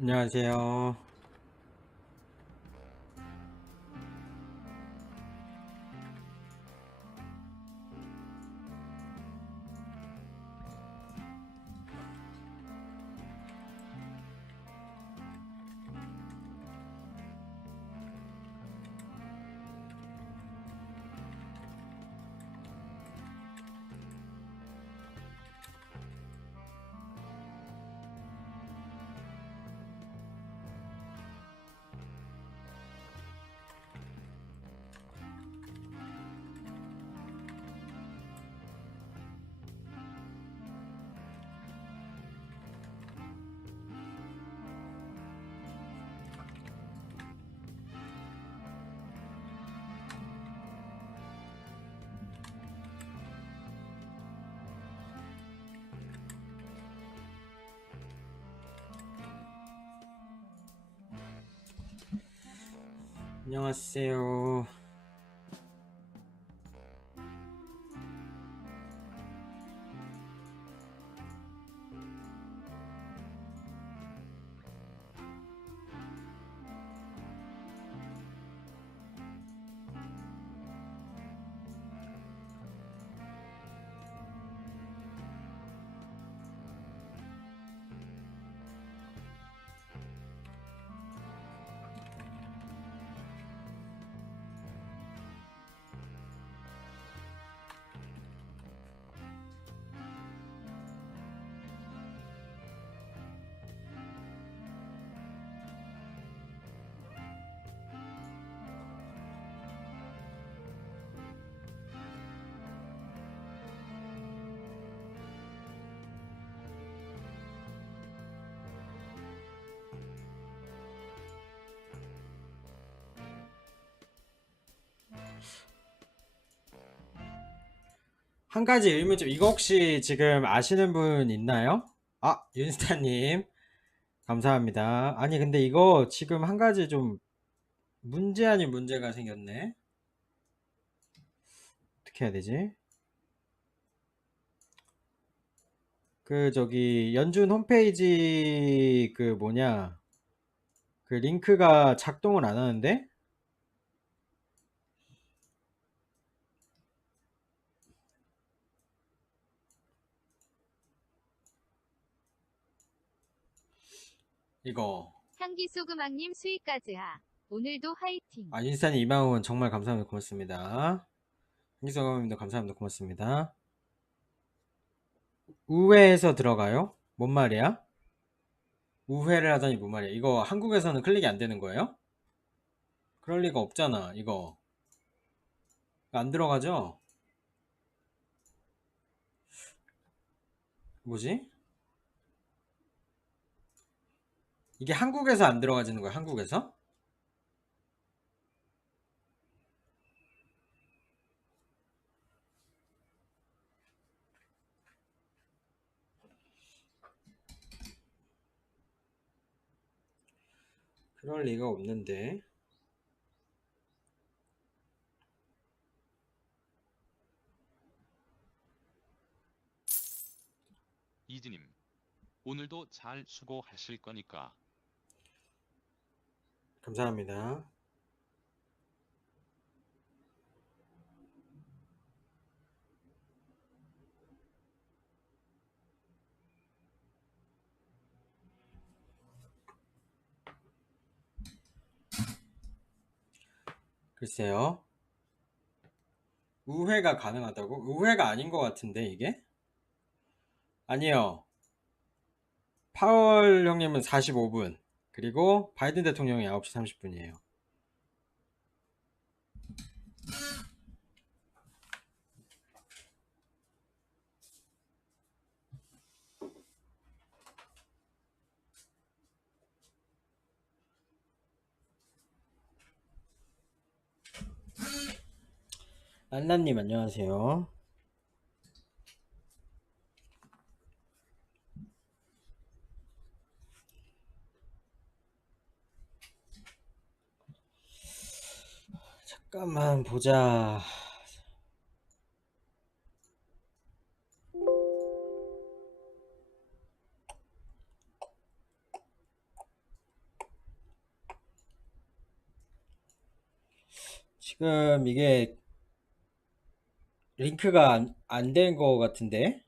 안녕하세요. 안녕하세요. 한 가지 의문점, 이거 혹시 지금 아시는 분 있나요? 아, 윤스타님, 감사합니다. 아니, 근데 이거 지금 한 가지 좀 문제 아닌 문제가 생겼네. 어떻게 해야 되지? 저기, 연준 홈페이지 그 링크가 작동을 안 하는데? 이거. 향기소금왕님 수익까지 오늘도 화이팅. 윤스타님 2만 원 정말 감사합니다. 고맙습니다. 한기성입니다. 감사합니다. 고맙습니다. 우회해서 들어가요? 뭔 말이야? 우회를 하다니 뭔 말이야? 이거 한국에서는 클릭이 안 되는 거예요? 그럴 리가 없잖아. 이거 안 들어가죠? 뭐지? 이게 한국에서 안 들어가지는 거야? 한국에서? 그럴 리가 없는데. 이지님, 오늘도 잘 수고하실 거니까. 감사합니다. 글쎄요. 우회가 가능하다고? 우회가 아닌 것 같은데 이게? 아니요. 파월 형님은 45분. 그리고 바이든 대통령이 9시 30분이에요. 안나님 안녕하세요. 잠깐만 보자. 지금 이게 링크가 안 된 거 같은데?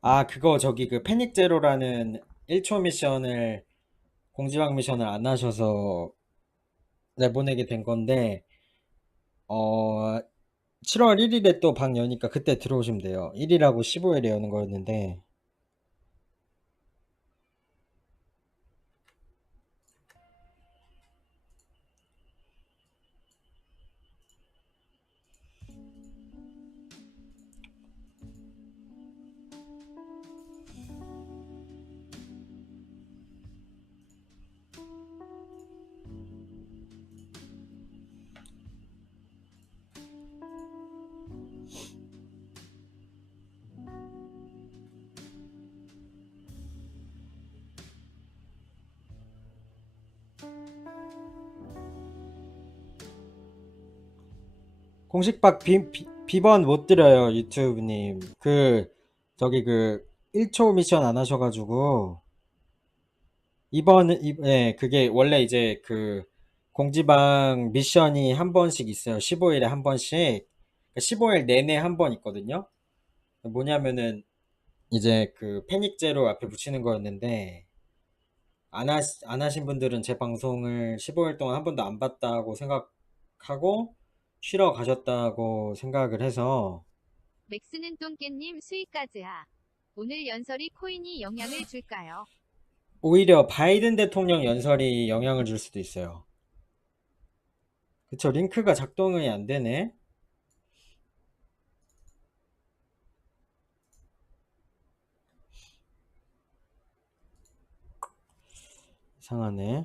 아, 그거 저기 그 패닉 제로라는 1초 미션을 공지방 미션을 안 하셔서 내보내게 된 건데, 7월 1일에 또 방 여니까 그때 들어오시면 돼요. 1일하고 15일에 여는 거였는데. 공식박 비번 못 드려요, 유튜브님. 저기 1초 미션 안 하셔가지고, 예, 그게 원래 이제 공지방 미션이 한 번씩 있어요. 15일에 한 번씩. 15일 내내 한 번 있거든요. 뭐냐면은, 이제 패닉 제로 앞에 붙이는 거였는데, 안 하신 분들은 제 방송을 15일 동안 한 번도 안 봤다고 생각하고, 쉬러 가셨다고 생각을 해서, 맥스는 똥개님 수익까지 하. 오늘 연설이 코인이 영향을 줄까요? 오히려 바이든 대통령 연설이 영향을 줄 수도 있어요. 그쵸, 링크가 작동이 안 되네. 이상하네.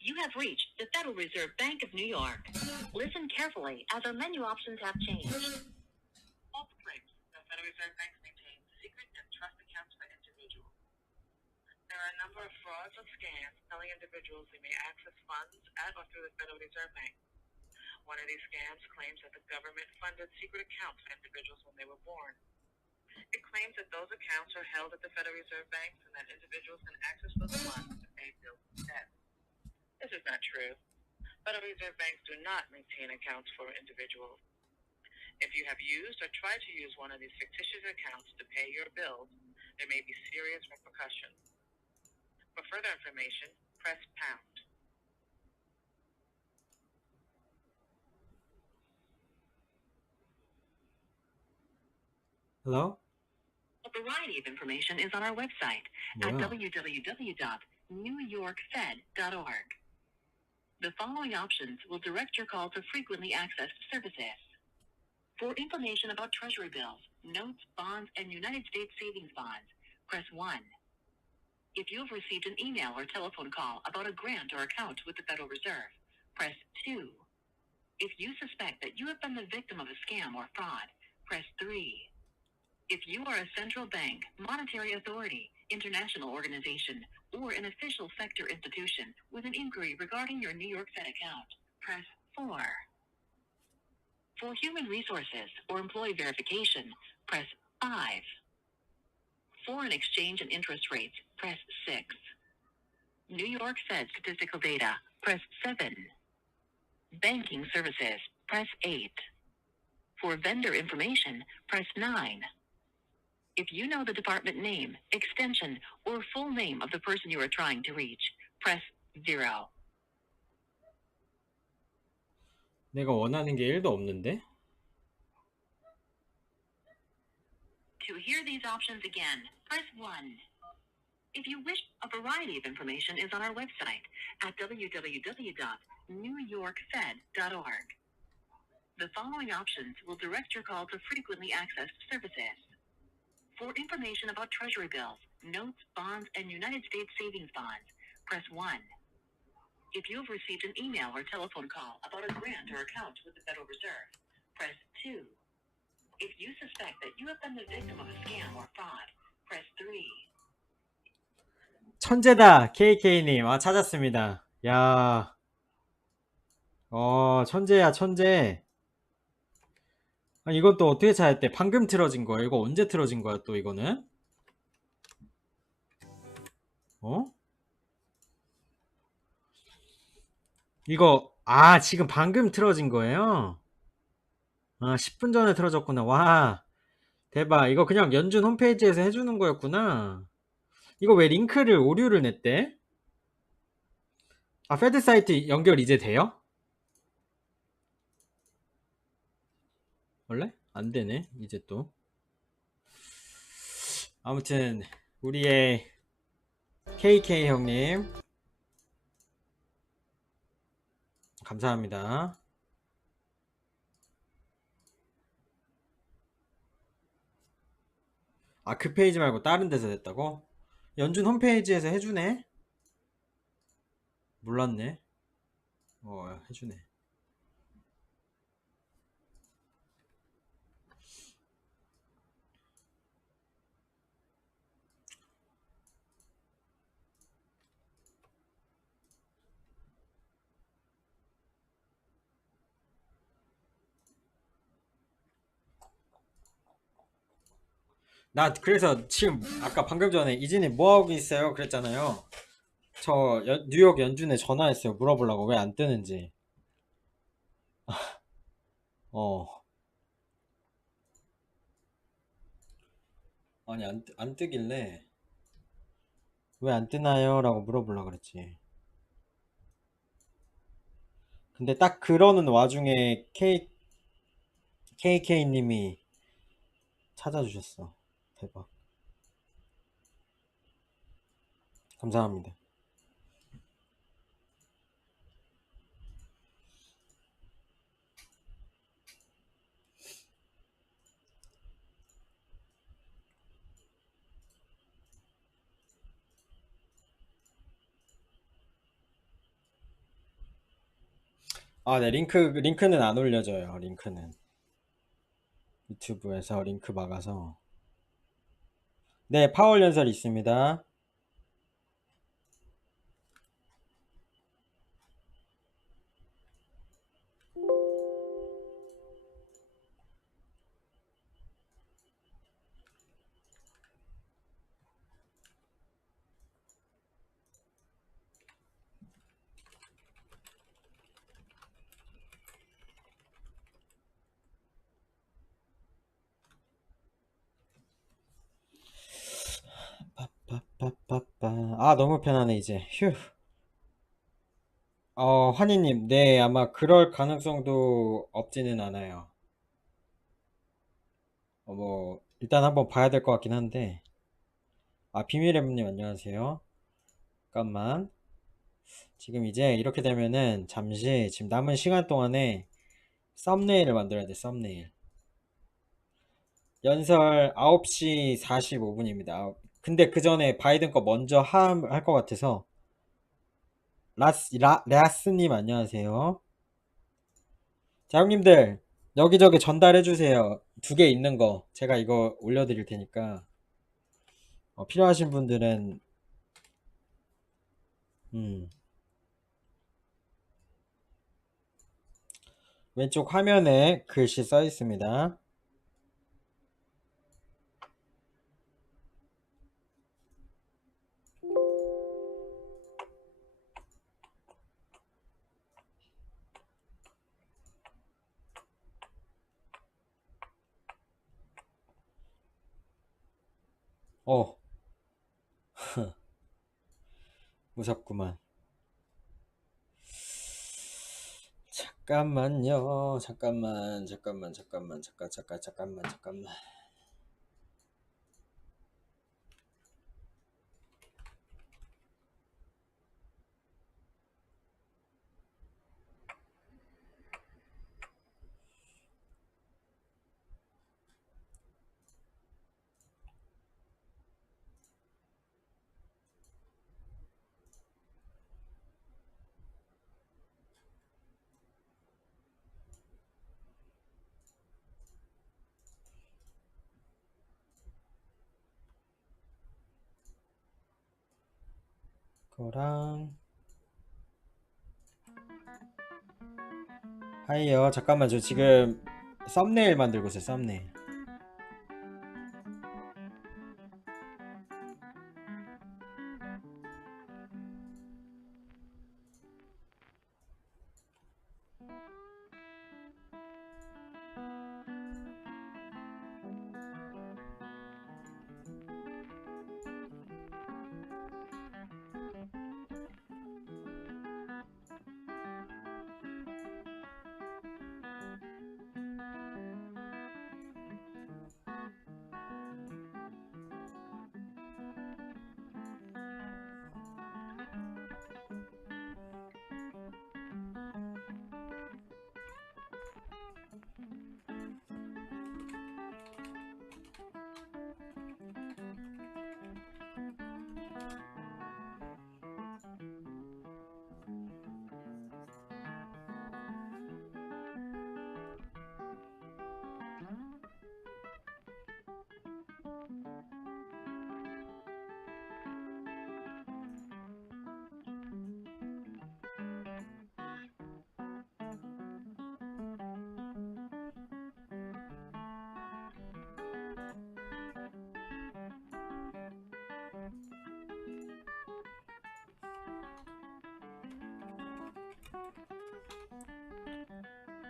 You have reached the Federal Reserve Bank of New York. Listen carefully as our menu options have changed. False claims. The Federal Reserve Bank maintains secret and trust accounts for individuals. There are a number of are frauds and scams telling individuals they may access funds at or through the Federal Reserve Bank. One of these scams claims that the government funded secret accounts for individuals when they were born. It claims that those accounts are held at the Federal Reserve Banks and that individuals can access those funds to pay bills and debt. This is not true. Federal Reserve Banks do not maintain accounts for individuals. If you have used or tried to use one of these fictitious accounts to pay your bills, there may be serious repercussions. For further information, press pound. Hello? A variety of information is on our website at 뭐야? www.newyorkfed.org. The following options will direct your call to frequently accessed services. For information about Treasury bills, notes, bonds, and United States savings bonds, press 1. If you have received an email or telephone call about a grant or account with the Federal Reserve, press 2. If you suspect that you have been the victim of a scam or fraud, press 3. If you are a central bank, monetary authority, international organization, or an official sector institution with an inquiry regarding your New York Fed account, press 4. For human resources or employee verification, press 5. Foreign exchange and interest rates, press 6. New York Fed statistical data, press 7. Banking services, press 8. For vendor information, press 9. If you know the department name, extension, or full name of the person you are trying to reach, press 0. 내가 원하는 게 1도 없는데? To hear these options again, press 1. If you wish, a variety of information is on our website at www.newyorkfed.org. The following options will direct your call to frequently accessed services. For information about Treasury bills, notes, bonds, and United States savings bonds, press 1. If you have received an email or telephone call about a grant or account with the Federal Reserve, press 2. If you suspect that you have been the victim of a scam or fraud, press 3. 천재다, KK님. 아, 찾았습니다. 야, 천재야, 천재. 아, 이건 또 어떻게 찾았대? 방금 틀어진 거야? 이거 언제 틀어진 거야, 또 이거는? 이거, 지금 방금 틀어진 거예요? 10분 전에 틀어졌구나. 와, 대박. 이거 그냥 연준 홈페이지에서 해주는 거였구나. 이거 왜 링크를, 오류를 냈대? 패드 사이트 연결 이제 돼요? 원래? 안 되네, 이제 또. 아무튼, 우리의 KK 형님, 감사합니다. 그 페이지 말고 다른 데서 됐다고? 연준 홈페이지에서 해주네? 몰랐네. 해주네. 나 그래서 지금 아까 방금 전에 이진이 뭐하고 있어요? 그랬잖아요. 저 뉴욕 연준에 전화했어요. 물어보려고 왜 안 뜨는지. 아니 안 뜨길래 왜 안 뜨나요? 라고 물어보려고 그랬지. 근데 딱 그러는 와중에 KK님이 찾아주셨어. 대박. 감사합니다. 네, 링크는 안 올려져요. 링크는. 유튜브에서 링크 막아서. 네, 파월 연설 있습니다. 빠빠빠. 아, 너무 편하네, 이제. 휴. 환희님, 네, 아마 그럴 가능성도 없지는 않아요. 일단 한번 봐야 될 것 같긴 한데. 아, 비밀의문님 안녕하세요. 잠깐만. 지금 이제 이렇게 되면은 잠시 지금 남은 시간 동안에 썸네일을 만들어야 돼, 썸네일. 연설 9시 45분입니다. 근데 그 전에 바이든 거 먼저 할 것 같아서. 라스님 안녕하세요. 자, 형님들 여기저기 전달해 주세요. 두 개 있는 거 제가 이거 올려드릴 테니까 필요하신 분들은 음, 왼쪽 화면에 글씨 써 있습니다. 어, 무섭구만. 잠깐만요. 잠깐만. 그거랑 하이요. 잠깐만, 저 지금 썸네일 만들고 있어요. 썸네일.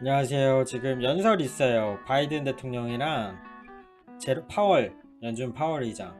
안녕하세요. 지금 연설 있어요. 바이든 대통령이랑 파월, 연준 파월 의장.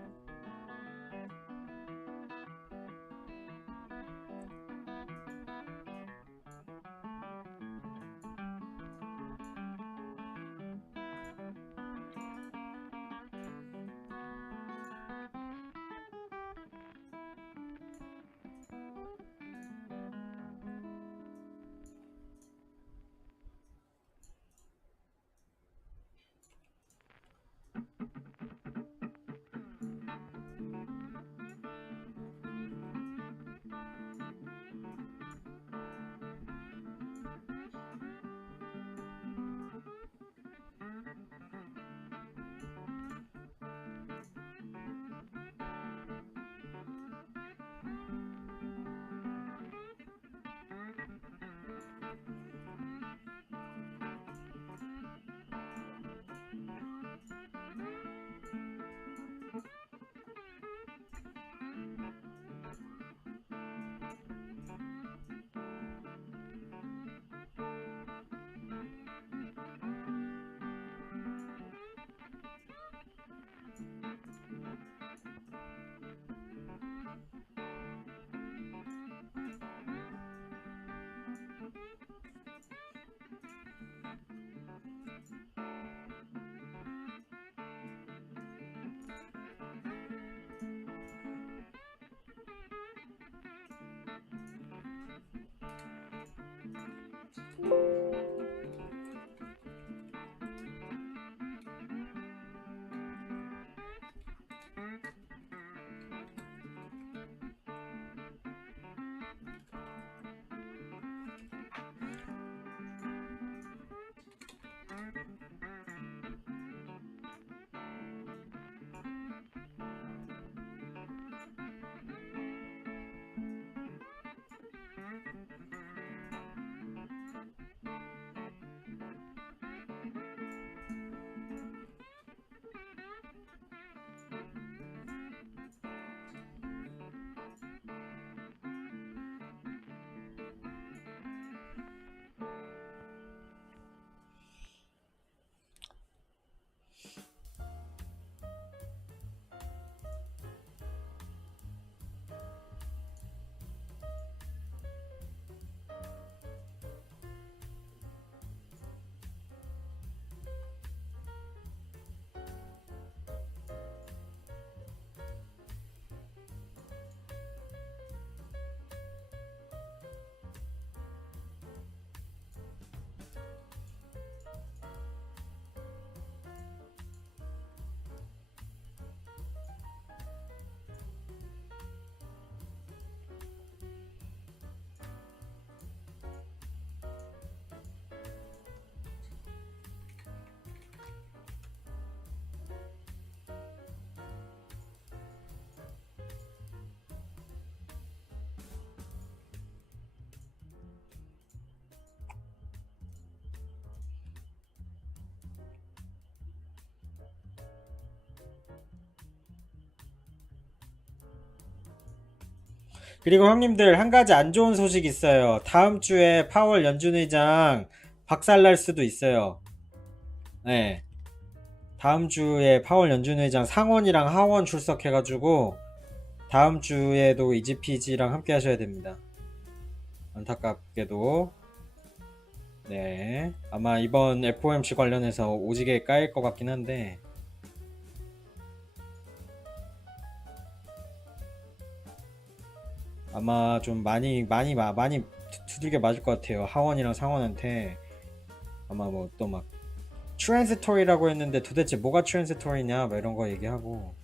그리고 형님들 한 가지 안 좋은 소식 있어요. 다음 주에 파월 연준의장 박살날 수도 있어요. 네. 다음 주에 파월 연준의장 상원이랑 하원 출석해가지고 다음 주에도 EZPZ랑 함께 하셔야 됩니다. 안타깝게도. 네. 아마 이번 FOMC 관련해서 오지게 까일 것 같긴 한데 아마 좀 많이 두들겨 맞을 것 같아요. 하원이랑 상원한테. 아마 뭐 또 막 트랜지토리라고 했는데 도대체 뭐가 트랜지토리냐 막 이런 거 얘기하고.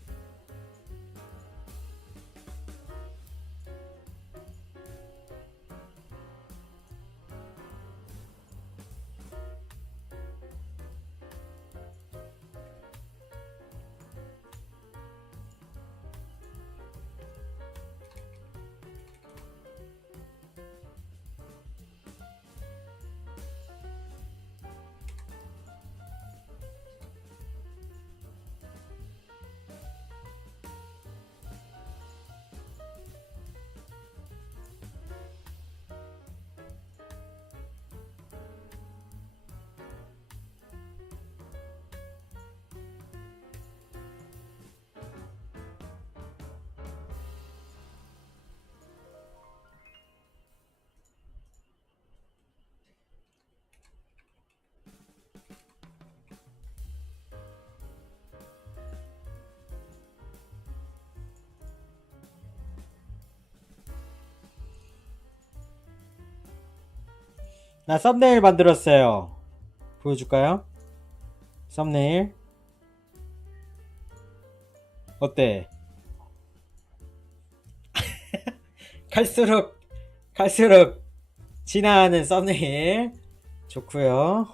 나 썸네일 만들었어요. 보여줄까요? 썸네일. 어때? 갈수록 진화하는 썸네일. 좋구요.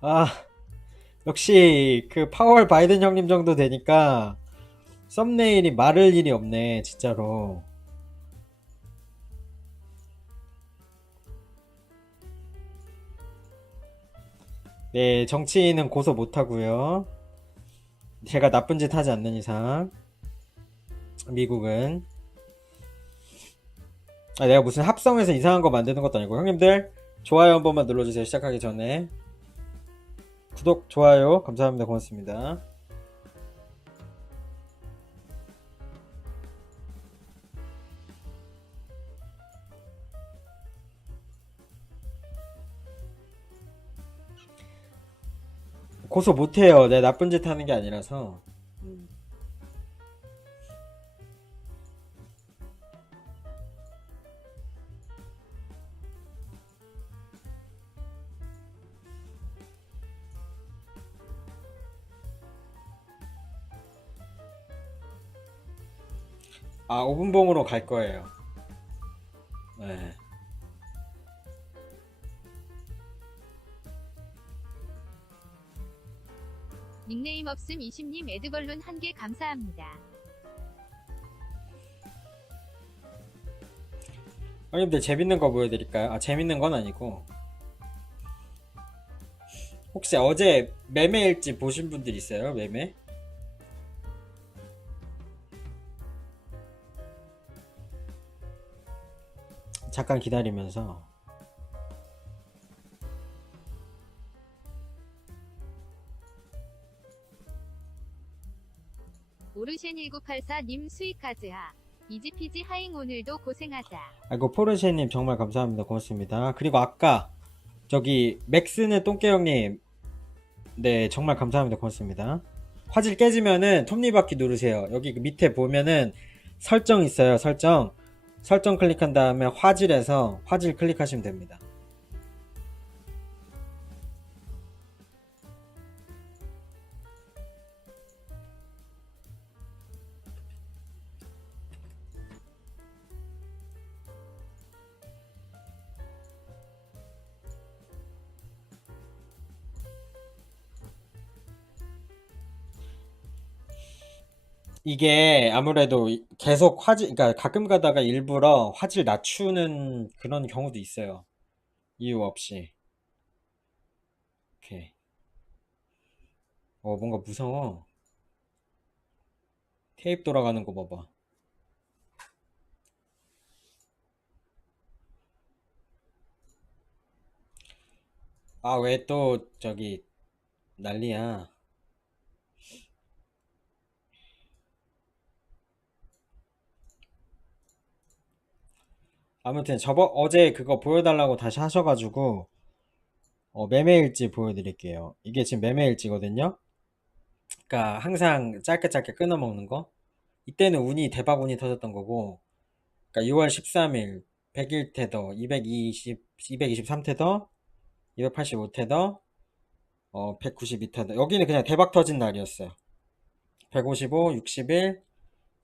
아, 역시 그 파월 바이든 형님 정도 되니까 썸네일이 마를 일이 없네, 진짜로. 네, 정치인은 고소 못하고요. 제가 나쁜 짓 하지 않는 이상 미국은. 내가 무슨 합성해서 이상한 거 만드는 것도 아니고. 형님들 좋아요 한 번만 눌러주세요. 시작하기 전에 구독, 좋아요 감사합니다. 고맙습니다. 고소 못해요. 내가 나쁜 짓 하는 게 아니라서. 아, 5분봉으로 갈 거예요. 네. 닉네임 없음 20님 에드벌룬 1개 감사합니다. 형님들 재밌는 거 보여드릴까요? 아, 재밌는 건 아니고, 혹시 어제 매매일지 보신 분들 있어요? 매매? 잠깐 기다리면서. 오르셴 1984님 수익카즈하. EZPZ 하잉 오늘도 고생하자. 아이고, 포르쉐님 정말 감사합니다. 고맙습니다. 그리고 아까 저기 맥스는 똥개 형님, 네, 정말 감사합니다. 고맙습니다. 화질 깨지면은 톱니바퀴 누르세요. 여기 그 밑에 보면은 설정 있어요. 설정 클릭한 다음에 화질에서 화질 클릭하시면 됩니다. 이게 아무래도 계속 그러니까 가끔 가다가 일부러 화질 낮추는 그런 경우도 있어요. 이유 없이. 이렇게. 뭔가 무서워. 테이프 돌아가는 거 봐봐. 아, 왜 또 저기 난리야. 아무튼 어제 그거 보여달라고 다시 하셔가지고 매매일지 보여드릴게요. 이게 지금 매매일지거든요. 그러니까 항상 짧게 끊어먹는 거. 이때는 대박 운이 터졌던 거고, 그러니까 6월 13일 101 테더, 223 테더, 285 테더, 192 테더. 여기는 그냥 대박 터진 날이었어요. 155, 61,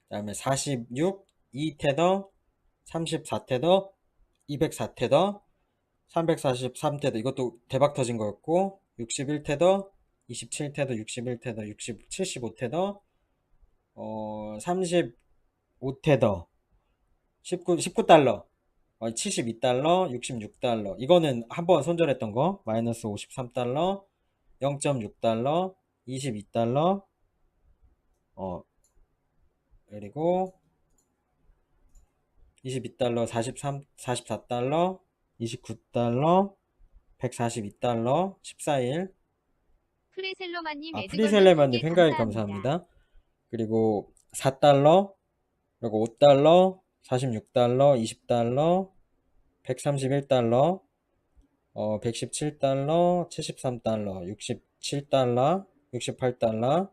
그다음에 46, 2 테더, 34 테더, 204 테더, 343 테더. 이것도 대박 터진 거였고, 61 테더, 27 테더, 61 테더, 75 테더, 35 테더, 19달러, 72달러, 66달러. 이거는 한번 손절했던 거. 마이너스 53달러, 0.6달러, 22달러, 그리고 22달러, 44달러, 29달러, 142달러, 14일. 프리셀로마님 에드벌룬 프리셀레만님 1개 팬가입 감사합니다. 감사합니다. 그리고 4달러, 그리고 5달러, 46달러, 20달러, 131달러, 117달러, 73달러, 67달러, 68달러,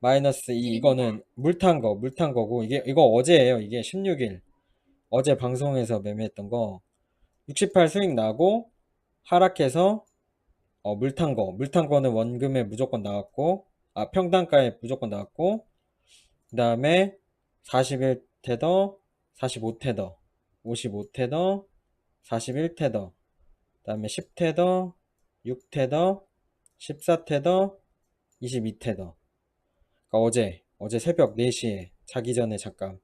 마이너스 2. 이거는 물탄 거고, 이거 어제예요. 이게 16일. 어제 방송에서 매매했던 거. 68 수익 나고, 하락해서, 물탄 거는 원금에 무조건 나왔고, 평단가에 무조건 나왔고, 그 다음에 41 테더, 45 테더, 55 테더, 41 테더, 그 다음에 10 테더, 6 테더, 14 테더, 22 테더. 그러니까 어제 새벽 4시에 자기 전에 잠깐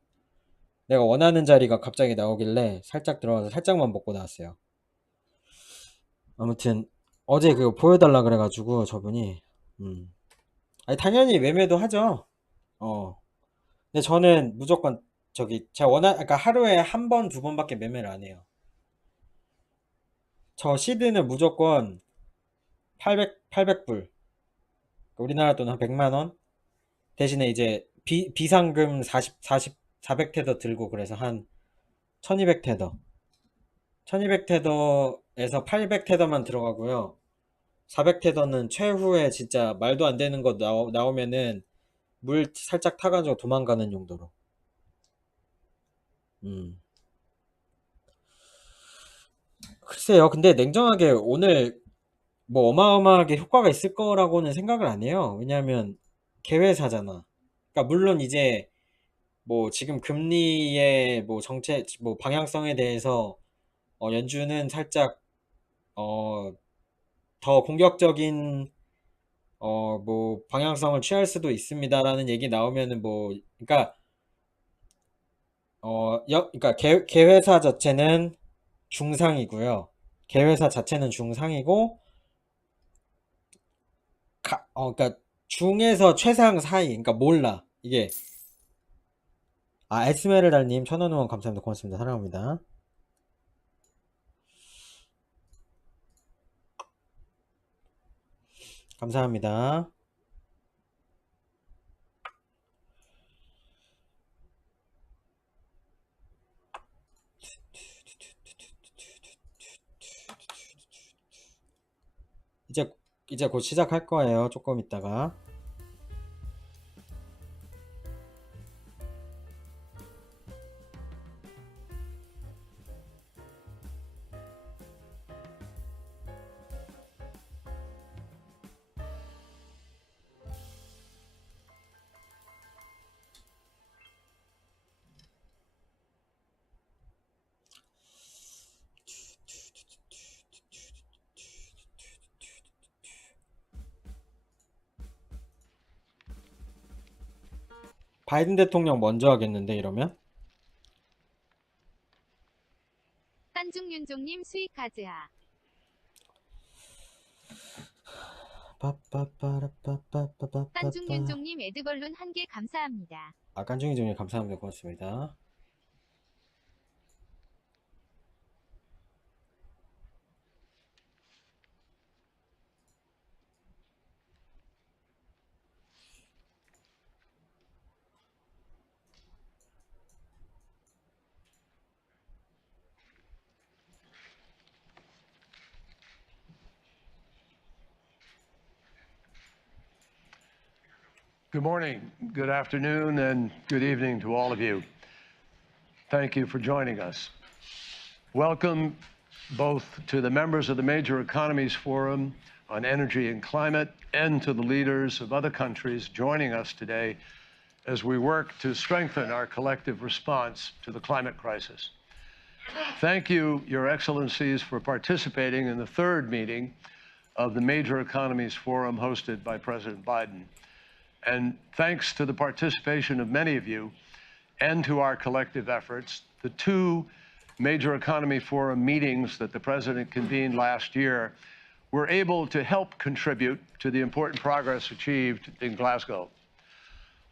내가 원하는 자리가 갑자기 나오길래 살짝 들어가서 살짝만 먹고 나왔어요. 아무튼 어제 그거 보여달라 그래가지고 저분이 아니 당연히 매매도 하죠. 근데 저는 무조건 제가 그러니까 하루에 한 번, 두 번밖에 매매를 안 해요. 저 시드는 무조건 800불. 우리나라 돈 한 100만원? 대신에 이제 비상금 400 테더 들고 그래서 한 1200 테더. 1200 테더에서 800 테더만 들어가고요. 400 테더는 최후에 진짜 말도 안 되는 거 나오면은 물 살짝 타가지고 도망가는 용도로. 글쎄요. 근데 냉정하게 오늘 뭐 어마어마하게 효과가 있을 거라고는 생각을 안 해요. 왜냐하면 개회사잖아. 그러니까 물론 이제 뭐 지금 금리의 뭐 정책 뭐 방향성에 대해서 연준은 살짝 더 공격적인 뭐 방향성을 취할 수도 있습니다라는 얘기 나오면은 뭐 그러니까 그러니까 개회사 자체는 중상이고요. 개회사 자체는 중상이고 그러니까 중에서 최상 사이. 그러니까 몰라. 이게 에스메르달님 1,000원 후원 감사합니다. 고맙습니다. 사랑합니다. 감사합니다. 이제 곧 시작할 거예요. 조금 있다가. 바이든 대통령 먼저 하겠는데 이러면? 한중윤종님 수익카즈하. 한중윤종님 에드벌룬 1개 감사합니다. 깐중이종님 감사합니다. 고맙습니다. Good morning, good afternoon, and good evening to all of you. Thank you for joining us. Welcome both to the members of the Major Economies Forum on Energy and Climate and to the leaders of other countries joining us today as we work to strengthen our collective response to the climate crisis. Thank you, Your Excellencies, for participating in the third meeting of the Major Economies Forum hosted by President Biden. And thanks to the participation of many of you and to our collective efforts, the two Major Economy Forum meetings that the President convened last year were able to help contribute to the important progress achieved in Glasgow.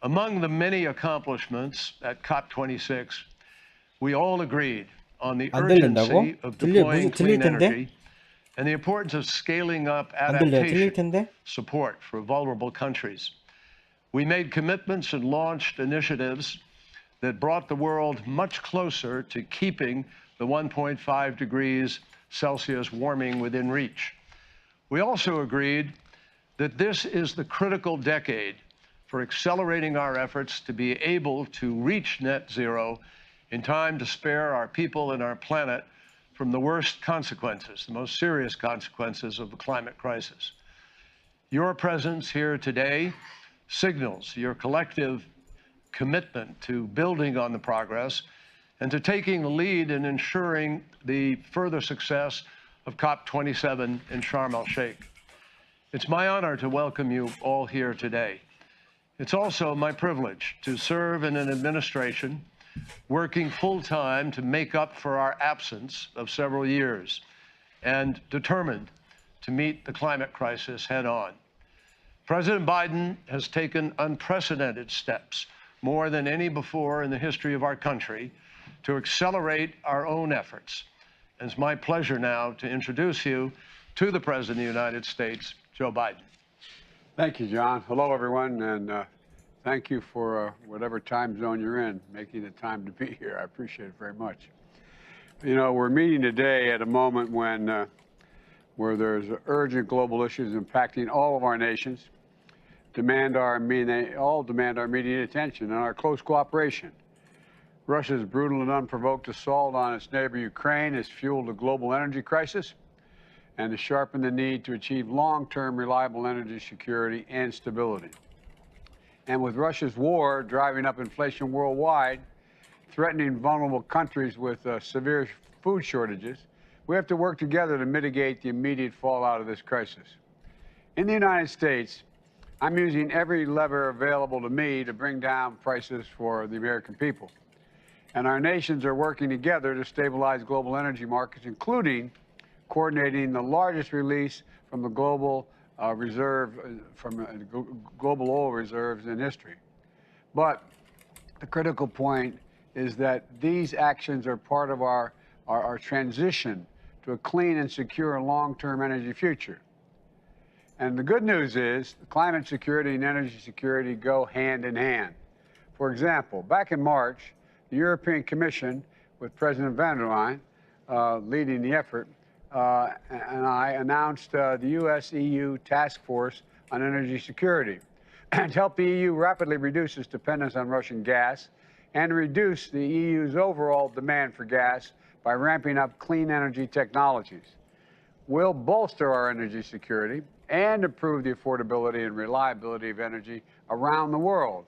Among the many accomplishments at COP26, we all agreed on the urgency of deploying clean energy and the importance of scaling up adaptation support for vulnerable countries. We made commitments and launched initiatives that brought the world much closer to keeping the 1.5 degrees Celsius warming within reach. We also agreed that this is the critical decade for accelerating our efforts to be able to reach net zero in time to spare our people and our planet from the worst consequences, the most serious consequences of the climate crisis. Your presence here today signals your collective commitment to building on the progress and to taking the lead in ensuring the further success of COP27 in Sharm el-Sheikh. It's my honor to welcome you all here today. It's also my privilege to serve in an administration working full-time to make up for our absence of several years and determined to meet the climate crisis head-on. President Biden has taken unprecedented steps, more than any before in the history of our country, to accelerate our own efforts. And it's my pleasure now to introduce you to the President of the United States, Joe Biden. Thank you, John. Hello, everyone, and thank you for whatever time zone you're in, making the time to be here. I appreciate it very much. You know, we're meeting today at a moment when where there's urgent global issues impacting all of our nations, all demand our immediate attention and our close cooperation. Russia's brutal and unprovoked assault on its neighbor Ukraine has fueled a global energy crisis and has sharpened the need to achieve long-term reliable energy security and stability. And with Russia's war driving up inflation worldwide, threatening vulnerable countries with severe food shortages, we have to work together to mitigate the immediate fallout of this crisis. In the United States, I'm using every lever available to me to bring down prices for the American people. And our nations are working together to stabilize global energy markets, including coordinating the largest release from the global global oil reserves in history. But the critical point is that these actions are part of our transition to a clean and secure long-term energy future. And the good news is climate security and energy security go hand in hand. For example, back in March, the European Commission, with President van der Leyen leading the effort, and I announced the U.S.-EU Task Force on Energy Security to help the EU rapidly reduce its dependence on Russian gas and reduce the EU's overall demand for gas by ramping up clean energy technologies. We'll bolster our energy security and improve the affordability and reliability of energy around the world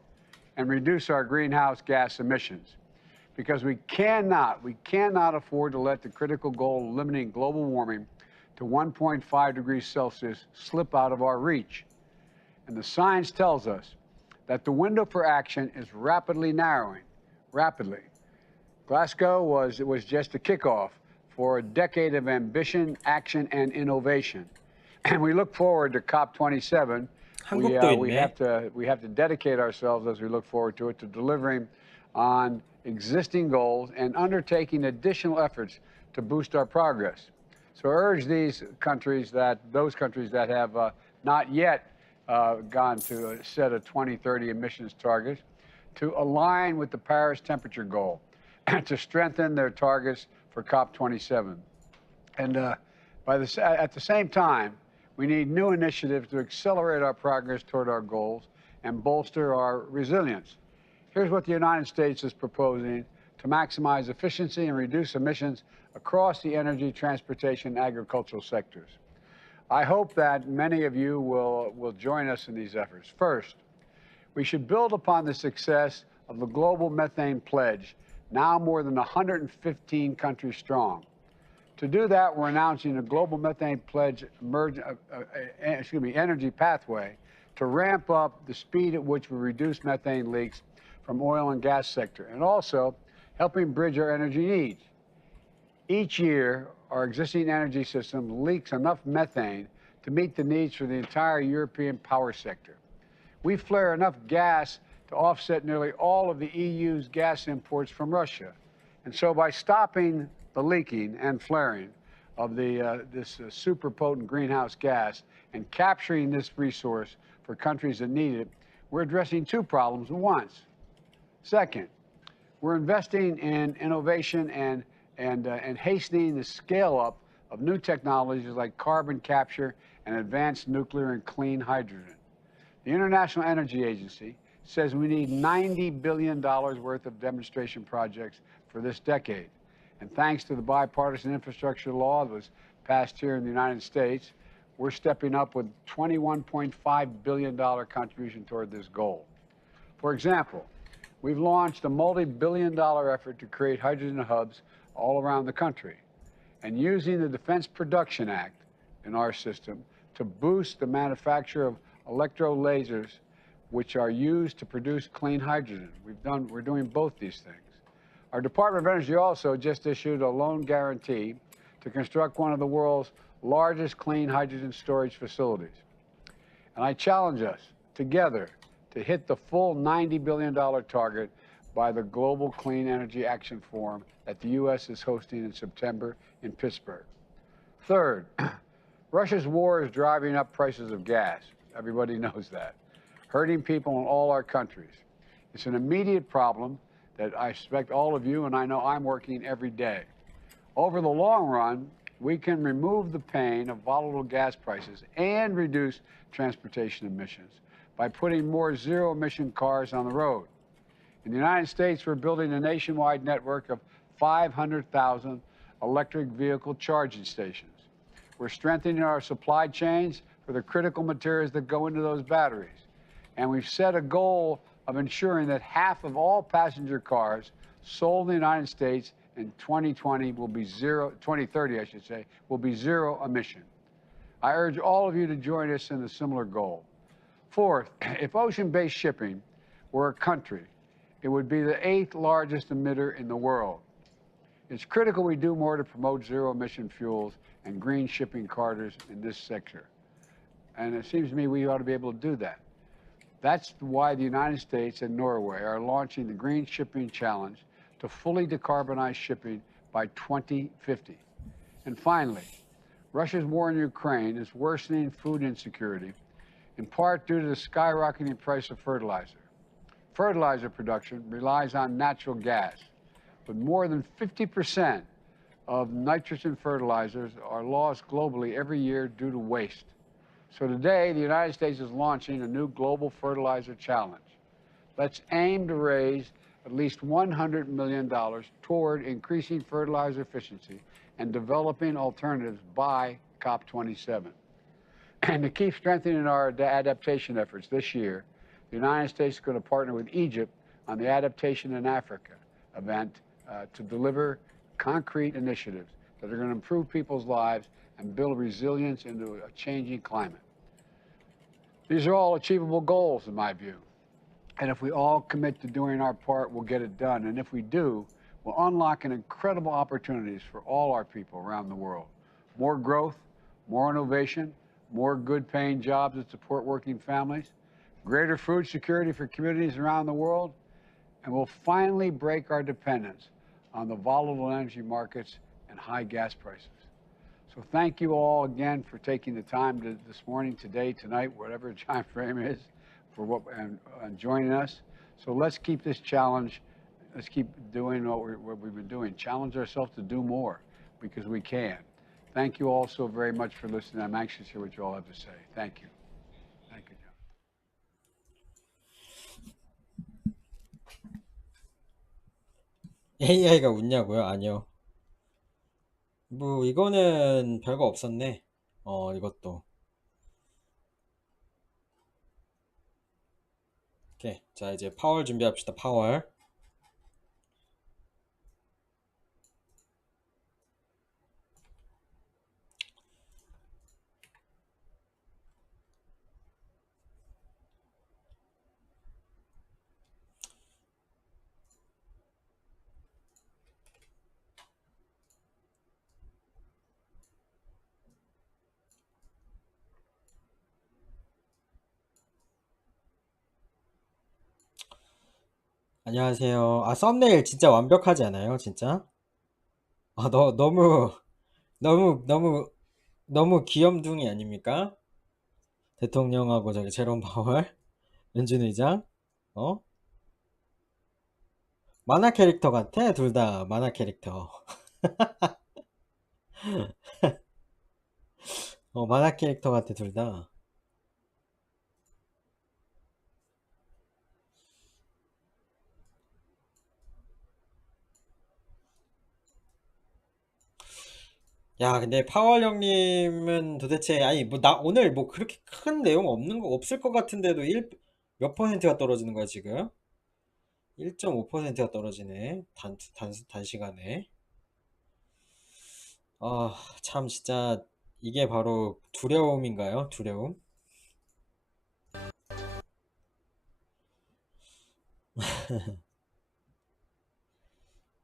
and reduce our greenhouse gas emissions. Because we cannot afford to let the critical goal of limiting global warming to 1.5 degrees Celsius slip out of our reach. And the science tells us that the window for action is rapidly narrowing, rapidly. Glasgow was just a kickoff for a decade of ambition, action, and innovation. And we look forward to COP27. 한국도 We 있네. have to dedicate ourselves as we look forward to it to delivering on existing goals and undertaking additional efforts to boost our progress. So I urge those countries that have not yet gone to a set of 2030 emissions targets to align with the Paris temperature goal and to strengthen their targets for COP27. And at the same time, we need new initiatives to accelerate our progress toward our goals and bolster our resilience. Here's what the United States is proposing to maximize efficiency and reduce emissions across the energy, transportation, and agricultural sectors. I hope that many of you will join us in these efforts. First, we should build upon the success of the global methane pledge, now more than 115 countries strong. To do that, we're announcing a global methane pledge energy pathway to ramp up the speed at which we reduce methane leaks from oil and gas sector, and also helping bridge our energy needs. Each year, our existing energy system leaks enough methane to meet the needs for the entire European power sector. We flare enough gas to offset nearly all of the EU's gas imports from Russia. And so by stopping the leaking and flaring of this super potent greenhouse gas and capturing this resource for countries that need it, we're addressing two problems at once. Second, we're investing in innovation and hastening the scale up of new technologies like carbon capture and advanced nuclear and clean hydrogen. The International Energy Agency says we need $90 billion worth of demonstration projects for this decade. And thanks to the bipartisan infrastructure law that was passed here in the United States, we're stepping up with $21.5 billion contribution toward this goal. For example, we've launched a multi-billion-dollar effort to create hydrogen hubs all around the country, and using the Defense Production Act in our system to boost the manufacture of electrolasers, which are used to produce clean hydrogen. We're doing both these things. Our Department of Energy also just issued a loan guarantee to construct one of the world's largest clean hydrogen storage facilities. And I challenge us together to hit the full $90 billion target by the Global Clean Energy Action Forum that the U.S. is hosting in September in Pittsburgh. Third, Russia's war is driving up prices of gas. Everybody knows that, hurting people in all our countries. It's an immediate problem that I expect all of you, and I know I'm working every day. Over the long run, we can remove the pain of volatile gas prices and reduce transportation emissions by putting more zero-emission cars on the road. In the United States, we're building a nationwide network of 500,000 electric vehicle charging stations. We're strengthening our supply chains for the critical materials that go into those batteries. And we've set a goal of ensuring that half of all passenger cars sold in the United States in 2020 will be 2030, I should say, will be zero emission. I urge all of you to join us in a similar goal. Fourth, if ocean-based shipping were a country, it would be the 8th largest emitter in the world. It's critical we do more to promote zero-emission fuels and green shipping corridors in this sector. And it seems to me we ought to be able to do that. That's why the United States and Norway are launching the Green Shipping Challenge to fully decarbonize shipping by 2050. And finally, Russia's war in Ukraine is worsening food insecurity, in part due to the skyrocketing price of fertilizer. Fertilizer production relies on natural gas, but more than 50% of nitrogen fertilizers are lost globally every year due to waste. So today, the United States is launching a new global fertilizer challenge. Let's aim to raise at least $100 million toward increasing fertilizer efficiency and developing alternatives by COP27. And to keep strengthening our adaptation efforts this year, the United States is going to partner with Egypt on the Adaptation in Africa event to deliver concrete initiatives that are going to improve people's lives and build resilience into a changing climate. These are all achievable goals, in my view. And if we all commit to doing our part, we'll get it done. And if we do, we'll unlock incredible opportunities for all our people around the world. More growth, more innovation, more good-paying jobs that support working families, greater food security for communities around the world, and we'll finally break our dependence on the volatile energy markets and high gas prices. So thank you all again for taking the time this morning, today, tonight, whatever the time frame is, for and joining us. So let's keep this challenge. Let's keep doing what we've been doing. Challenge ourselves to do more because we can. Thank you all so very much for listening. I'm anxious to hear what you all have to say. Thank you. Thank you, John. AI가 웃냐고요? 아니요. 뭐 이거는 별거 없었네. 이것도. 오케이. 자, 이제 파월 준비합시다. 파월. 안녕하세요. 아, 썸네일 진짜 완벽하지 않아요? 진짜? 아, 너무 귀염둥이 아닙니까? 대통령하고 저기 제롬 파월, 연준의장, 만화 캐릭터 같아? 둘 다 만화 캐릭터. 만화 캐릭터 같아, 둘 다. 야, 근데 파월 형님은 도대체, 아니, 오늘 뭐 그렇게 큰 내용 없을 것 같은데도 몇 퍼센트가 떨어지는 거야, 지금? 1.5%가 떨어지네. 단시간에. 아, 참, 진짜, 이게 바로 두려움인가요? 두려움?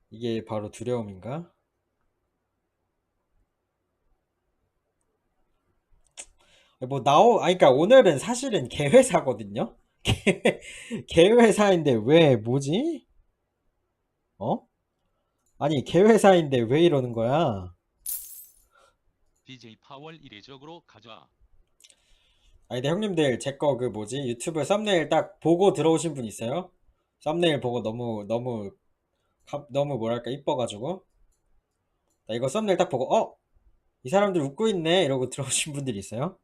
이게 바로 두려움인가? 그러니까 오늘은 사실은 개회사거든요? 개회사인데 왜, 뭐지? 아니, 개회사인데 왜 이러는 거야? DJ 파월 이례적으로 가져와. 아니, 근데 형님들, 제 거 그 뭐지? 유튜브 썸네일 딱 보고 들어오신 분 있어요? 썸네일 보고 너무 뭐랄까, 이뻐가지고. 나 이거 썸네일 딱 보고, 이 사람들 웃고 있네. 이러고 들어오신 분들이 있어요?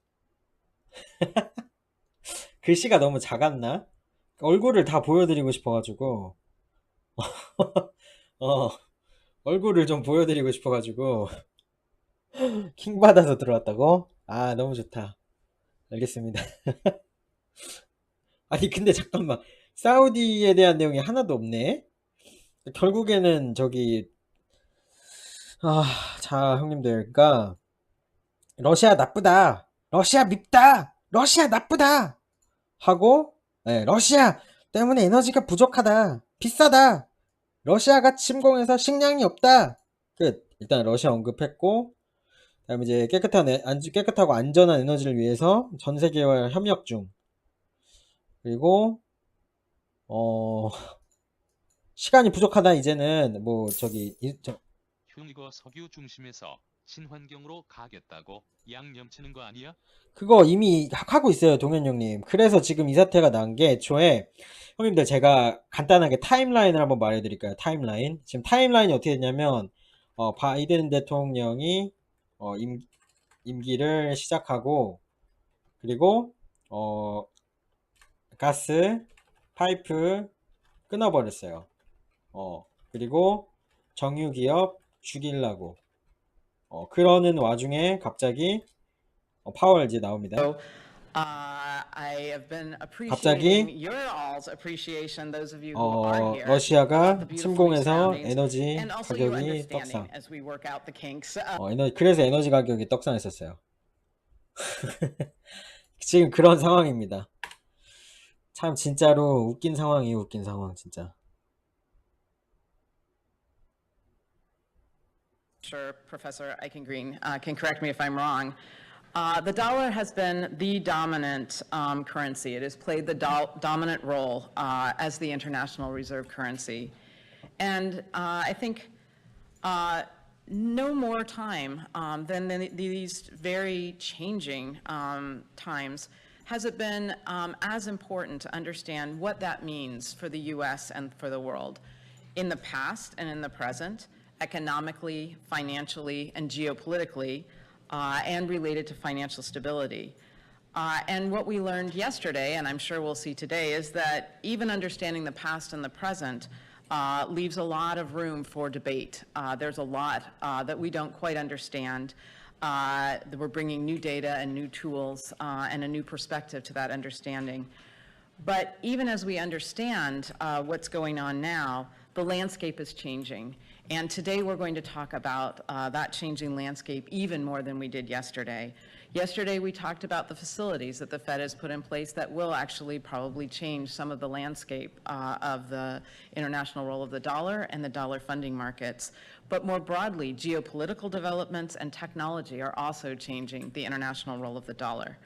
글씨가 너무 작았나? 얼굴을 다 보여드리고 싶어가지고. 얼굴을 좀 보여드리고 싶어가지고. 킹 받아서 들어왔다고? 아, 너무 좋다. 알겠습니다. 아니 근데 잠깐만, 사우디에 대한 내용이 하나도 없네. 결국에는 저기 자 형님들, 그러니까 러시아 나쁘다, 러시아 밉다, 러시아 나쁘다 하고, 러시아 때문에 에너지가 부족하다, 비싸다, 러시아가 침공해서 식량이 없다, 끝. 일단 러시아 언급했고, 그다음에 이제 깨끗하고 안전한 에너지를 위해서 전 세계와 협력 중. 그리고 시간이 부족하다, 이제는 뭐 저기 흉과 석유 중심에서 친환경으로 가겠다고 양념치는 거 아니야? 그거 이미 하고 있어요, 동현 형님. 그래서 지금 이 사태가 난 게, 애초에 형님들 제가 간단하게 타임라인을 한번 말해드릴까요? 타임라인. 지금 타임라인이 어떻게 됐냐면, 바이든 대통령이 임기를 시작하고, 그리고 가스 파이프 끊어버렸어요. 그리고 정유기업 죽이려고. 그러는 와중에 갑자기 파월 이제 나옵니다. I have been 갑자기 appreciating your all's appreciation, those of you who are here, 러시아가 the beautiful 침공해서 surroundings, 에너지 and also your 가격이 understanding 떡상. as we work out the kinks. 그래서 에너지 가격이 떡상했었어요. 지금 그런 상황입니다. 참 진짜로 웃긴 상황이에요, 웃긴 상황 진짜. Sure, Professor Eichengreen can correct me if I'm wrong. The dollar has been the dominant currency. It has played the dominant role as the international reserve currency. And I think no more time than these very changing times has it been as important to understand what that means for the US and for the world in the past and in the present, economically, financially, and geopolitically, and related to financial stability. And what we learned yesterday, and I'm sure we'll see today, is that even understanding the past and the present leaves a lot of room for debate. There's a lot that we don't quite understand. We're bringing new data and new tools and a new perspective to that understanding. But even as we understand what's going on now, the landscape is changing. And today we're going to talk about that changing landscape even more than we did yesterday. Yesterday we talked about the facilities that the Fed has put in place that will actually probably change some of the landscape of the international role of the dollar and the dollar funding markets. But more broadly, geopolitical developments and technology are also changing the international role of the dollar.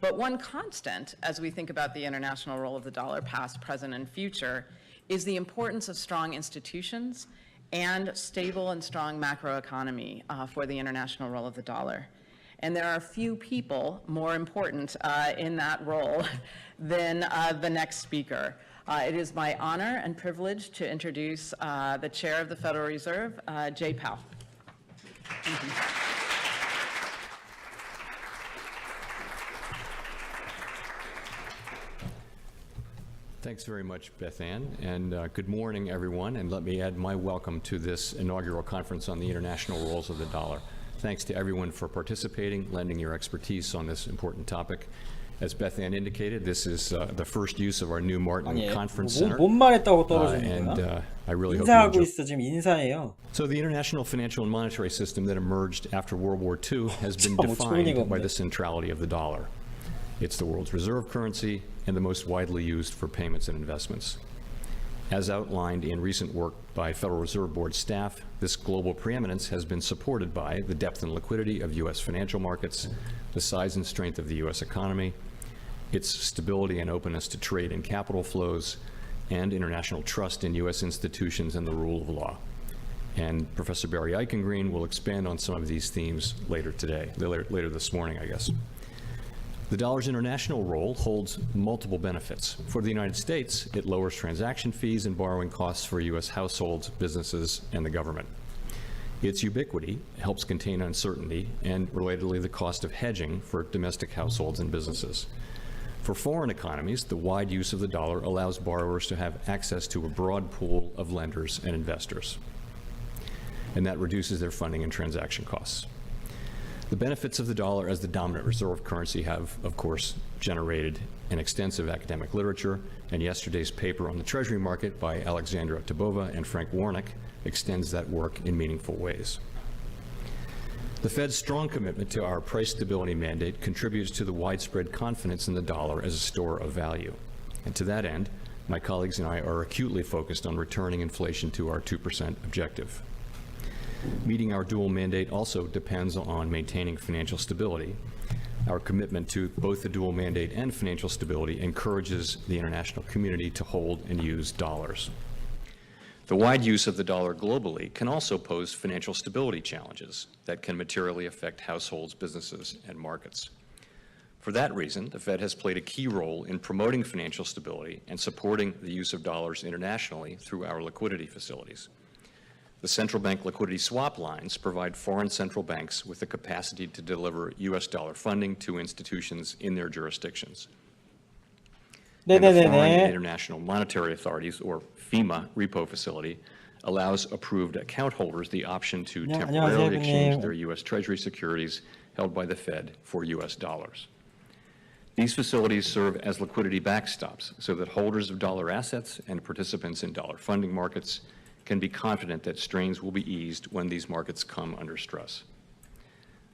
But one constant, as we think about the international role of the dollar, past, present, and future, is the importance of strong institutions and stable and strong macroeconomy for the international role of the dollar. And there are few people more important in that role than the next speaker. It is my honor and privilege to introduce the Chair of the Federal Reserve, Jay Powell. Thank you. Thanks very much, Beth Ann, and good morning, everyone, and let me add my welcome to this inaugural conference on the international roles of the dollar. Thanks to everyone for participating, lending your expertise on this important topic. As Beth Ann indicated, this is the first use of our new Martin Conference Center, 뭔 말했다고 떨어지는 and 거야? I really hope you 인사하고 enjoy. 있어, 지금 인사해요. So the international financial and monetary system that emerged after World War II has been 뭐 좋은 얘기가 defined by 없네. the centrality of the dollar. It's the world's reserve currency and the most widely used for payments and investments. As outlined in recent work by Federal Reserve Board staff, this global preeminence has been supported by the depth and liquidity of U.S. financial markets, the size and strength of the U.S. economy, its stability and openness to trade and capital flows, and international trust in U.S. institutions and the rule of law. And Professor Barry Eichengreen will expand on some of these themes later today, later this morning, I guess. The dollar's international role holds multiple benefits. For the United States, it lowers transaction fees and borrowing costs for U.S. households, businesses, and the government. Its ubiquity helps contain uncertainty and, relatedly, the cost of hedging for domestic households and businesses. For foreign economies, the wide use of the dollar allows borrowers to have access to a broad pool of lenders and investors, and that reduces their funding and transaction costs. The benefits of the dollar as the dominant reserve currency have, of course, generated an extensive academic literature, and yesterday's paper on the Treasury market by Alexandra Tabova and Frank Warnick extends that work in meaningful ways. The Fed's strong commitment to our price stability mandate contributes to the widespread confidence in the dollar as a store of value. And to that end, my colleagues and I are acutely focused on returning inflation to our 2% objective. Meeting our dual mandate also depends on maintaining financial stability. Our commitment to both the dual mandate and financial stability encourages the international community to hold and use dollars. The wide use of the dollar globally can also pose financial stability challenges that can materially affect households, businesses, and markets. For that reason, the Fed has played a key role in promoting financial stability and supporting the use of dollars internationally through our liquidity facilities. The central bank liquidity swap lines provide foreign central banks with the capacity to deliver U.S. dollar funding to institutions in their jurisdictions. And the Foreign and International Monetary Authorities, or FEMA, repo facility allows approved account holders the option to temporarily exchange their U.S. Treasury securities held by the Fed for U.S. dollars. These facilities serve as liquidity backstops so that holders of dollar assets and participants in dollar funding markets can be confident that strains will be eased when these markets come under stress.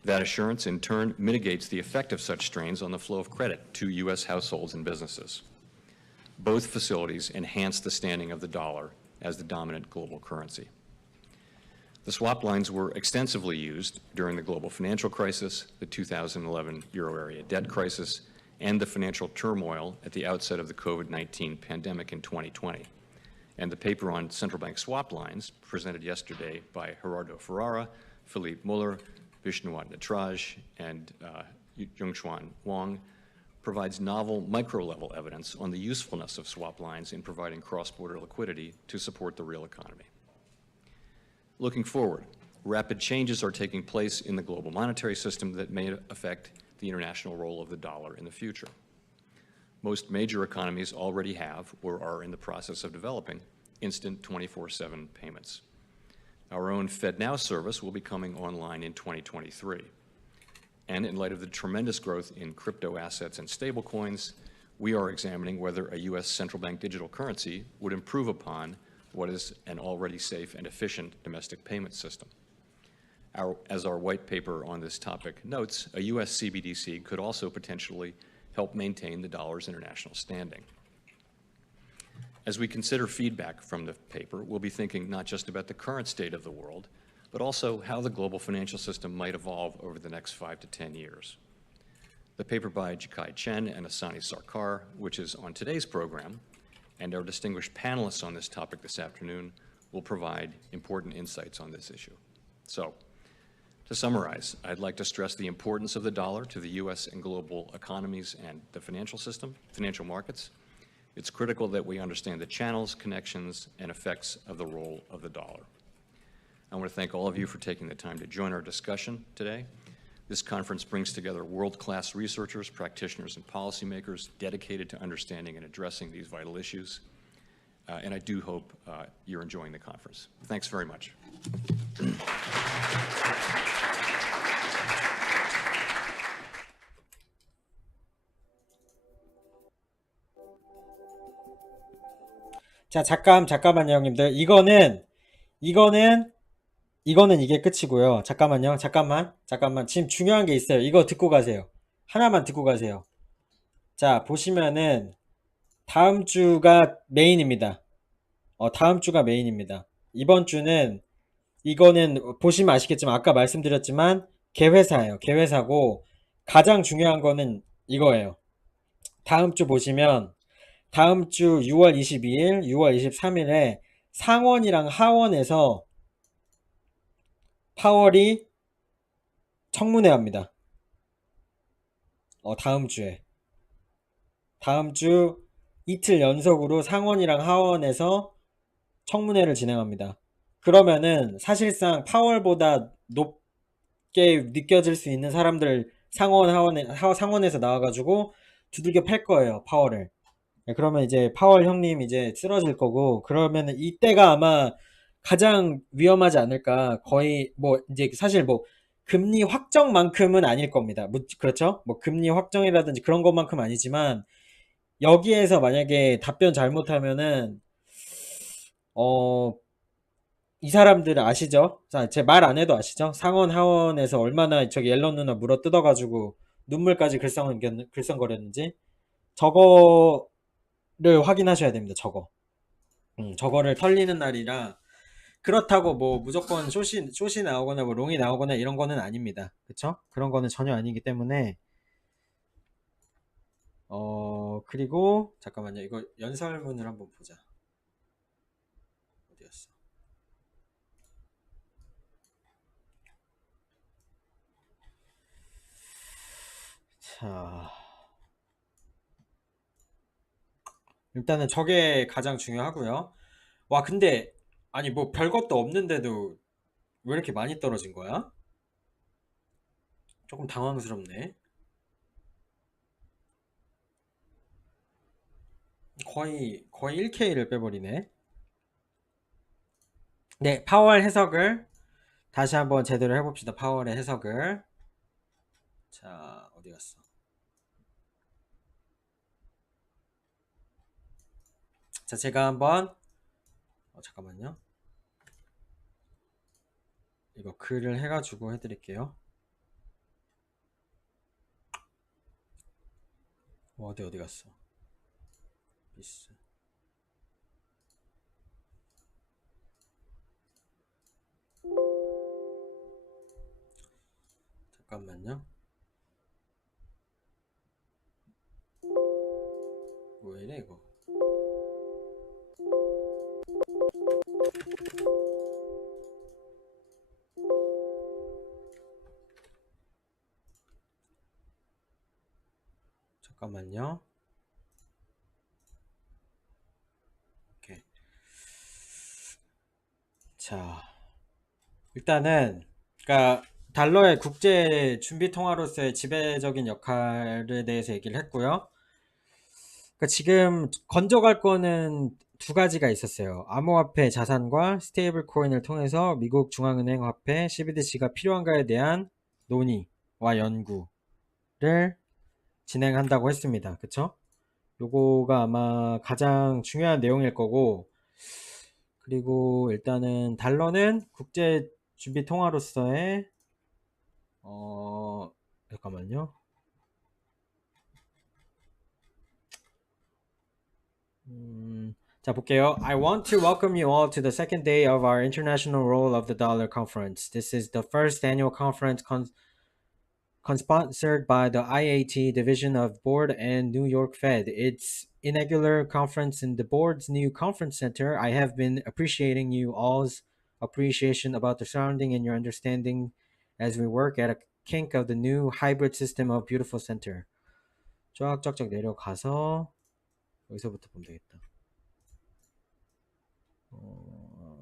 That assurance, in turn, mitigates the effect of such strains on the flow of credit to U.S. households and businesses. Both facilities enhance the standing of the dollar as the dominant global currency. The swap lines were extensively used during the global financial crisis, the 2011 euro area debt crisis, and the financial turmoil at the outset of the COVID-19 pandemic in 2020. And the paper on central bank swap lines, presented yesterday by Gerardo Ferrara, Philippe Muller, Vishnwat Natraj, and Yongchuan Wang, provides novel micro-level evidence on the usefulness of swap lines in providing cross-border liquidity to support the real economy. Looking forward, rapid changes are taking place in the global monetary system that may affect the international role of the dollar in the future. Most major economies already have or are in the process of developing instant 24/7 payments. Our own FedNow service will be coming online in 2023. And in light of the tremendous growth in crypto assets and stablecoins, we are examining whether a U.S. central bank digital currency would improve upon what is an already safe and efficient domestic payment system. As our white paper on this topic notes, a U.S. CBDC could also potentially help maintain the dollar's international standing. As we consider feedback from the paper, we'll be thinking not just about the current state of the world, but also how the global financial system might evolve over the next 5 to 10 years. The paper by Jikai Chen and Asani Sarkar, which is on today's program, and our distinguished panelists on this topic this afternoon will provide important insights on this issue. So, to summarize, I'd like to stress the importance of the dollar to the U.S. and global economies and the financial system, financial markets. It's critical that we understand the channels, connections, and effects of the role of the dollar. I want to thank all of you for taking the time to join our discussion today. This conference brings together world-class researchers, practitioners, and policymakers dedicated to understanding and addressing these vital issues. And I do hope you're enjoying the conference. Thanks very much. 자, 잠깐만요, 형님들. 이거는 이게 끝이고요. 잠깐만요. 잠깐만. 지금 중요한 게 있어요. 이거 듣고 가세요. 하나만 듣고 가세요. 자, 보시면은 다음 주가 메인입니다. 다음 주가 메인입니다. 이번 주는 이거는 보시면 아시겠지만 아까 말씀드렸지만 개회사예요. 개회사고 가장 중요한 거는 이거예요. 다음 주 보시면 다음 주 6월 22일, 6월 23일에 상원이랑 하원에서 파월이 청문회 합니다. 다음 주에. 다음 주 이틀 연속으로 상원이랑 하원에서 청문회를 진행합니다. 그러면은 사실상 파월보다 높게 느껴질 수 있는 사람들 상원에서 나와가지고 두들겨 팰 거예요, 파월을. 그러면 이제 파월 형님 이제 쓰러질 거고, 그러면은 이때가 아마 가장 위험하지 않을까. 거의 뭐 이제 사실 뭐 금리 확정만큼은 아닐 겁니다. 그렇죠? 뭐 금리 확정이라든지 그런 것만큼 아니지만 여기에서 만약에 답변 잘못하면은 이 사람들 아시죠? 제 말 안 해도 아시죠? 상원 하원에서 얼마나 저기 옐런 누나 물어 뜯어가지고 눈물까지 글썽거렸는지 저거를 확인하셔야 됩니다. 저거를 털리는 날이라 그렇다고 뭐 무조건 숏이 나오거나 뭐 롱이 나오거나 이런 거는 아닙니다. 그쵸? 그런 거는 전혀 아니기 때문에 그리고 잠깐만요. 이거 연설문을 한번 보자. 어디였어? 자, 일단은 저게 가장 중요하고요. 와, 근데 아니 뭐 별것도 없는데도 왜 이렇게 많이 떨어진 거야? 조금 당황스럽네. 거의 1K를 빼버리네. 네, 파월 해석을 다시 한번 제대로 해봅시다. 파월의 해석을. 자, 어디 갔어? 자, 제가 한번 잠깐만요. 이거 글을 해가지고 해드릴게요. 어디 갔어? 미스. 잠깐만요. 왜 이래 이거? 잠깐만요. 오케이. 자, 일단은 그러니까 달러의 국제 준비 통화로서의 지배적인 역할에 대해서 얘기를 했고요. 그러니까 지금 건져갈 거는 두 가지가 있었어요. 암호화폐 자산과 스테이블 코인을 통해서 미국 중앙은행 화폐 CBDC가 필요한가에 대한 논의와 연구를 진행한다고 했습니다. 그쵸? 요거가 아마 가장 중요한 내용일 거고, 그리고 일단은 달러는 국제 준비 통화로서의 잠깐만요. 자, 볼게요. I want to welcome you all to the second day of our International Role of the Dollar Conference. This is the first annual conference sponsored by the IAT Division of Board and New York Fed. It's inaugural conference in the board's new conference center. I have been appreciating you all's appreciation about the surrounding and your understanding as we work at a kink of the new hybrid system of beautiful center. 쫙쫙쫙 내려가서 여기서부터 보면 되겠다.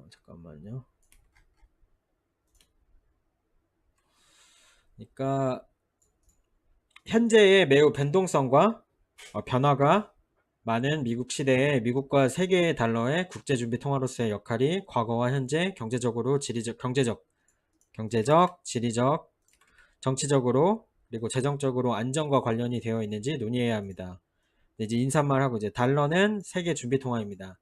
잠깐만요. 그러니까 현재의 매우 변동성과 변화가 많은 미국 시대에 미국과 세계의 달러의 국제준비 통화로서의 역할이 과거와 현재 경제적, 지리적, 정치적으로 그리고 재정적으로 안정과 관련이 되어 있는지 논의해야 합니다. 이제 인사말하고 이제 달러는 세계 준비 통화입니다.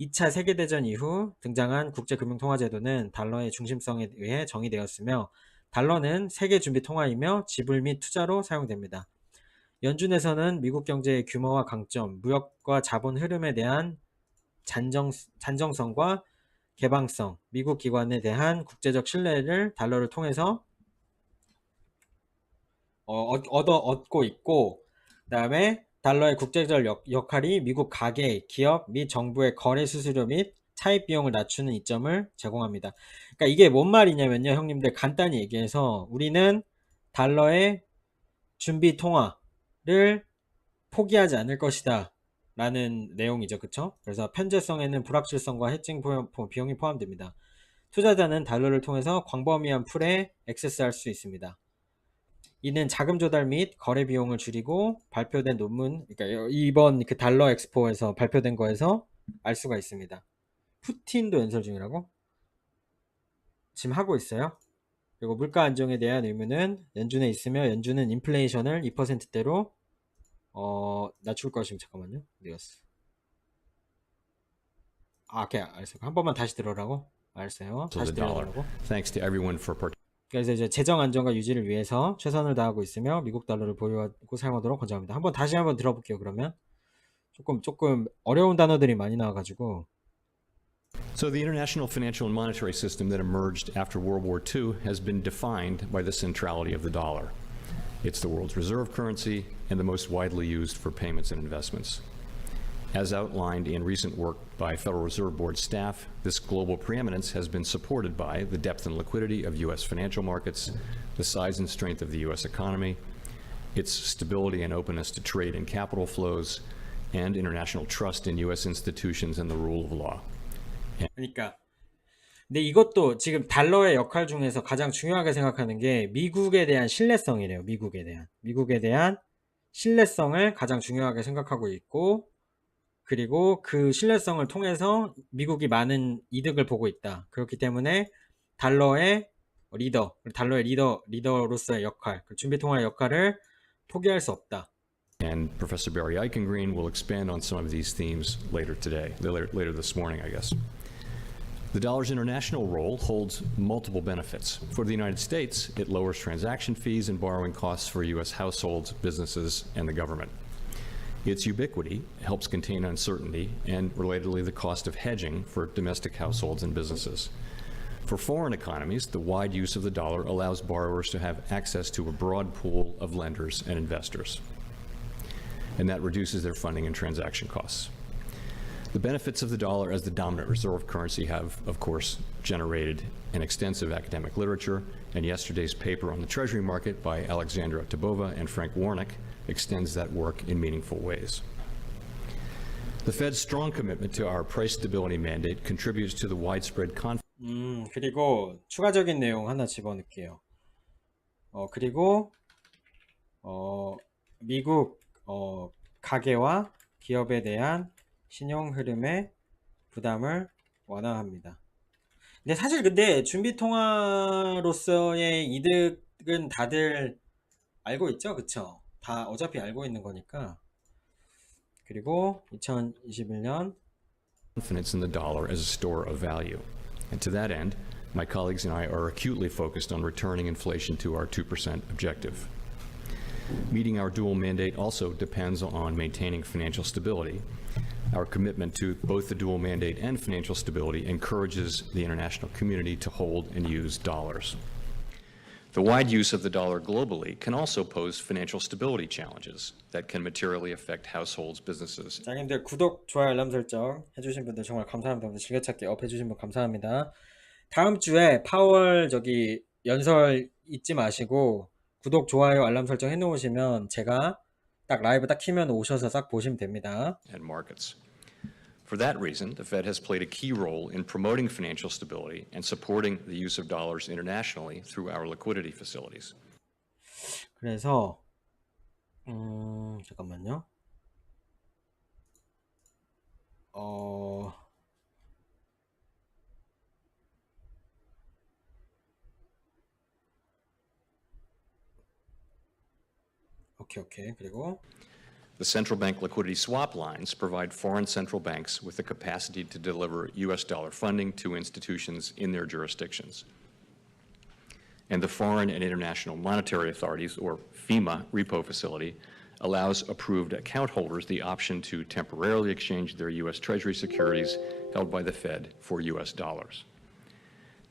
2차 세계대전 이후 등장한 국제금융통화제도는 달러의 중심성에 의해 정의되었으며 달러는 세계 준비 통화이며 지불 및 투자로 사용됩니다. 연준에서는 미국 경제의 규모와 강점, 무역과 자본 흐름에 대한 잔정성과 개방성, 미국 기관에 대한 국제적 신뢰를 달러를 통해서 얻고 있고, 그 다음에 달러의 국제적 역할이 미국 가계, 기업 및 정부의 거래 수수료 및 차입 비용을 낮추는 이점을 제공합니다. 그러니까 이게 뭔 말이냐면요, 형님들 간단히 얘기해서 우리는 달러의 준비 통화를 포기하지 않을 것이다 라는 내용이죠. 그쵸? 그래서 편제성에는 불확실성과 해칭 비용이 포함됩니다. 투자자는 달러를 통해서 광범위한 풀에 액세스할 수 있습니다. 이는 자금 조달 및 거래 비용을 줄이고 발표된 논문, 그러니까 이번 그 달러 엑스포에서 발표된 거에서 알 수가 있습니다. 푸틴도 연설 중이라고? 지금 하고 있어요? 그리고 물가 안정에 대한 의무는 연준에 있으며 연준은 인플레이션을 2%대로 낮출 것임. 잠깐만요. 어디 갔어? 오케이, 알았어요. 한 번만 다시 들어라고? 알았어요. So 다시 the dollar. 들어라고. Thanks to everyone for 그래서 이제 재정 안정과 유지를 위해서 최선을 다하고 있으며 미국 달러를 보유하고 사용하도록 권장합니다. 다시 한번 들어볼게요. 그러면 조금 어려운 단어들이 많이 나와가지고. So the international financial and monetary system that emerged after World War II has been defined by the centrality of the dollar. It's the world's reserve currency and the most widely used for payments and investments. As outlined in recent work by Federal Reserve Board staff, this global preeminence has been supported by the depth and liquidity of U.S. financial markets, the size and strength of the U.S. economy, its stability and openness to trade and capital flows, and international trust in U.S. institutions and the rule of law. 그러니까 근데 이것도 지금 달러의 역할 중에서 가장 중요하게 생각하는 게 미국에 대한 신뢰성이래요. 미국에 대한 신뢰성을 가장 중요하게 생각하고 있고, 그리고 그 신뢰성을 통해서 미국이 많은 이득을 보고 있다. 그렇기 때문에 달러의 리더로서의 역할, 준비통화의 역할을 포기할 수 없다. And Professor Barry Eichengreen will expand on some of these themes later this morning, I guess. The dollar's international role holds multiple benefits. For the United States, it lowers transaction fees and borrowing costs for U.S. households, businesses, and the government. Its ubiquity helps contain uncertainty and, relatedly, the cost of hedging for domestic households and businesses. For foreign economies, the wide use of the dollar allows borrowers to have access to a broad pool of lenders and investors, and that reduces their funding and transaction costs. The benefits of the dollar as the dominant reserve currency have, of course, generated an extensive academic literature, and yesterday's paper on the Treasury market by Alexandra Tabova and Frank Warnick extends that work in meaningful ways. The Fed's strong commitment to our price stability mandate contributes to the widespread confidence. 그리고 추가적인 내용 하나 집어넣을게요. 그리고 미국 가계와 기업에 대한 신용 흐름의 부담을 완화합니다. 근데 사실 준비통화로서의 이득은 다들 알고 있죠? 그쵸? 다 어차피 알고 있는 거니까. 그리고 2021년 confidence in the dollar as a store of value. And to that end, my colleagues and I are acutely focused on returning inflation to our 2% objective. Meeting our dual mandate also depends on maintaining financial stability. Our commitment to both the dual mandate and financial stability encourages the international community to hold and use dollars. The wide use of the dollar globally can also pose financial stability challenges that can materially affect households, businesses. 장님들 구독, 좋아요, 알람 설정 해주신 분들 정말 감사합니다. 즐겨찾기 업 해주신 분 감사합니다. 다음 주에 파월 연설 잊지 마시고 구독, 좋아요, 알람 설정 해놓으시면 제가 딱 라이브 딱 키면 오셔서 싹 보시면 됩니다. And markets. For that reason, the Fed has played a key role in promoting financial stability and supporting the use of dollars internationally through our liquidity facilities. 그래서 잠깐만요. 오케이. 그리고 The central bank liquidity swap lines provide foreign central banks with the capacity to deliver U.S. dollar funding to institutions in their jurisdictions. And the Foreign and International Monetary Authorities, or FEMA, repo facility allows approved account holders the option to temporarily exchange their U.S. Treasury securities held by the Fed for U.S. dollars.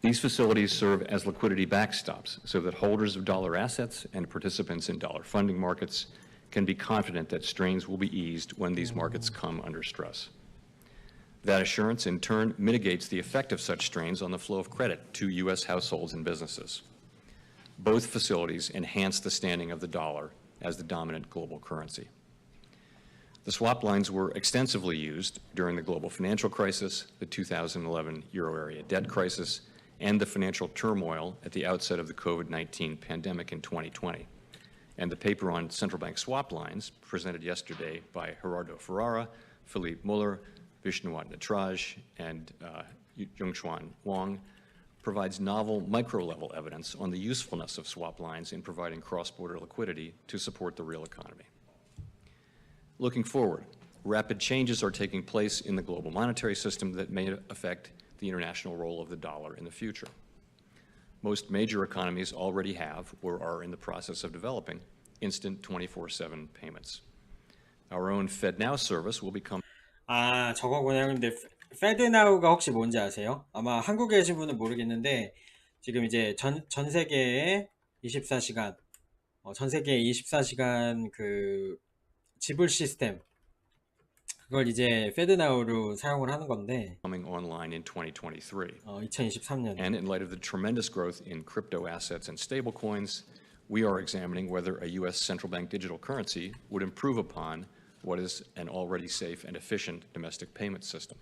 These facilities serve as liquidity backstops so that holders of dollar assets and participants in dollar funding markets can be confident that strains will be eased when these markets come under stress. That assurance, in turn, mitigates the effect of such strains on the flow of credit to U.S. households and businesses. Both facilities enhance the standing of the dollar as the dominant global currency. The swap lines were extensively used during the global financial crisis, the 2011 euro area debt crisis, and the financial turmoil at the outset of the COVID-19 pandemic in 2020. And the paper on central bank swap lines, presented yesterday by Gerardo Ferrara, Philippe Muller, Vishnuwat Natraj, and Yongchuan Wang, provides novel micro-level evidence on the usefulness of swap lines in providing cross-border liquidity to support the real economy. Looking forward, rapid changes are taking place in the global monetary system that may affect the international role of the dollar in the future. Most major economies already have or are in the process of developing instant 24/7 payments. Our own FedNow service will become 아, 저거구나. 근데 FedNow가 혹시 뭔지 아세요? 아마 한국에 계신 분은 모르겠는데 지금 이제 전 세계에 24시간 전 세계에 24시간 그 지불 시스템 그걸 이제 FedNow로 사용을 하는 건데 coming online in 2023. 2023년에 And in light of the tremendous growth in crypto assets and stablecoins, we are examining whether a U.S. central bank digital currency would improve upon what is an already safe and efficient domestic payment system.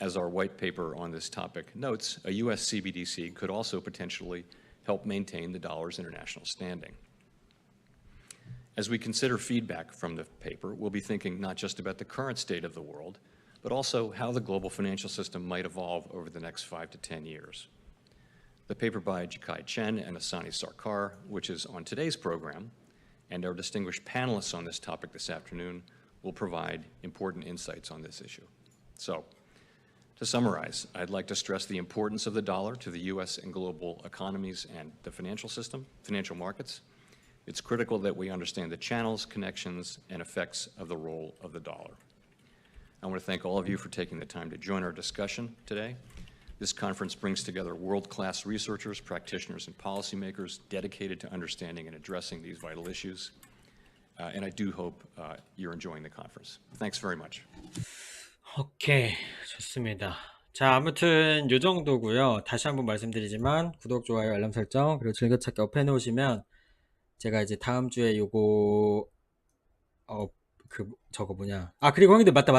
As our white paper on this topic notes, a U.S. CBDC could also potentially help maintain the dollar's international standing. As we consider feedback from the paper, we'll be thinking not just about the current state of the world, but also how the global financial system might evolve over the next 5 to 10 years. The paper by Jikai Chen and Asani Sarkar, which is on today's program, and our distinguished panelists on this topic this afternoon will provide important insights on this issue. So, to summarize, I'd like to stress the importance of the dollar to the U.S. and global economies and the financial system, financial markets. It's critical that we understand the channels, connections, and effects of the role of the dollar. I want to thank all of you for taking the time to join our discussion today. This conference brings together world-class researchers, practitioners, and policymakers dedicated to understanding and addressing these vital issues. And I do hope you're enjoying the conference. Thanks very much. 오케이, 좋습니다. 자, 아무튼 요 정도고요. 다시 한번 말씀드리지만 구독, 좋아요, 알람 설정 그리고 즐겨찾기 업 해놓으시면 제가 이제 다음 주에 요거 저거 뭐냐 그리고 형님들 맞다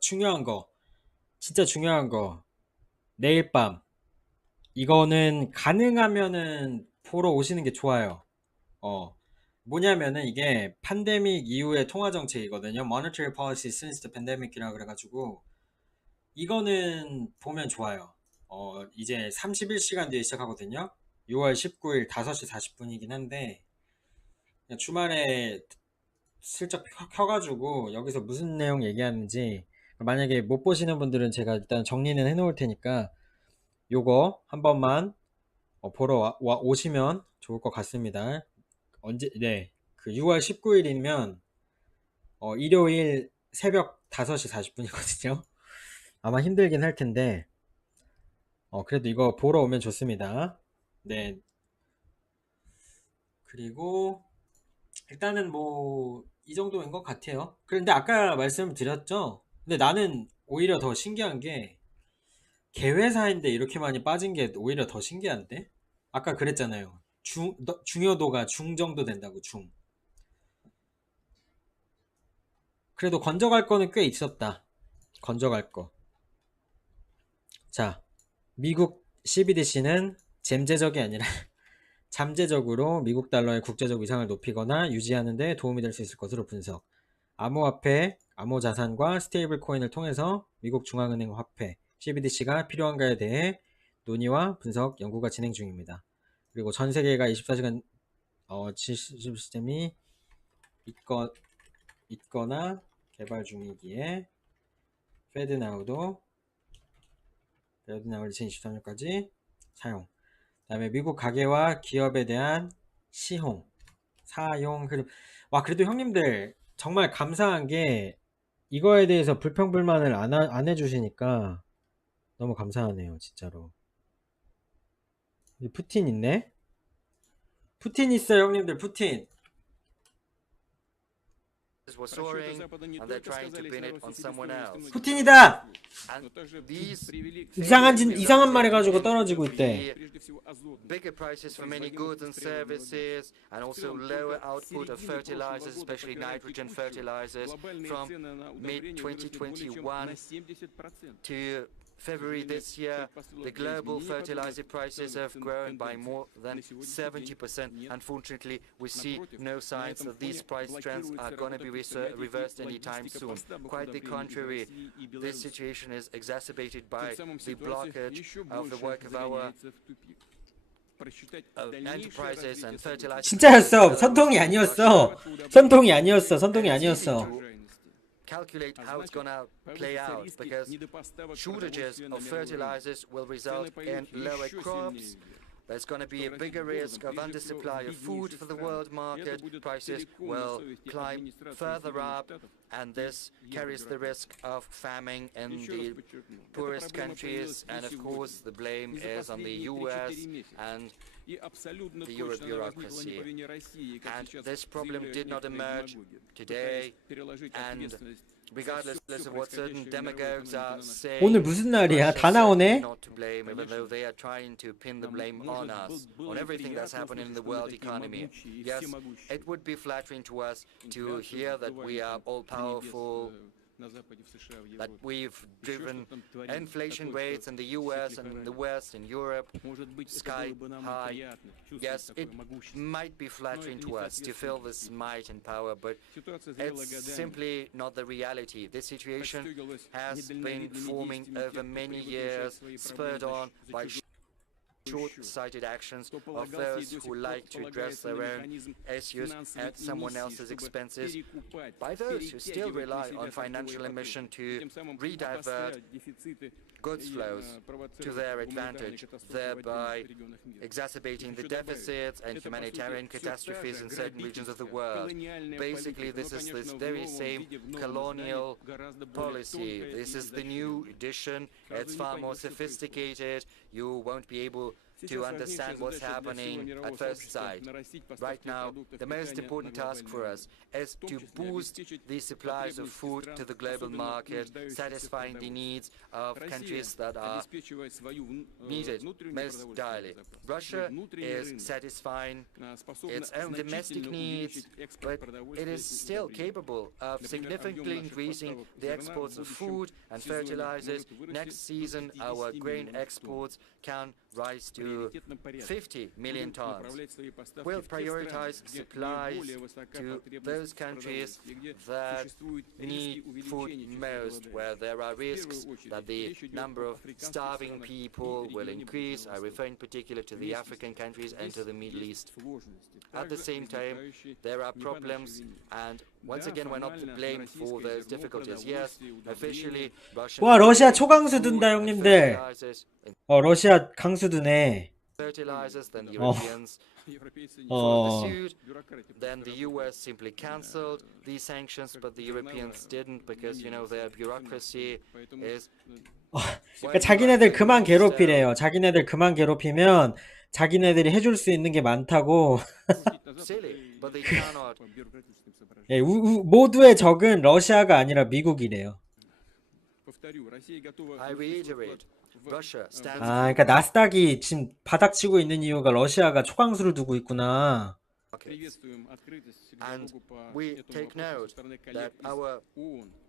중요한 거 진짜 중요한 거 내일 밤 이거는 가능하면은 보러 오시는 게 좋아요. 뭐냐면은 이게 팬데믹 이후의 통화 정책이거든요. Monetary Policy Since the Pandemic이라 그래가지고 이거는 보면 좋아요. 이제 31시간 뒤에 시작하거든요. 6월 19일 5시 40분이긴 한데 그냥 주말에 슬쩍 켜가지고 여기서 무슨 내용 얘기하는지 만약에 못 보시는 분들은 제가 일단 정리는 해놓을 테니까 요거 한 번만 보러 오시면 좋을 것 같습니다. 그 6월 19일이면 일요일 새벽 5시 40분이거든요. 아마 힘들긴 할 텐데 그래도 이거 보러 오면 좋습니다. 네. 그리고 일단은 뭐 이 정도인 것 같아요. 그런데 아까 말씀드렸죠. 근데 나는 오히려 더 신기한 게 개회사인데 이렇게 많이 빠진 게 오히려 더 신기한데? 아까 그랬잖아요. 중요도가 중 정도 된다고, 중. 그래도 건져갈 거는 꽤 있었다. 건져갈 거. 자, 미국 CBDC는 잠재적이 아니라 잠재적으로 미국 달러의 국제적 위상을 높이거나 유지하는 데 도움이 될 수 있을 것으로 분석. 암호화폐, 암호자산과 스테이블 코인을 통해서 미국 중앙은행 화폐, CBDC가 필요한가에 대해 논의와 분석 연구가 진행 중입니다. 그리고 전 세계가 24시간 시스템이 있거나 개발 중이기에 FedNow를 2023년까지 사용. 그다음에 미국 가계와 기업에 대한 사용. 그래도 형님들 정말 감사한 게 이거에 대해서 불평불만을 안 해주시니까 너무 감사하네요, 진짜로. 푸틴 있네? 푸틴 있어요, 형님들, 푸틴. was soaring and they're trying to pin it on someone else. 푸틴이다! And these 이상한 말 해가지고 떨어지고 있대. bigger prices for many goods and services and also lower output of fertilizers, especially nitrogen fertilizers, from mid-2021 to February this year, the global fertilizer prices have grown by more than 70%. Unfortunately, we see no signs that these price trends are going to be reversed anytime soon. Quite the contrary, this situation is exacerbated by the blockage of the work of our enterprises and fertilizer. 진짜였어. 선통이 아니었어. 선통이 아니었어. 선통이 아니었어. Calculate how it's going to play out, because shortages of fertilizers will result in lower crops. There's going to be a bigger risk of undersupply of food for the world market. Prices will climb further up, and this carries the risk of famine in the poorest countries. And of course, the blame is on the US and the Euro bureaucracy. And this problem did not emerge today, and regardless of what certain demagogues are saying, 오늘 무슨 날이야? 다 Russia 나오네. is not to blame, even though they are trying to pin the blame on us, on everything that's happening in the world economy. Yes, it would be flattering to us to hear that we are all powerful, that we've driven inflation rates in the US and in the West, in Europe, sky high. Yes, it might be flattering to us to feel this might and power, but it's simply not the reality. This situation has been forming over many years, spurred on by short-sighted actions of those who like to address their own issues at someone else's expenses, by those who still rely on financial emission to redivert goods flows to their advantage, thereby exacerbating the deficits and humanitarian catastrophes in certain regions of the world. Basically, this is this very same colonial policy. This is the new edition. It's far more sophisticated. You won't be able to understand what's happening at first sight. Right now, the most important task for us is to boost the supplies of food to the global market, satisfying the needs of countries that are needed most direly. Russia is satisfying its own domestic needs, but it is still capable of significantly increasing the exports of food and fertilizers. Next season, our grain exports can rise to 50 million tons. We'll prioritize supplies to those countries that need food most, where there are risks that the number of starving people will increase. I refer in particular to the African countries and to the Middle East. At the same time, there are problems, and once again, we're not to blame for those difficulties. Yes, officially, 와, 러시아 초강수 든다, 형님들. 러시아 강수 드네. fertilizers, then the Europeans followed the suit. Then the US simply cancelled these sanctions, but the Europeans didn't, because, you know, their bureaucracy is... 그러니까 자기네들 그만 괴롭히래요. 자기네들 그만 괴롭히면 자기네들이 해줄 수 있는 게 많다고. silly, but they cannot. 예, 모두의 적은 러시아가 아니라 미국이래요. I reiterate, Russia stands 아, 그러니까 나스닥이 지금 바닥치고 있는 이유가 러시아가 초강수를 두고 있구나. and we take note that our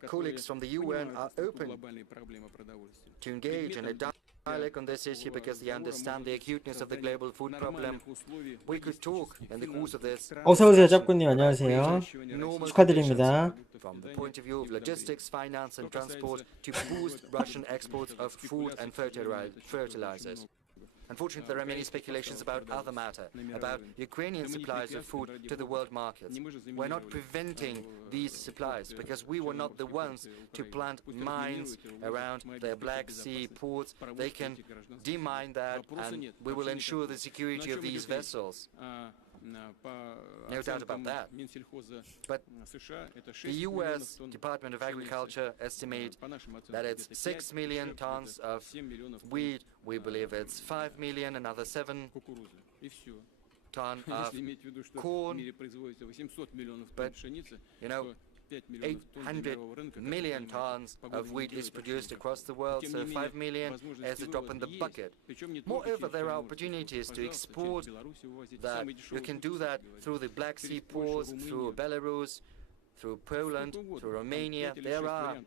colleagues from the UN are open to engage in a dialogue on this issue because they understand the acuteness of the global food problem. We could talk in the course of this. 어서 오세요, 짭군님. 안녕하세요. 축하드립니다. From the point of view of logistics, finance and transport to boost Russian exports of food and fertilizers. Unfortunately, there are many speculations about other matter, about Ukrainian supplies of food to the world markets. We're not preventing these supplies because we were not the ones to plant mines around their Black Sea ports. They can demine that, and we will ensure the security of these vessels. No doubt about that. But the US Department of Agriculture estimates that it's 6 million tons of wheat. We believe it's 5 million, another 7 tons of corn. But, you know, 800 million tons of wheat is produced across the world, so 5 million is a drop in the bucket. Moreover, there are opportunities to export that. You can do that through the Black Sea ports, through Belarus, through Poland, through Romania. There are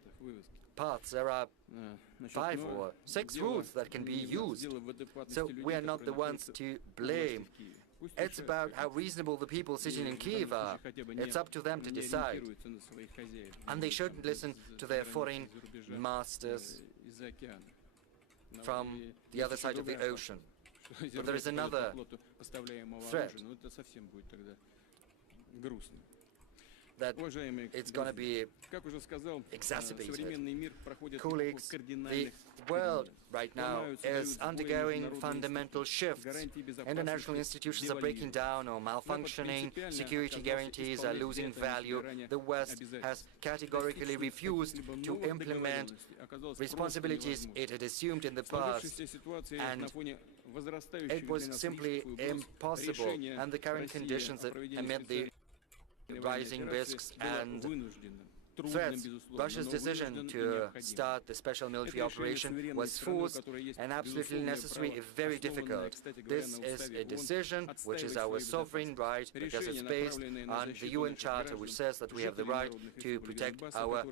paths. There are 5 or 6 routes that can be used. So we are not the ones to blame. It's about how reasonable the people sitting in Kiev are. It's up to them to decide. And they shouldn't listen to their foreign masters from the other side of the ocean. But there is another threat that it's going to be exacerbated. Colleagues, the world right now is undergoing fundamental shifts. International institutions are breaking down or malfunctioning. Security guarantees are losing value. The West has categorically refused to implement responsibilities it had assumed in the past, and it was simply impossible. And the current conditions that amid the rising risks and threats, Russia's decision to start the special military operation was forced and absolutely necessary, if very difficult. This is a decision which is our sovereign right because it's based on the UN Charter, which says that we have the right to protect our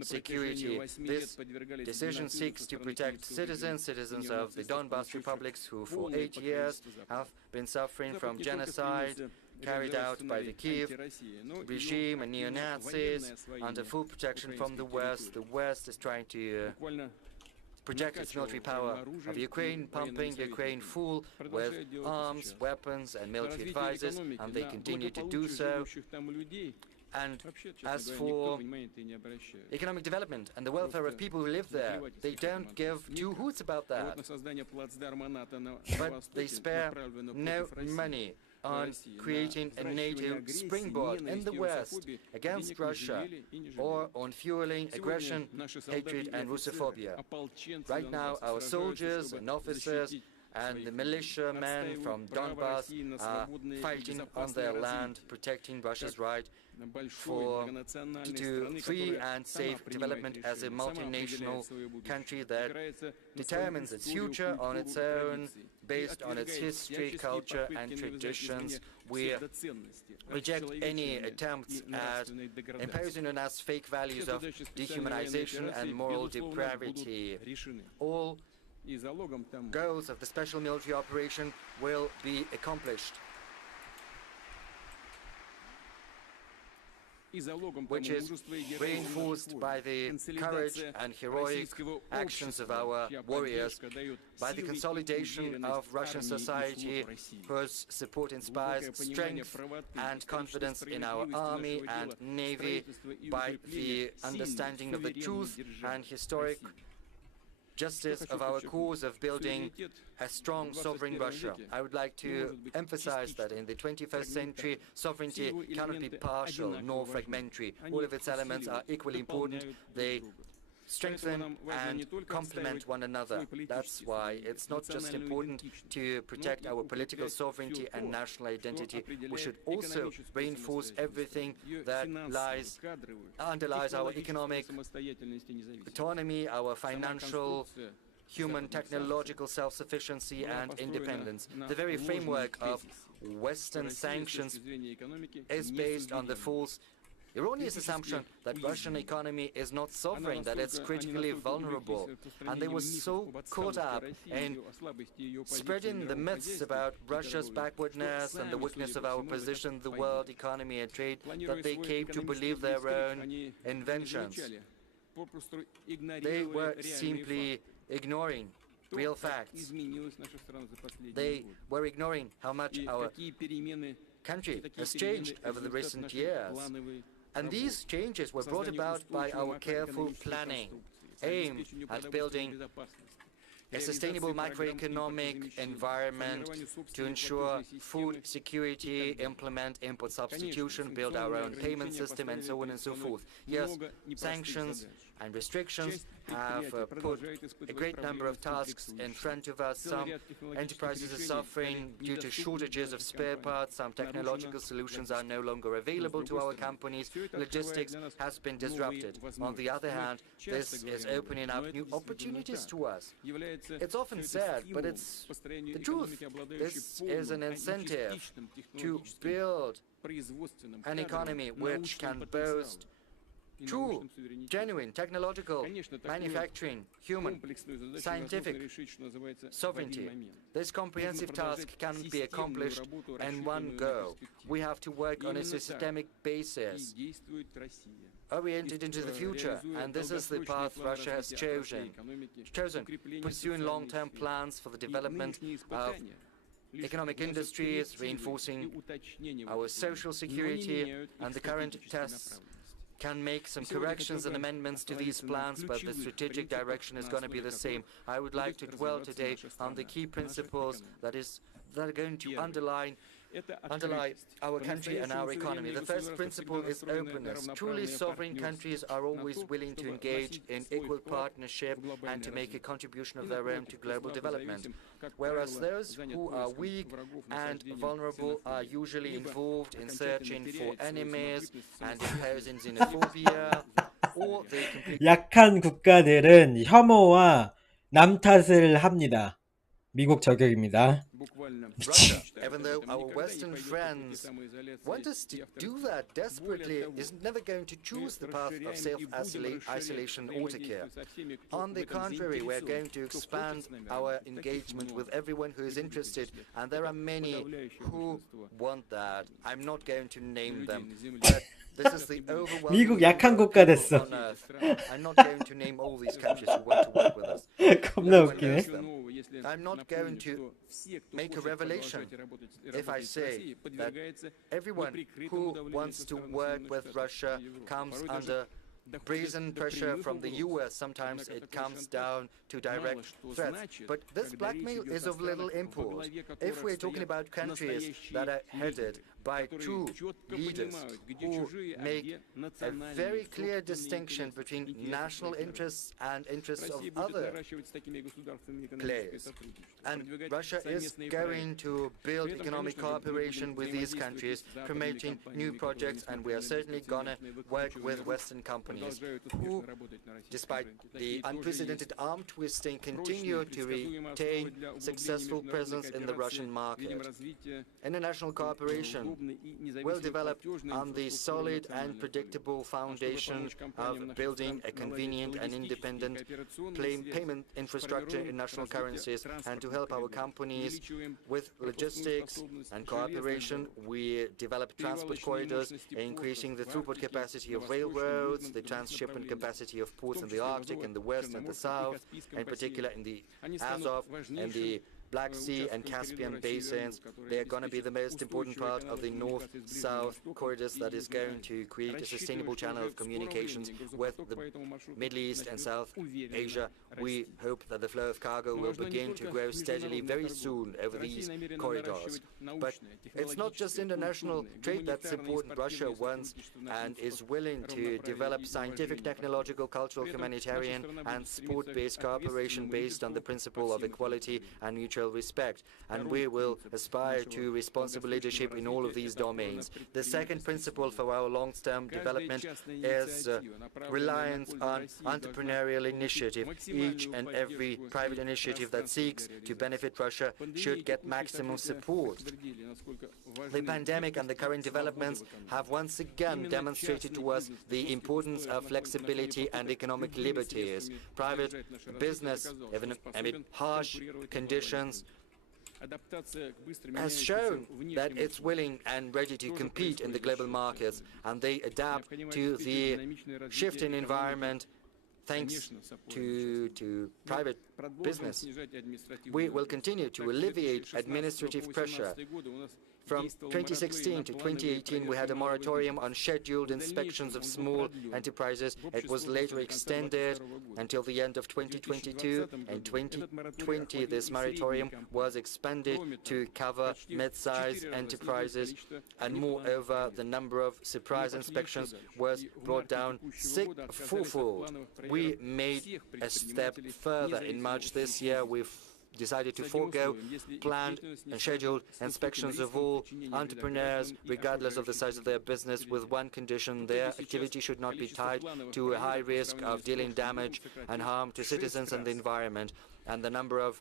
security. This decision seeks to protect citizens of the Donbas republics who for 8 years have been suffering from genocide carried out by the Kiev regime and neo-Nazis under full protection from the West. The West is trying to project its military power of Ukraine, pumping Ukraine full with arms, weapons, and military advisors, and they continue to do so. And as for economic development and the welfare of people who live there, they don't give 2 hoots about that. But they spare no money on creating a NATO springboard in the West against Russia, or on fueling aggression, hatred, and Russophobia. Right now, our soldiers and officers and the militiamen from Donbas are fighting on their land, protecting Russia's right to free and safe development as a multinational country that determines its future on its own, based on its history, culture, and traditions. We reject any attempts at imposing on us fake values of dehumanization and moral depravity. All goals of the special military operation will be accomplished, which is reinforced by the courage and heroic actions of our warriors, by the consolidation of Russian society, whose support inspires strength and confidence in our army and navy, by the understanding of the truth and historic justice of our cause of building a strong sovereign Russia. I would like to emphasize that in the 21st century, sovereignty cannot be partial nor fragmentary. All of its elements are equally important. They strengthen and complement one another. That's why it's not just important to protect our political sovereignty and national identity. We should also reinforce everything that underlies our economic autonomy, our financial, human, technological self-sufficiency and independence. The very framework of Western sanctions is based on the false erroneous assumption that Russian economy is not sovereign, that it's critically vulnerable. And they were so caught up in spreading the myths about Russia's backwardness and the weakness of our position in the world economy and trade that they came to believe their own inventions. They were simply ignoring real facts. They were ignoring how much our country has changed over the recent years. And these changes were brought about by our careful planning, aimed at building a sustainable macroeconomic environment to ensure food security, implement import substitution, build our own payment system, and so on and so forth. Yes, sanctions and restrictions have put a great number of tasks in front of us. Some enterprises are suffering due to shortages of spare parts. Some technological solutions are no longer available to our companies. Logistics has been disrupted. On the other hand, this is opening up new opportunities to us. It's often said, but it's the truth. This is an incentive to build an economy which can boast true, genuine, technological, manufacturing, human, scientific sovereignty. This comprehensive task cannot be accomplished in one go. We have to work on a systemic basis, oriented into the future, and this is the path Russia has chosen, pursuing long-term plans for the development of economic industries, reinforcing our social security, and the current tests can make some corrections and amendments to these plans, but the strategic direction is going to be the same. I would like to dwell today on the key principles that are going to underlie our country and our economy. The first principle is openness. Truly sovereign countries are always willing to engage in equal partnership and to make a contribution of their own to global development, whereas those who are weak and vulnerable are usually involved in searching for enemies and imposing xenophobia, or they completely 약한 국가들은 혐오와 남 탓을 합니다. 미국 저격입니다. Russia, even though our Western friends want us to do that desperately, is never going to choose the path of self-isolation altogether. On the contrary, we're going to expand our engagement with everyone who is interested, and there are many who want that. I'm not going to name them, but this is the overwhelming 미국 약한 국가 됐어. on earth. I'm not going to name all these countries who want to work with us. 겁나 Everyone 웃기네. knows them. I'm not going to make a revelation if I say that everyone who wants to work with Russia comes under brazen pressure from the US. Sometimes it comes down to direct threats. But this blackmail is of little import. If we're talking about countries that are headed by true leaders who make a very clear distinction between national interests and interests of other players. And Russia is going to build economic cooperation with these countries, promoting new projects, and we are certainly going to work with Western companies who, despite the unprecedented arm twisting, continue to retain successful presence in the Russian market. International cooperation will develop on the solid and predictable foundation of building a convenient and independent payment infrastructure in national currencies, and to help our companies with logistics and cooperation, we develop transport corridors, increasing the throughput capacity of railroads, the transshipment capacity of ports in the Arctic, in the west and the south, in particular in the Azov and the Black Sea and Caspian basins. They are going to be the most important part of the north-south corridors that is going to create a sustainable channel of communications with the Middle East and South Asia. We hope that the flow of cargo will begin to grow steadily very soon over these corridors. But it's not just international trade that's important. Russia wants and is willing to develop scientific, technological, cultural, humanitarian, and sport-based cooperation based on the principle of equality and mutual respect, and we will aspire to responsible leadership in all of these domains. The second principle for our long-term development is reliance on entrepreneurial initiative. Each and every private initiative that seeks to benefit Russia should get maximum support. The pandemic and the current developments have once again demonstrated to us the importance of flexibility and economic liberties. Private business, even amid harsh conditions, has shown that it's willing and ready to compete in the global markets, and they adapt to the shifting environment thanks to private business. We will continue to alleviate administrative pressure. From 2016 to 2018, we had a moratorium on scheduled inspections of small enterprises. It was later extended until the end of 2022. In 2020, this moratorium was expanded to cover mid-sized enterprises, and moreover, the number of surprise inspections was brought down fourfold. We made a step further. In March this year, we've decided to forego planned and scheduled inspections of all entrepreneurs, regardless of the size of their business, with one condition: their activity should not be tied to a high risk of dealing damage and harm to citizens and the environment. and the number of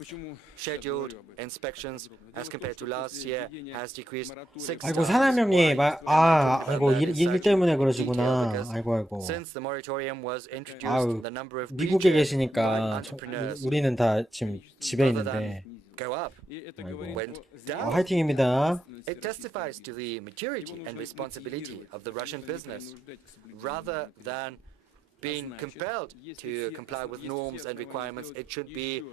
scheduled inspections as compared to last year has decreased 6 아이고 times. 사남형님, 아이고 일 Such 때문에 detail 그러시구나. because 아이고. since the moratorium was introduced, 아우 the number of 미국에 breaches by 계시니까 entrepreneurs 우리는 다 지금 집에 rather 있는데. than go up 아이고. went down. 화이팅입니다. It testifies to the maturity and responsibility of the Russian business. Rather than being compelled to comply with norms and requirements, it should be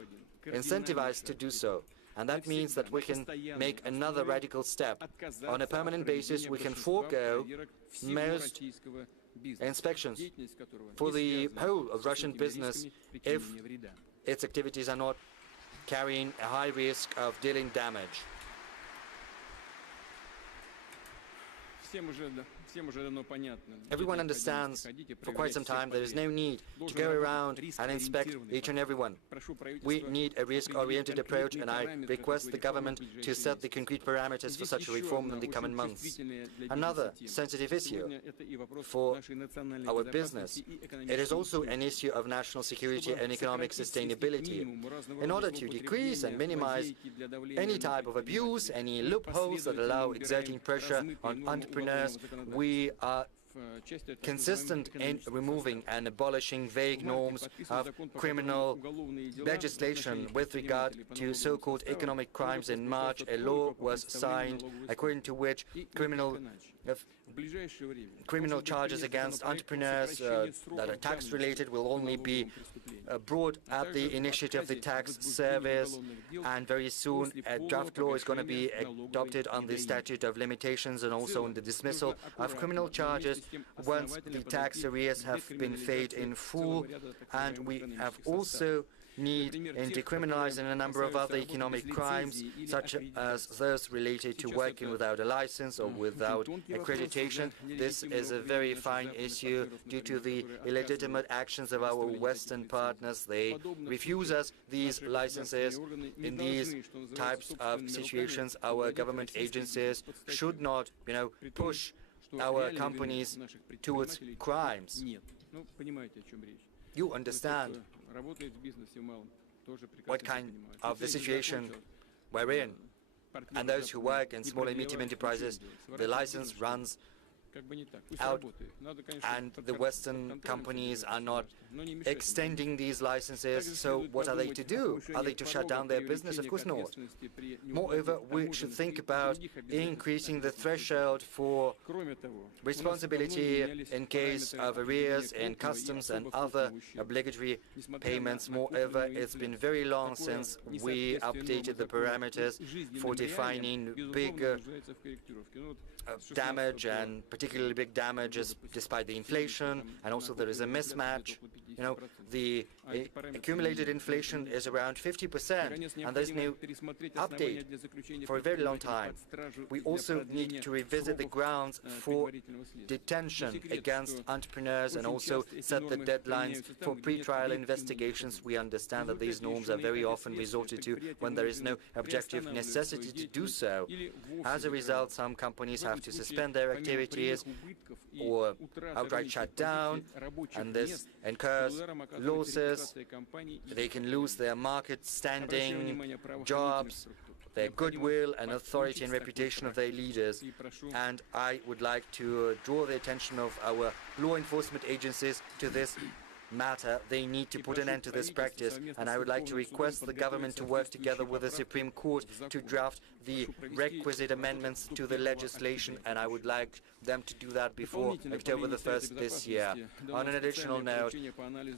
incentivized to do so. And that means that we can make another radical step. On a permanent basis, we can forego most inspections for the whole of Russian business if its activities are not carrying a high risk of dealing damage. Everyone understands for quite some time there is no need to go around and inspect each and every one. We need a risk-oriented approach, and I request the government to set the concrete parameters for such a reform in the coming months. Another sensitive issue for our business, it is also an issue of national security and economic sustainability. In order to decrease and minimize any type of abuse, any loopholes that allow exerting pressure on entrepreneurs, we are consistent in removing and abolishing vague norms of criminal legislation with regard to so-called economic crimes. In March, a law was signed according to which criminal charges against entrepreneurs that are tax-related will only be brought at the initiative of the tax service, and very soon a draft law is going to be adopted on the statute of limitations and also on the dismissal of criminal charges once the tax arrears have been paid in full. And we have also need in decriminalizing a number of other economic crimes, such as those related to working without a license or without accreditation. This is a very fine issue due to the illegitimate actions of our Western partners. They refuse us these licenses. In these types of situations, our government agencies should not, push our companies towards crimes. You understand what kind of the situation we're in. And those who work in small and medium enterprises, the license runs out, and the Western companies are not extending these licenses. So what are they to do? Are they to shut down their business? Of course not. Moreover, we should think about increasing the threshold for responsibility in case of arrears in customs and other obligatory payments. Moreover, it's been very long since we updated the parameters for defining big damage, and particularly big damages despite the inflation, and also there is a mismatch. The accumulated inflation is around 50%, and there's no update for a very long time. We also need to revisit the grounds for detention against entrepreneurs and also set the deadlines for pre-trial investigations. We understand that these norms are very often resorted to when there is no objective necessity to do so. As a result, some companies have to suspend their activities or outright shut down, and this incurs losses. They can lose their market standing, jobs, their goodwill and authority and reputation of their leaders. And I would like to draw the attention of our law enforcement agencies to this matter. They need to put an end to this practice, and I would like to request the government to work together with the Supreme Court to draft the requisite amendments to the legislation, and I would like them to do that before October the 1st this year. On an additional note,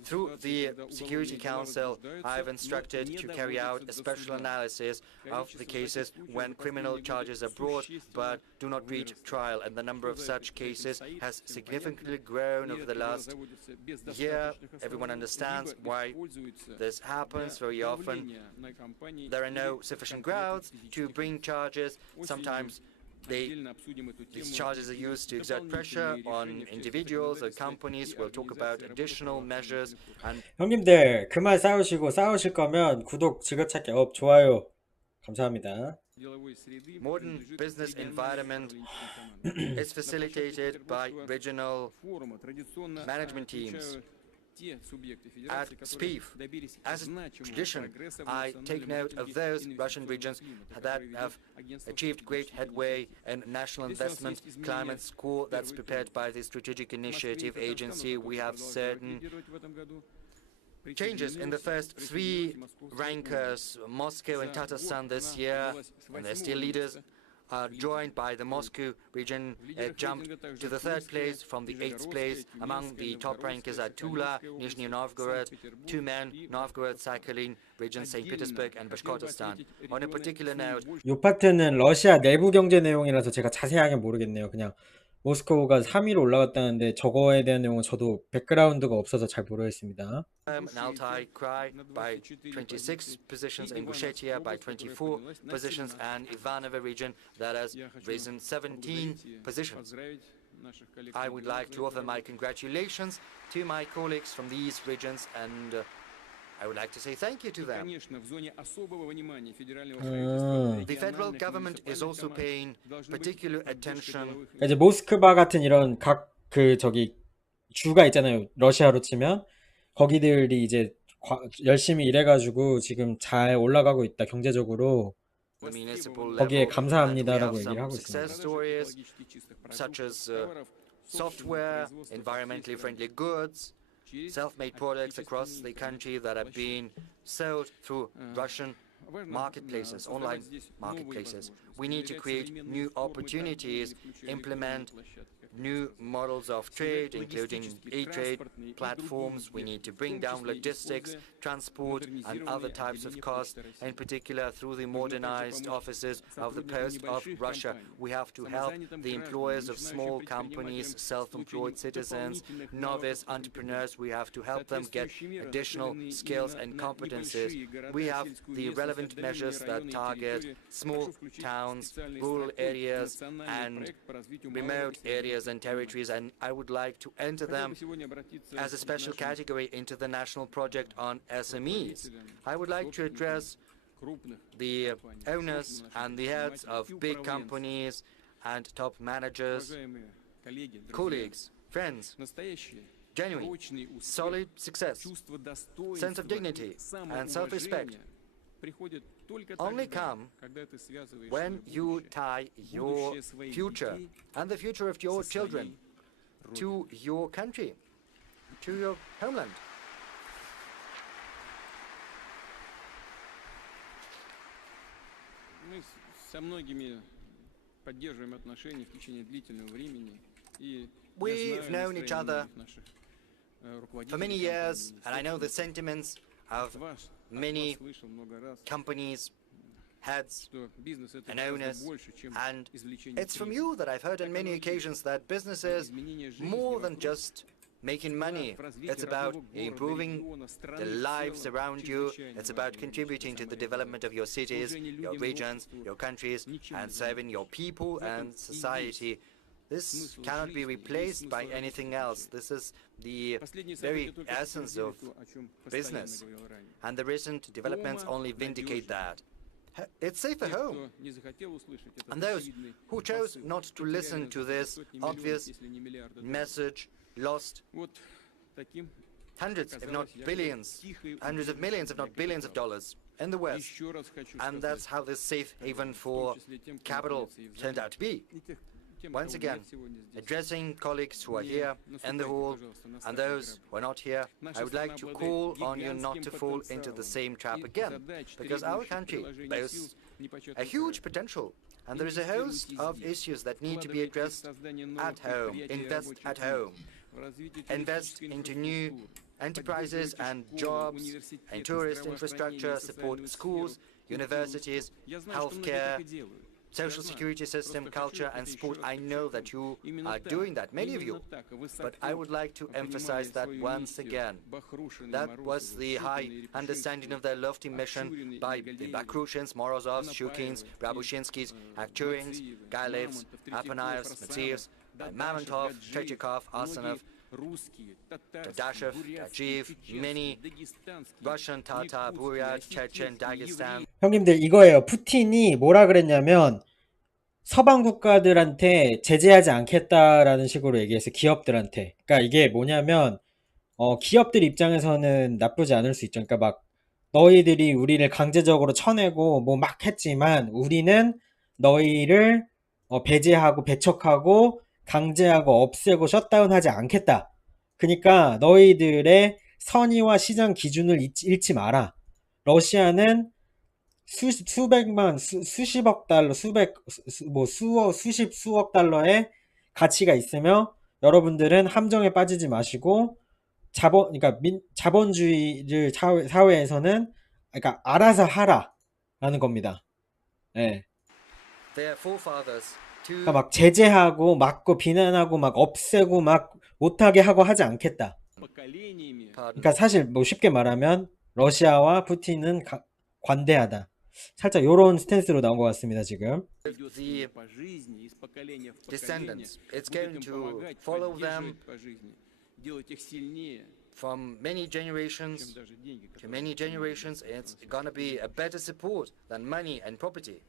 through the Security Council, I have instructed to carry out a special analysis of the cases when criminal charges are brought but do not reach trial, and the number of such cases has significantly grown over the last year. Everyone understands why this happens. Very often there are no sufficient grounds to bring charges. Sometimes these charges are used to exert pressure on individuals or companies. We'll talk about additional measures. And 형님들 그만 싸우시고, 싸우실 거면 구독, 지긋찾기, 좋아요 감사합니다. modern business environment is facilitated by regional management teams. at SPIF. As a tradition, I take note of those Russian regions that have achieved great headway in national investment climate score that's prepared by the Strategic Initiative Agency. We have certain changes in the first three rankers. Moscow and Tatarstan this year, and they're still leaders, are joined by the Moscow region. It jumped to the 3rd place from the 8th place. Among the top rankers are Tula, Nizhny Novgorod, Tyumen, Novgorod, Sakhalin region, St. Petersburg, and Bashkortostan. On a particular note, 이 파트는 러시아 내부 경제 내용이라서 제가 자세하게 모르겠네요. 그냥 모스크바가 3위로 올라갔다는데 저거에 대한 내용은 저도 백그라운드가 없어서 잘 모르겠습니다. and Altai Krai by 26 positions, Ingushetia by 24 positions, and Ivanovo region that has risen 17 positions. I would like to offer my congratulations to my colleagues from these regions, and I would like to say thank you to them. The federal government is also paying particular attention. 이제 모스크바 같은 이런 각 주가 있잖아요. 러시아로 치면 거기들이 이제 열심히 일해가지고 지금 잘 올라가고 있다 경제적으로. 거기에 감사합니다라고 얘기를 하고 있습니다. Such as software, environmentally friendly goods, self-made products across the country that are being sold through Russian marketplaces, online marketplaces. We need to create new opportunities, implement new models of trade, including e-trade platforms. We need to bring down logistics, transport, and other types of costs, in particular through the modernized offices of the Post of Russia. We have to help the employers of small companies, self-employed citizens, novice entrepreneurs. We have to help them get additional skills and competencies. We have the relevant measures that target small towns, rural areas, and remote areas and territories, and I would like to enter them as a special category into the national project on SMEs. I would like to address the owners and the heads of big companies and top managers, colleagues, friends. Genuine, solid success, sense of dignity, and self-respect only come when you tie your future and the future of your children to your country, to your homeland. We've known each other for many years, and I know the sentiments of many companies, heads, and owners, and it's from you that I've heard on many occasions that business is more than just making money. It's about improving the lives around you. It's about contributing to the development of your cities, your regions, your countries, and serving your people and society. This cannot be replaced by anything else. This is the very essence of business, and the recent developments only vindicate that. It's safer home. And those who chose not to listen to this obvious message lost hundreds, if not billions, hundreds of millions, if not billions of dollars in the West. And that's how this safe haven for capital turned out to be. Once again, addressing colleagues who are here in the hall and those who are not here, I would like to call on you not to fall into the same trap again, because our country boasts a huge potential, and there is a host of issues that need to be addressed at home. Invest at home. Invest into new enterprises and jobs, and tourist infrastructure, support schools, universities, healthcare, social security system, culture, and sport. I know that you are doing that, many of you, but I would like to emphasize that once again. That was the high understanding of their lofty mission by the Bakrushins, Morozovs, Shukins, Brabushinskis, Akhturins, Gailevs, Apanayevs, Matsievs, by Mamontov, Tretyakov, Arsenov, Dadashev, Dajiv, many Russian, Tatar, Buryat, Chechen, Dagestan. 형님들 이거예요. 푸틴이 뭐라 그랬냐면 서방 국가들한테 제재하지 않겠다라는 식으로 얘기해서 기업들한테. 그러니까 이게 뭐냐면 기업들 입장에서는 나쁘지 않을 수 있죠. 그러니까 막 너희들이 우리를 강제적으로 쳐내고 뭐 막 했지만 우리는 너희를 배제하고 배척하고 강제하고 없애고 셧다운하지 않겠다. 그러니까 너희들의 선의와 시장 기준을 잃지 마라. 러시아는 수백만, 수십억 달러, 수억 달러의 가치가 있으며 여러분들은 함정에 빠지지 마시고 그러니까 자본주의를 사회에서는 그러니까 알아서 하라라는 겁니다. 예. Their forefathers 그러니까 막 제재하고 막고 비난하고 막 없애고 막 못하게 하고 하지 않겠다. 그러니까 사실 뭐 쉽게 말하면 러시아와 푸틴은 관대하다. 살짝 요런 스탠스로 나온 것 같습니다, 지금. the descendants. It's going to follow them from many generations to many generations. It's going to be a better support than money and property.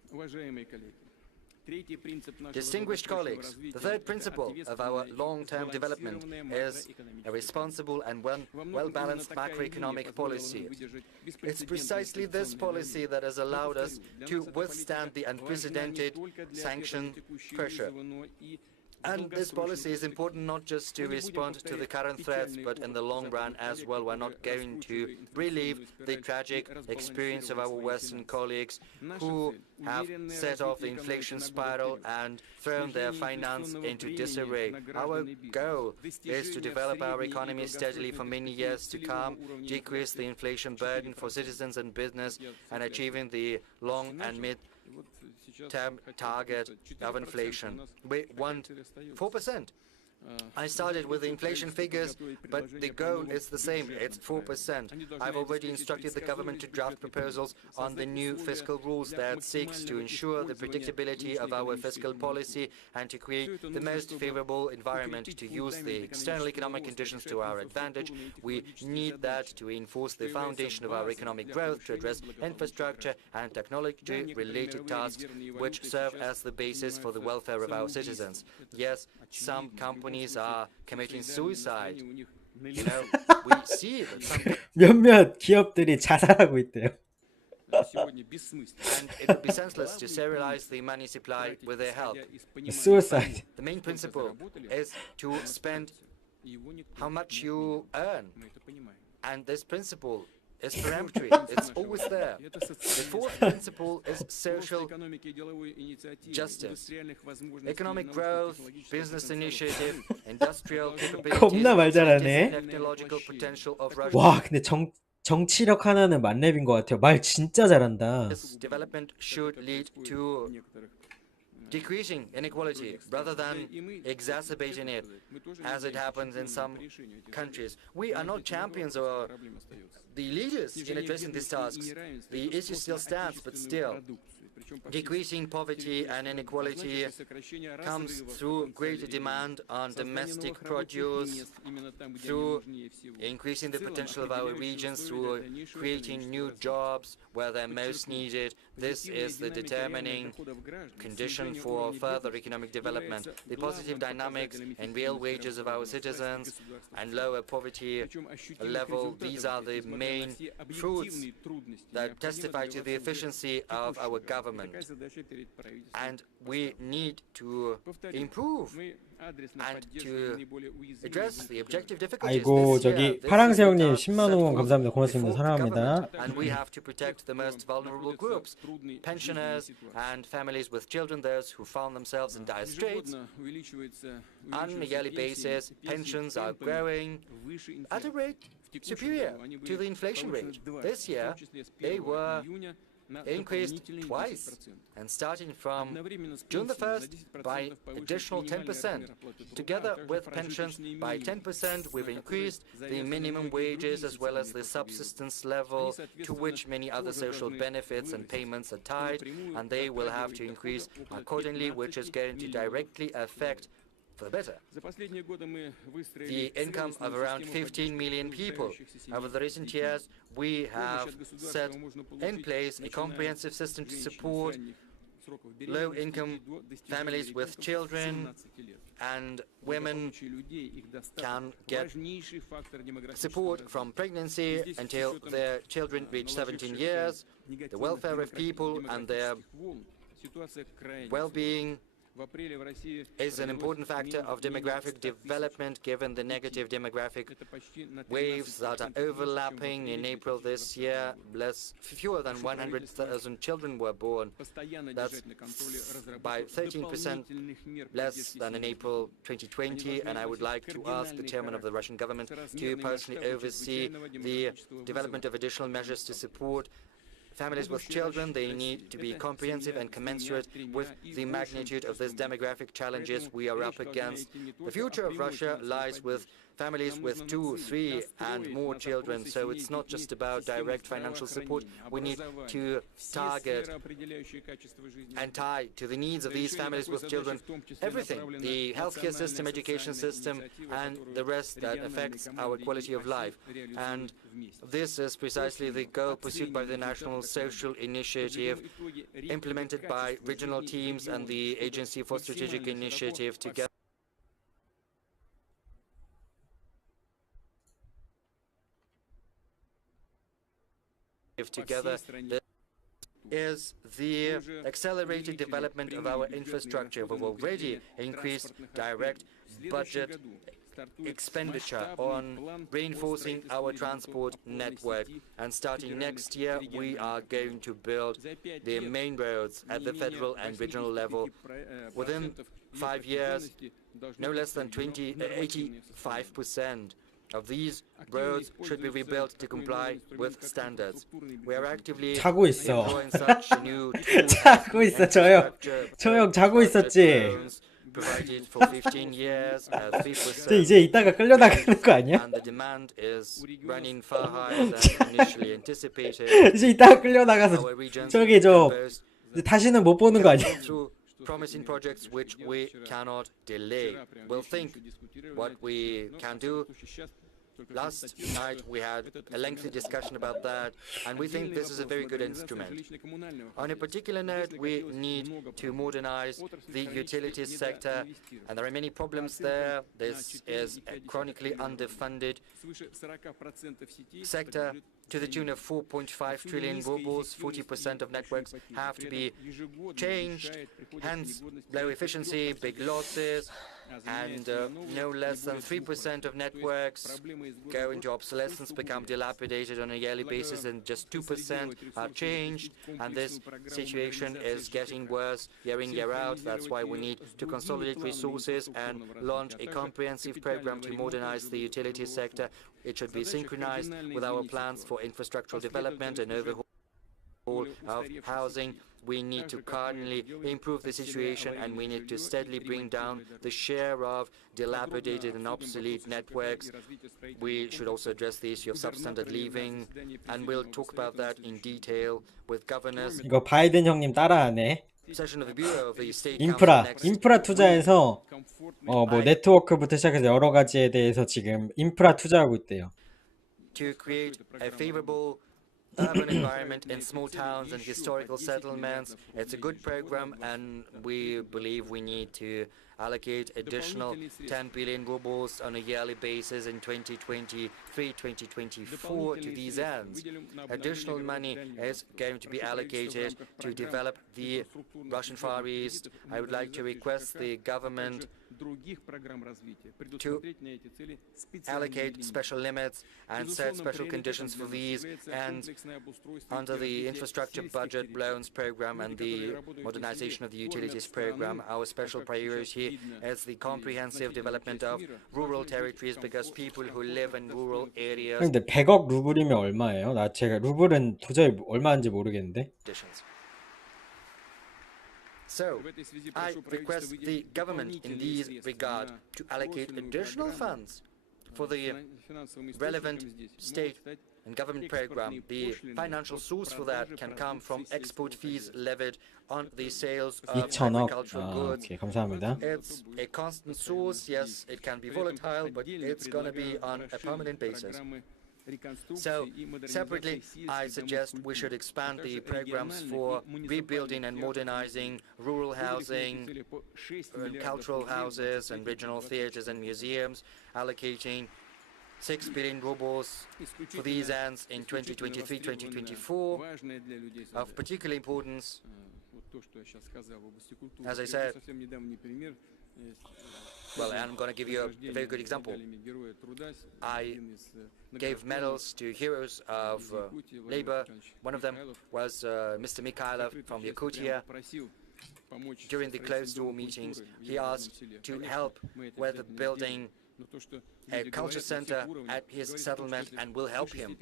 Distinguished colleagues, the third principle of our long-term development is a responsible and well-balanced macroeconomic policy. It's precisely this policy that has allowed us to withstand the unprecedented sanction pressure. And this policy is important not just to respond to the current threats, but in the long run as well. We're not going to relieve the tragic experience of our Western colleagues who have set off the inflation spiral and thrown their finance into disarray. Our goal is to develop our economy steadily for many years to come, decrease the inflation burden for citizens and business, and achieving the long and mid-term target of inflation. We want 4%. I started with the inflation figures, but the goal is the same. It's 4%. I've already instructed the government to draft proposals on the new fiscal rules that seeks to ensure the predictability of our fiscal policy and to create the most favorable environment to use the external economic conditions to our advantage. We need that to reinforce the foundation of our economic growth, to address infrastructure and technology-related tasks which serve as the basis for the welfare of our citizens. Yes, some companies are committing suicide. You know, we see that some 몇몇 기업들이 자살하고 있대요. and it would be senseless to serialize the money supply with their help. Suicide. The main principle is to spend how much you earn. And this principle is peremptory. It's always there. The fourth principle is social justice. Economic growth, business initiative, industrial 겁나 말 capabilities, 잘하네. technological potential of Russia. 와, 근데 정치력 하나는 만렙인 것 같아요. 말 진짜 잘한다. This development should lead to decreasing inequality rather than exacerbating it, as it happens in some countries. We are not champions or the leaders in addressing these tasks. The issue still stands, but still, decreasing poverty and inequality comes through greater demand on domestic produce, through increasing the potential of our regions, through creating new jobs where they're most needed. This is the determining condition for further economic development. The positive dynamics in real wages of our citizens and lower poverty level, these are the main fruits that testify to the efficiency of our government. And we need to improve and to address the objective difficulties. 아이고, 저기 파랑새우님 10만 원 감사합니다. 고맙습니다. 사랑합니다. And we have to protect the most vulnerable groups, pensioners and families with children, those who found themselves in dire straits. On a yearly basis, pensions are growing at a rate superior to the inflation rate. This year, they were increased twice, and starting from June the 1st by additional 10%. Together with pensions by 10%, we've increased the minimum wages as well as the subsistence level to which many other social benefits and payments are tied, and they will have to increase accordingly, which is going to directly affect for the better the income of around 15 million people. Over the recent years, we have set in place a comprehensive system to support low-income families with children and women can get support from pregnancy until their children reach 17 years. The welfare of people and their well-being is an important factor of demographic development given the negative demographic waves that are overlapping. In April this year, fewer than 100,000 children were born. That's by 13% less than in April 2020, and I would like to ask the chairman of the Russian government to personally oversee the development of additional measures to support families with children. They need to be comprehensive and commensurate with the magnitude of these demographic challenges we are up against. The future of Russia lies with families with 2, 3 and more children, so it's not just about direct financial support. We need to target and tie to the needs of these families with children everything, the healthcare system, education system, and the rest that affects our quality of life. And this is precisely the goal pursued by the National Social Initiative, implemented by regional teams and the Agency for Strategic Initiative together. Together is the accelerated development of our infrastructure. We've already increased direct budget expenditure on reinforcing our transport network, and starting next year we are going to build the main roads at the federal and regional level. Within 5 years, no less than 85% of these roads should be rebuilt to comply with standards. We are actively 자고 있어. deploying such new tools 자고 있어, 저 형. infrastructure 저 형 자고 있었지. loans provided for 15 years at 3%. 저 이제 이따가 끌려나가는 거 아니야? And the demand is running far higher than initially anticipated. 이제 이따가 끌려나가서 Our regions 저기 저 boast 이제 다시는 못 보는 거 아니야? through promising projects which we cannot delay. We'll think what we can do. Last night we had a lengthy discussion about that, and we think this is a very good instrument. On a particular note, we need to modernize the utilities sector, and there are many problems there. This is a chronically underfunded sector to the tune of 4.5 trillion rubles. 40% of networks have to be changed, hence low efficiency, big losses, and no less than 3% of networks go into obsolescence, become dilapidated on a yearly basis, and just 2% are changed. And this situation is getting worse year in, year out. That's why we need to consolidate resources and launch a comprehensive program to modernize the utility sector. It should be synchronized with our plans for infrastructural development and overhaul of housing. We need to cardinally improve the situation, and we need to steadily bring down the share of dilapidated and obsolete networks. We should also address the issue of substandard living, and we'll talk about that in detail with governors. 이거 바이든 형님 따라하네. Session of the Bureau of the State 인프라, Council next 인프라 투자에서 뭐 네트워크부터 시작해서 여러 가지에 대해서 지금 인프라 투자하고 있대요. to create a favorable urban environment in small towns and historical settlements. It's a good program, and we believe we need to allocate additional 10 billion rubles on a yearly basis in 2023-2024 to these ends. Additional money is going to be allocated to develop the Russian Far East. I would like to request the government to allocate special limits and set special conditions for these, and under the infrastructure budget loans program and the modernization of the utilities program, our special priority is the comprehensive development of rural territories, because people who live in rural areas. 근데 100억 루블이면 얼마예요? 나 제가 루블은 도저히 얼마인지 모르겠는데. So, I request the government in this regard to allocate additional funds for the relevant state and government program. The financial source for that can come from export fees levied on the sales of 2천억. agricultural goods. 오케이, 감사합니다. It's a constant source. Yes, it can be volatile, but it's going to be on a permanent basis. So, separately, I suggest we should expand the programs for rebuilding and modernizing rural housing, cultural houses, and regional theaters and museums, allocating 6 billion rubles for these ends in 2023-2024. Of particular importance, as I said, well, I'm going to give you a very good example. I gave medals to heroes of labor. One of them was Mr. Mikhailov from Yakutia. During the closed-door meetings, he asked to help with building a culture center at his settlement and will help him.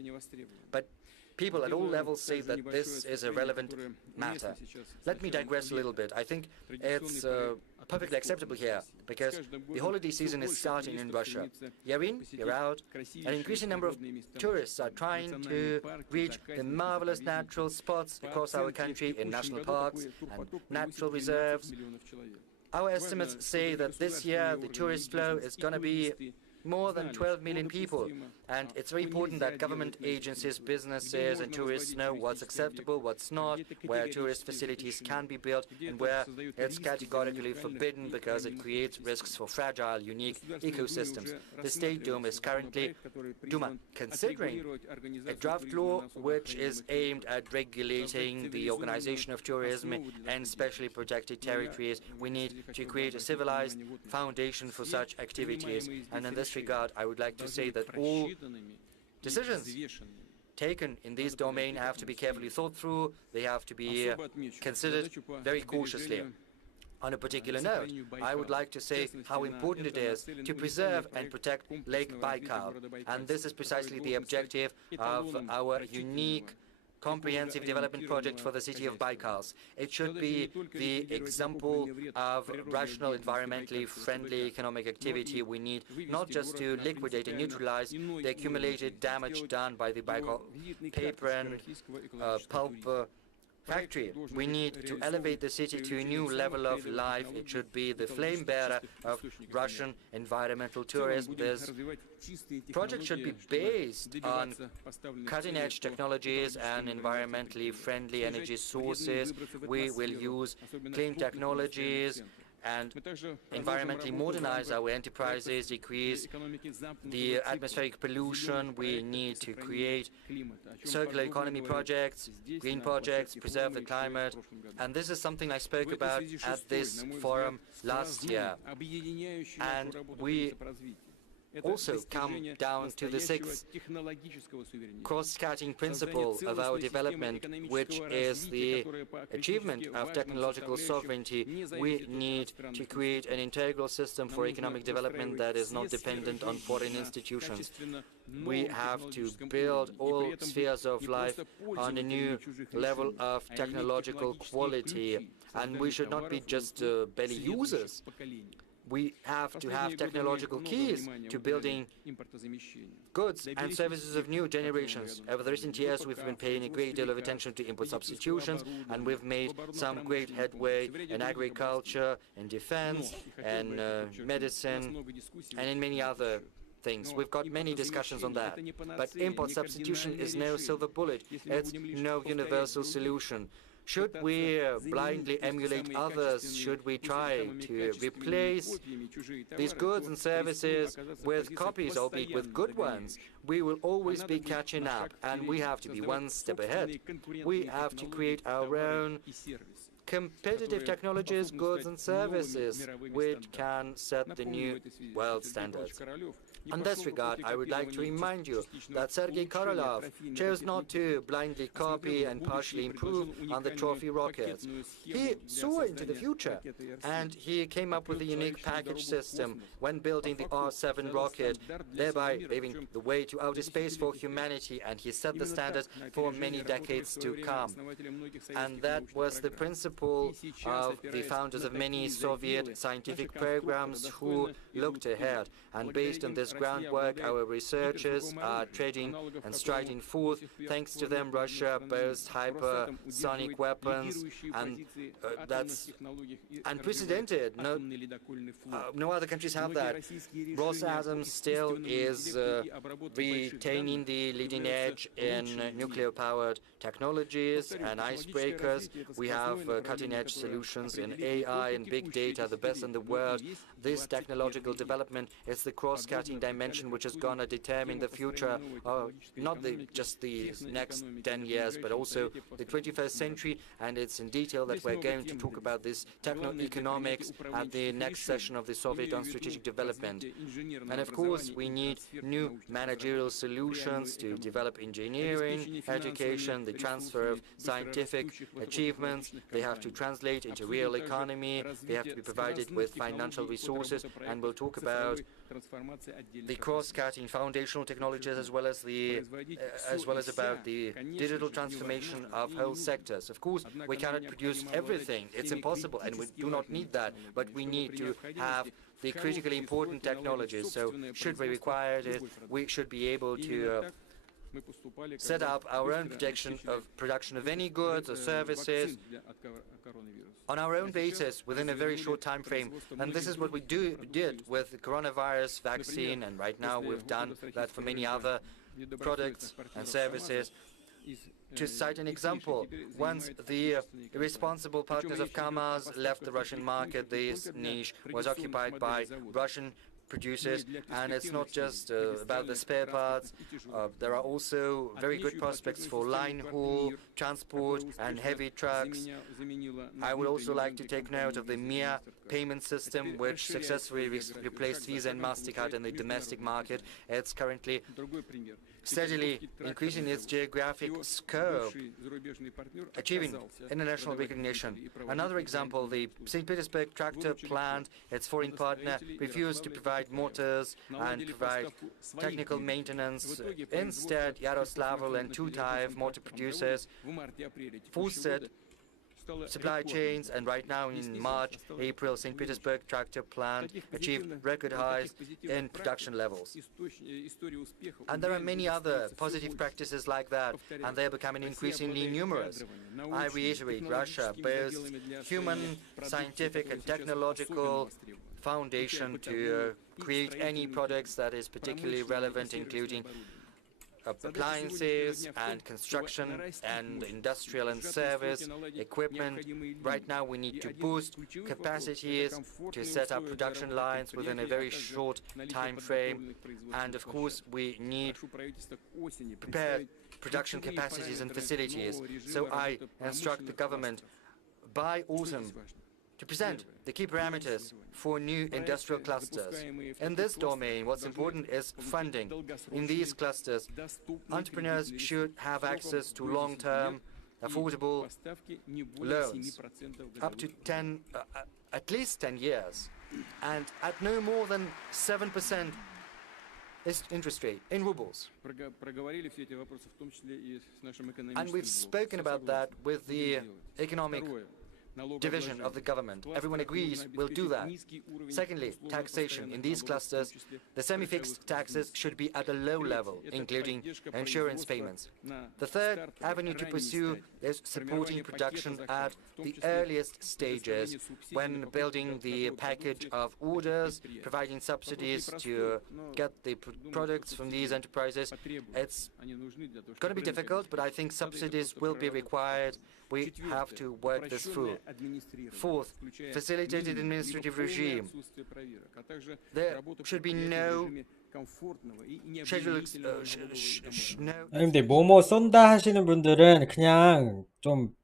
But people at all levels say that this is a relevant matter. Let me digress a little bit. I think it's perfectly acceptable here, because the holiday season is starting in Russia. Year in, year out, an increasing number of tourists are trying to reach the marvelous natural spots across our country in national parks and natural reserves. Our estimates say that this year the tourist flow is going to be more than 12 million people, and it's very important that government agencies, businesses and tourists know what's acceptable, what's not, where tourist facilities can be built and where it's categorically forbidden because it creates risks for fragile, unique ecosystems. The State Duma is currently considering a draft law which is aimed at regulating the organization of tourism and specially protected territories. We need to create a civilized foundation for such activities, and in this regard, I would like to say that all decisions taken in this domain have to be carefully thought through. They have to be considered very cautiously. On a particular note, I would like to say how important it is to preserve and protect Lake Baikal. And this is precisely the objective of our unique comprehensive development project for the city of Baikal. It should be the example of rational, environmentally friendly economic activity we need, not just to liquidate and neutralize the accumulated damage done by the Baikal paper and pulp factory. We need to elevate the city to a new level of life. It should be the flame bearer of Russian environmental tourism. This project should be based on cutting-edge technologies and environmentally friendly energy sources. We will use clean technologies and environmentally modernize our enterprises, decrease the atmospheric pollution. We need to create circular economy projects, green projects, preserve the climate. And this is something I spoke about at this forum last year. And we also come down to the sixth cross-cutting principle of our development, which is the achievement of technological sovereignty. We need to create an integral system for economic development that is not dependent on foreign institutions. We have to build all spheres of life on a new level of technological quality, and we should not be just barely users. We have to have technological keys to building goods and services of new generations. Over the recent years, we've been paying a great deal of attention to import substitutions, and we've made some great headway in agriculture, in defense, and medicine, and in many other things. We've got many discussions on that. But import substitution is no silver bullet. It's no universal solution. Should we blindly emulate others? Should we try to replace these goods and services with copies, albeit with good ones? We will always be catching up, and we have to be one step ahead. We have to create our own competitive technologies, goods and services, which can set the new world standards. In this regard, I would like to remind you that Sergei Korolev chose not to blindly copy and partially improve on the trophy rockets. He saw into the future, and he came up with a unique package system when building the R-7 rocket, thereby paving the way to outer space for humanity, and he set the standards for many decades to come. And that was the principle example of the founders of many Soviet scientific programs who looked ahead. And based on this groundwork, our researchers are treading and striding forth. Thanks to them, Russia boasts hypersonic weapons, and that's unprecedented. No other countries have that. Rosatom still is retaining the leading edge in nuclear-powered technologies and icebreakers. We have cutting-edge solutions in AI and big data, the best in the world. This technological development is the cross-cutting dimension which is going to determine the future, not just the next 10 years, but also the 21st century. And it's in detail that we're going to talk about this techno-economics at the next session of the Soviet on strategic development. And of course, we need new managerial solutions to develop engineering, education, the transfer of scientific achievements. They have to translate into real economy. They have to be provided with financial resources. And we'll talk about the cross-cutting foundational technologies as well as about the digital transformation of whole sectors. Of course, we cannot produce everything. It's impossible, and we do not need that. But we need to have the critically important technologies. So should we require it, we should be able to set up our own production of any goods or services on our own basis within a very short time frame. And this is what we did with the coronavirus vaccine, and right now we've done that for many other products and services. To cite an example, once the irresponsible partners of Kamaz left the Russian market, this niche was occupied by Russian producers, and it's not just about the spare parts. There are also very good prospects for line haul, transport, and heavy trucks. I would also like to take note of the MIA payment system, which successfully replaced Visa and MasterCard in the domestic market. It's currently steadily increasing its geographic scope, achieving international recognition. Another example, the St. Petersburg tractor plant, its foreign partner, refused to provide motors and provide technical maintenance. Instead, Yaroslavl and Tutaev motor producers forced supply chains, and right now in March, April, St. Petersburg tractor plant achieved record highs in production levels. And there are many other positive practices like that, and they are becoming increasingly numerous. I reiterate, Russia boasts human, scientific, and technological foundation to create any products that is particularly relevant, including appliances and construction and industrial and service equipment. Right now we need to boost capacities to set up production lines within a very short time frame, and of course we need prepared production capacities and facilities. So I instruct the government by autumn to present the key parameters for new industrial clusters. In this domain, what's important is funding. In these clusters, entrepreneurs should have access to long-term, affordable loans, up to at least 10 years, and at no more than 7% interest rate in rubles. And we've spoken about that with the economic division of the government. Everyone agrees we'll do that. Secondly, taxation. In these clusters, the semi-fixed taxes should be at a low level, including insurance payments. The third avenue to pursue is supporting production at the earliest stages when building the package of orders, providing subsidies to get the products from these enterprises. It's going to be difficult, but I think subsidies will be required. We have to work this through. Fourth, facilitated administrative regime. There should be no 근데 뭐뭐 쏜다 하시는 분들은 그냥 좀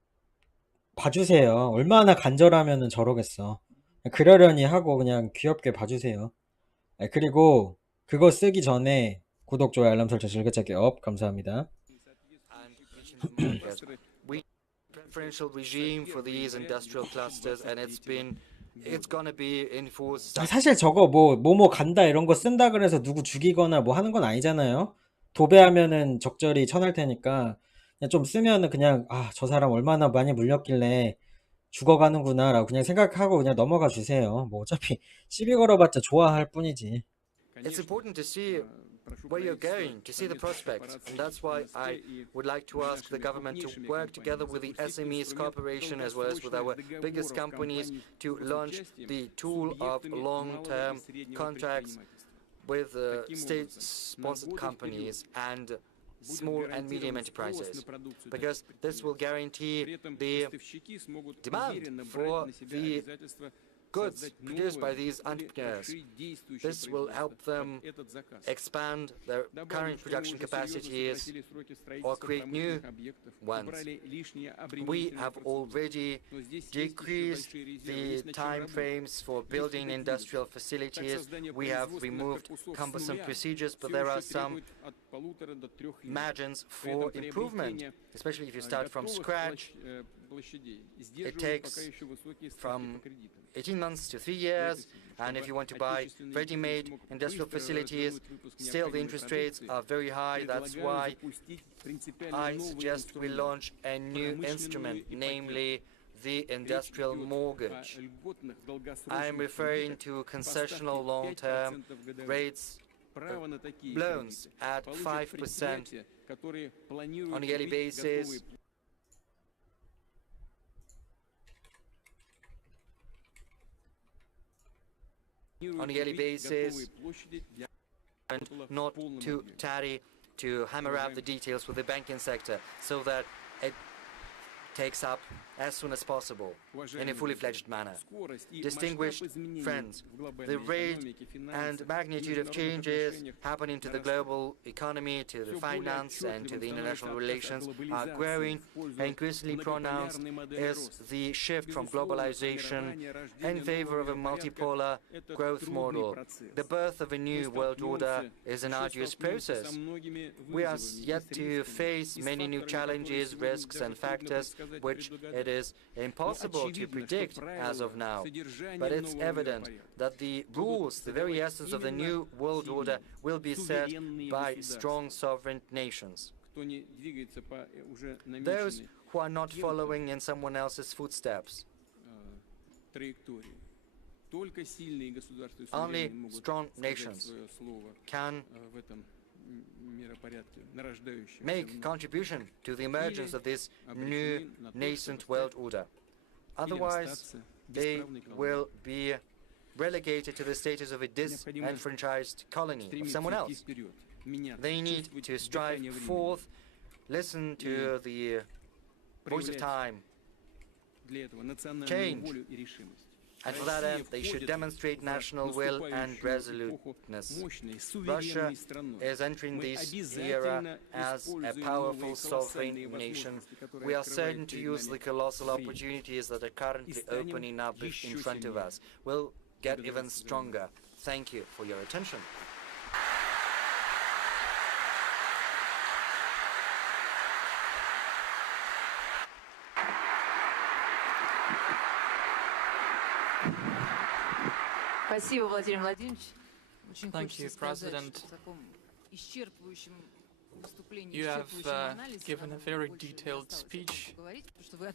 봐주세요. 얼마나 간절하면은 저러겠어. 그러려니 하고 그냥 귀엽게 봐주세요. 그리고 그거 쓰기 전에 구독, 좋아요, 알람 설정, 즐겨찾기 업. 감사합니다. Preferential regime for these industrial clusters, and it's gonna be enforced. 사실 저거 뭐뭐 간다 이런 거 쓴다 그래서 누구 죽이거나 뭐 하는 건 아니잖아요. 도배하면은 적절히 쳐낼 테니까 그냥 좀 쓰면은 그냥 저 사람 얼마나 많이 물렸길래 죽어가는구나 라고 그냥 생각하고 그냥 넘어가 주세요. 뭐 어차피 시비 걸어봤자 좋아할 뿐이지. It's important to see where you're going, to see the prospects. And that's why I would like to ask the government to work together with the SMEs Corporation as well as with our biggest companies to launch the tool of long-term contracts with state-sponsored companies and small and medium enterprises, because this will guarantee the demand for the goods produced by these entrepreneurs. This will help them expand their current production capacities or create new ones. We have already decreased the time frames for building industrial facilities. We have removed cumbersome procedures, but there are some margins for improvement, especially if you start from scratch. It takes from 18 months to 3 years, and if you want to buy ready-made industrial facilities, still the interest rates are very high. That's why I suggest we launch a new instrument, namely the industrial mortgage. I am referring to concessional long-term rates loans at 5% on a yearly basis. And not to tarry to hammer out the details with the banking sector so that it takes up as soon as possible in a fully fledged manner. Distinguished friends, the rate and magnitude of changes happening to the global economy, to the finance and to the international relations are growing. Increasingly pronounced is the shift from globalization in favor of a multipolar growth model. The birth of a new world order is an arduous process. We are yet to face many new challenges, risks and factors which it is impossible to predict as of now. But it's evident that the rules, the very essence of the new world order, will be set by strong sovereign nations. Those who are not following in someone else's footsteps. Only strong nations can make contribution to the emergence of this new nascent world order. Otherwise, they will be relegated to the status of a disenfranchised colony of someone else. They need to strive forth, listen to the voice of time, change. And for that end, they should demonstrate national will and resoluteness. Russia is entering this era as a powerful sovereign nation. We are certain to use the colossal opportunities that are currently opening up in front of us. We'll get even stronger. Thank you for your attention. Thank you, President. You have given a very detailed speech.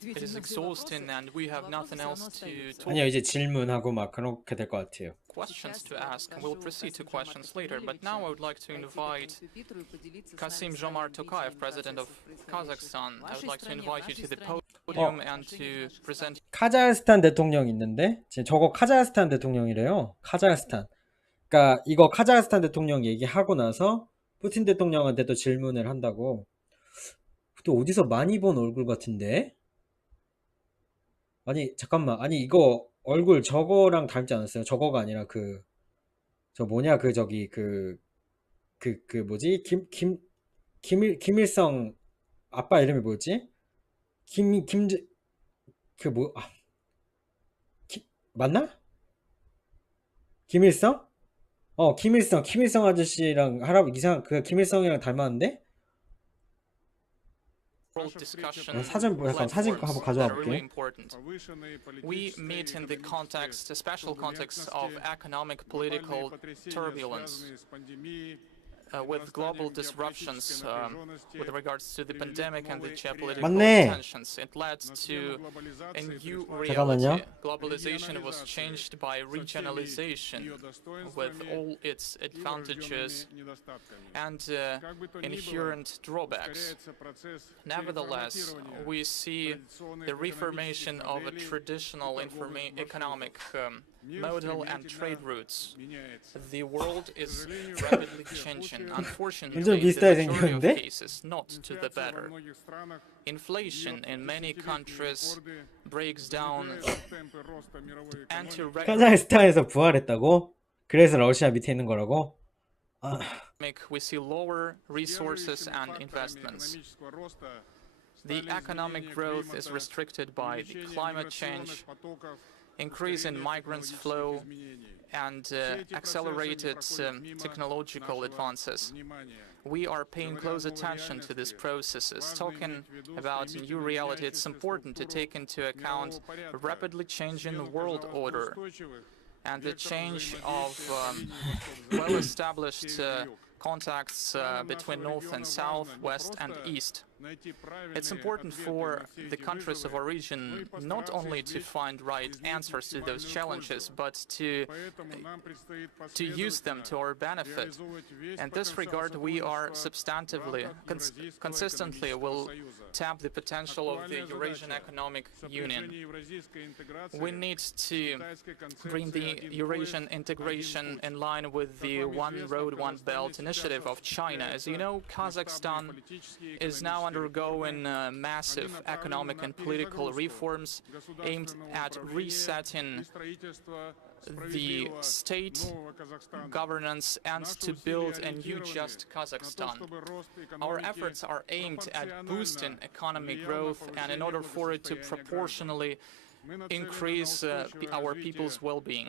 It is exhausting and we have nothing else to talk 아니요, 이제 질문하고 막 그렇게 될 것 같아요. questions to ask, and we'll proceed to questions later. But now I would like to invite Kassym-Jomart Tokayev, President of Kazakhstan. I would like to invite you to the podium and to present. 카자흐스탄 대통령 있는데 지금 저거 카자흐스탄 대통령이래요. 카자흐스탄. 그러니까 이거 카자흐스탄 대통령 얘기하고 나서 푸틴 대통령한테 또 질문을 한다고. 또 어디서 많이 본 얼굴 같은데? 아니 잠깐만, 아니 이거 얼굴 저거랑 닮지 않았어요? 저거가 아니라 저 뭐냐 뭐지? 김일성 아빠 이름이 뭐였지? 맞나? 김일성? 김일성 아저씨랑 할아버지 김일성이랑 닮았는데? 사진 한번 가져와 볼게. We meet in the context, a special context of economic political turbulence. with global disruptions with regards to the pandemic and the geopolitical 맞네. tensions. It led to a new 잠깐만요. reality. Globalization was changed by regionalization with all its advantages and inherent drawbacks. Nevertheless, we see the reformation of a traditional economic model and trade routes. The world is rapidly changing. Unfortunately, 완전 in the 비슷하게 majority of 생겼는데? cases, not to the better. Inflation in many countries breaks down 카자흐스탄에서 부활했다고? 그래서 러시아 밑에 있는 거라고? we see lower resources and investments. The economic growth is restricted by the climate change, increase in migrants' flow, and accelerated technological advances. We are paying close attention to these processes. Talking about a new reality, it's important to take into account a rapidly changing world order and the change of well-established contacts between North and South, West and East. It's important for the countries of our region not only to find right answers to those challenges, but to use them to our benefit. In this regard, we are substantively, consistently will tap the potential of the Eurasian Economic Union. We need to bring the Eurasian integration in line with the One Road, One Belt initiative of China. As you know, Kazakhstan is now undergoing massive economic and political reforms aimed at resetting the state governance and to build a new just Kazakhstan. Our efforts are aimed at boosting economic growth, and in order for it to proportionally increase our people's well-being.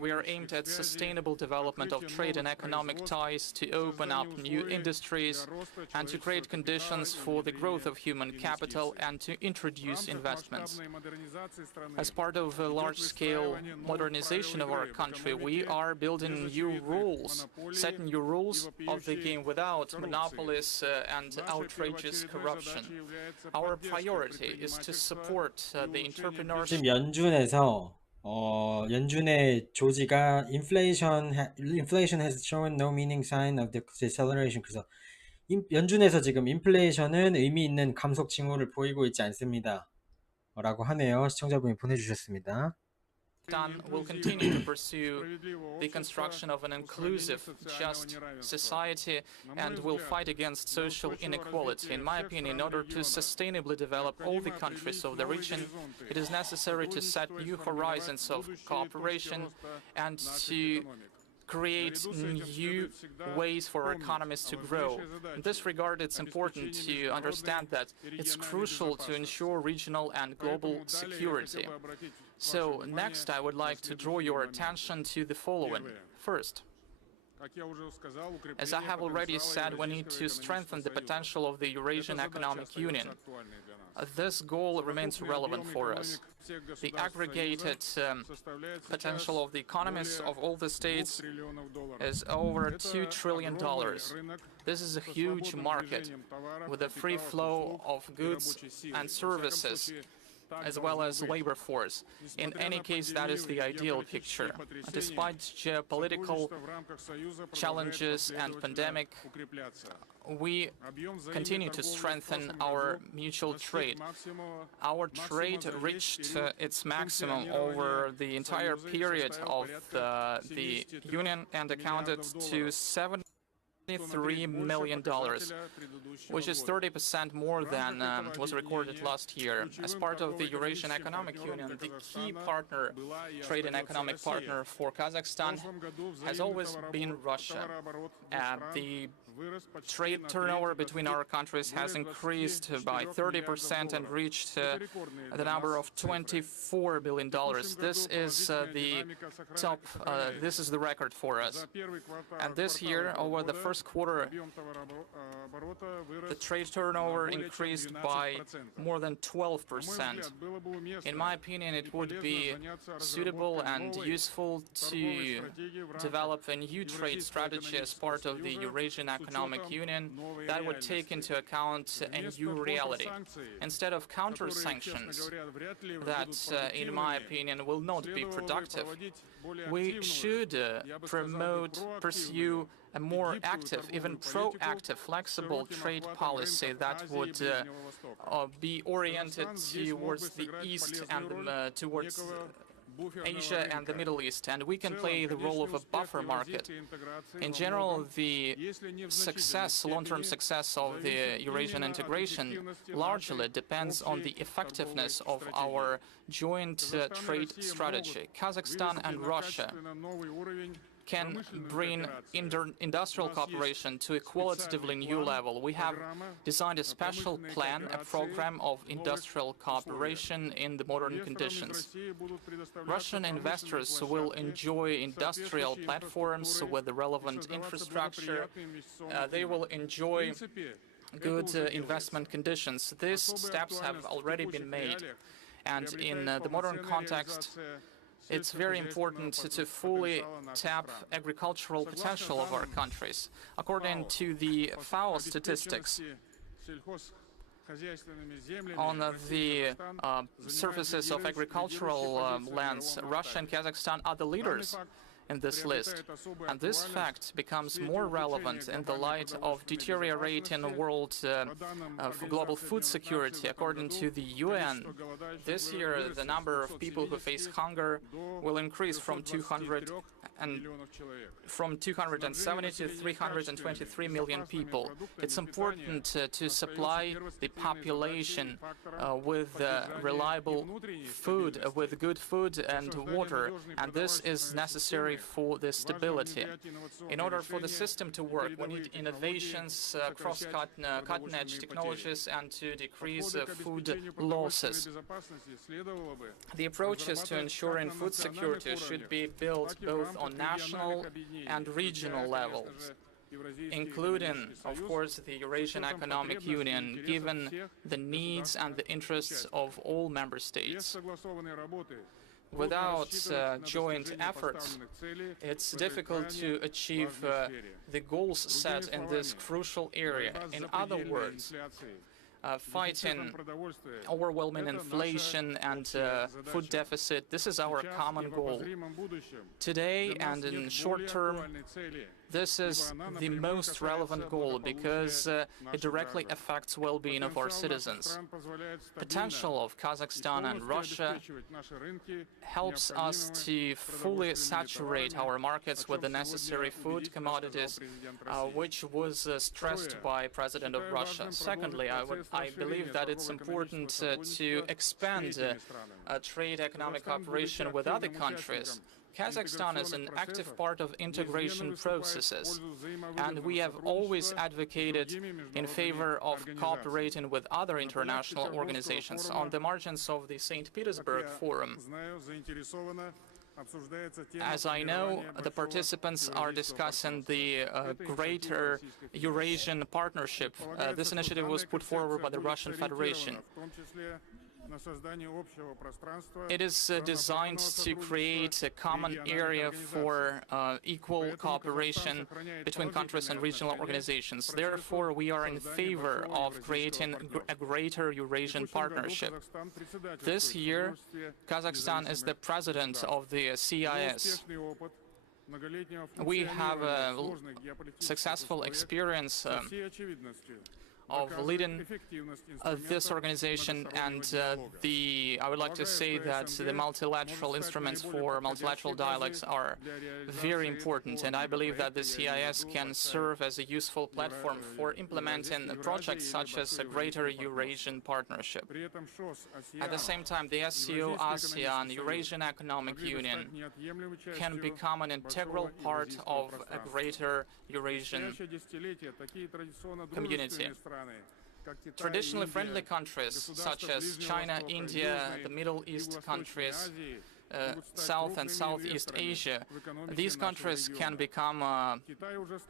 We are aimed at sustainable development of trade and economic ties, to open up new industries, and to create conditions for the growth of human capital and to introduce investments. As part of a large-scale modernization of our country, we are building new rules, setting new rules of the game without monopolies and outrageous corruption. Our priority is to support the entrepreneurship. 지금 연준에서 연준의 조지가 inflation has shown no meaning sign of deceleration. 그래서 연준에서 지금 인플레이션은 의미 있는 감속 징후를 보이고 있지 않습니다. 라고 하네요. 시청자분이 보내주셨습니다. Will continue to pursue the construction of an inclusive, just society and will fight against social inequality. In my opinion, in order to sustainably develop all the countries of the region, it is necessary to set new horizons of cooperation and to create new ways for our economies to grow. In this regard, it's important to understand that it's crucial to ensure regional and global security. So next, I would like to draw your attention to the following. First, as I have already said, we need to strengthen the potential of the Eurasian Economic Union. This goal remains relevant for us. The aggregated potential of the economies of all the states is over $2 trillion. This is a huge market with a free flow of goods and services, as well as labor force. In any case, that is the ideal picture. Despite geopolitical challenges and pandemic, we continue to strengthen our mutual trade. Our trade reached its maximum over the entire period of the Union and accounted to $73 million, which is 30% more than was recorded last year. As part of the Eurasian Economic Union, the key partner, trade and economic partner for Kazakhstan has always been Russia. The trade turnover between our countries has increased by 30% and reached the number of $24 billion. This is the top, this is the record for us. And this year, over the first quarter, the trade turnover increased by more than 12%. In my opinion, it would be suitable and useful to develop a new trade strategy as part of the Eurasian Economic Economic Union that would take into account a new reality. Instead of counter-sanctions that, in my opinion, will not be productive, we should pursue a more active, even proactive, flexible trade policy that would be oriented towards the East and towards Asia and the Middle East, and we can play the role of a buffer market. In general, the success, long-term success of the Eurasian integration largely depends on the effectiveness of our joint trade strategy. Kazakhstan and Russia can bring industrial cooperation to a qualitatively new level. We have designed a special plan, a program of industrial cooperation in the modern conditions. Russian investors will enjoy industrial platforms with the relevant infrastructure. They will enjoy good investment conditions. These steps have already been made. And in the modern context, it's very important to fully tap agricultural potential of our countries. According to the FAO statistics, on the surfaces of agricultural lands, Russia and Kazakhstan are the leaders in this list. And this fact becomes more relevant in the light of deteriorating world global food security. According to the UN, this year the number of people who face hunger will increase from 270 to 323 million people. It's important to supply the population with reliable food, with good food and water, and this is necessary for the stability. In order for the system to work, we need innovations, cutting-edge technologies, and to decrease food losses. The approaches to ensuring food security should be built both on national and regional levels, including, of course, the Eurasian Economic Union, given the needs and the interests of all member states. Without joint efforts, it's difficult to achieve the goals set in this crucial area. In other words, fighting overwhelming inflation and food deficit, this is our common goal. Today and in short term, this is the most relevant goal because it directly affects well-being of our citizens. Potential of Kazakhstan and Russia helps us to fully saturate our markets with the necessary food commodities, which was stressed by President of Russia. Secondly, I believe that it's important to expand trade economic cooperation with other countries. Kazakhstan is an active part of integration processes, and we have always advocated in favor of cooperating with other international organizations. On the margins of the St. Petersburg Forum, as I know, the participants are discussing the Greater Eurasian Partnership. This initiative was put forward by the Russian Federation. It is designed to create a common area for equal cooperation between countries and regional organizations. Therefore, we are in favor of creating a greater Eurasian partnership. This year, Kazakhstan is the president of the CIS. We have a successful experience of leading this organization, and I would like to say that the multilateral instruments for multilateral dialogues are very important, and I believe that the CIS can serve as a useful platform for implementing projects such as a Greater Eurasian Partnership. At the same time, the SCO, ASEAN, Eurasian Economic Union can become an integral part of a Greater Eurasian community. Traditionally friendly countries such as China, India, the Middle East countries, South and Southeast Asia, these countries can become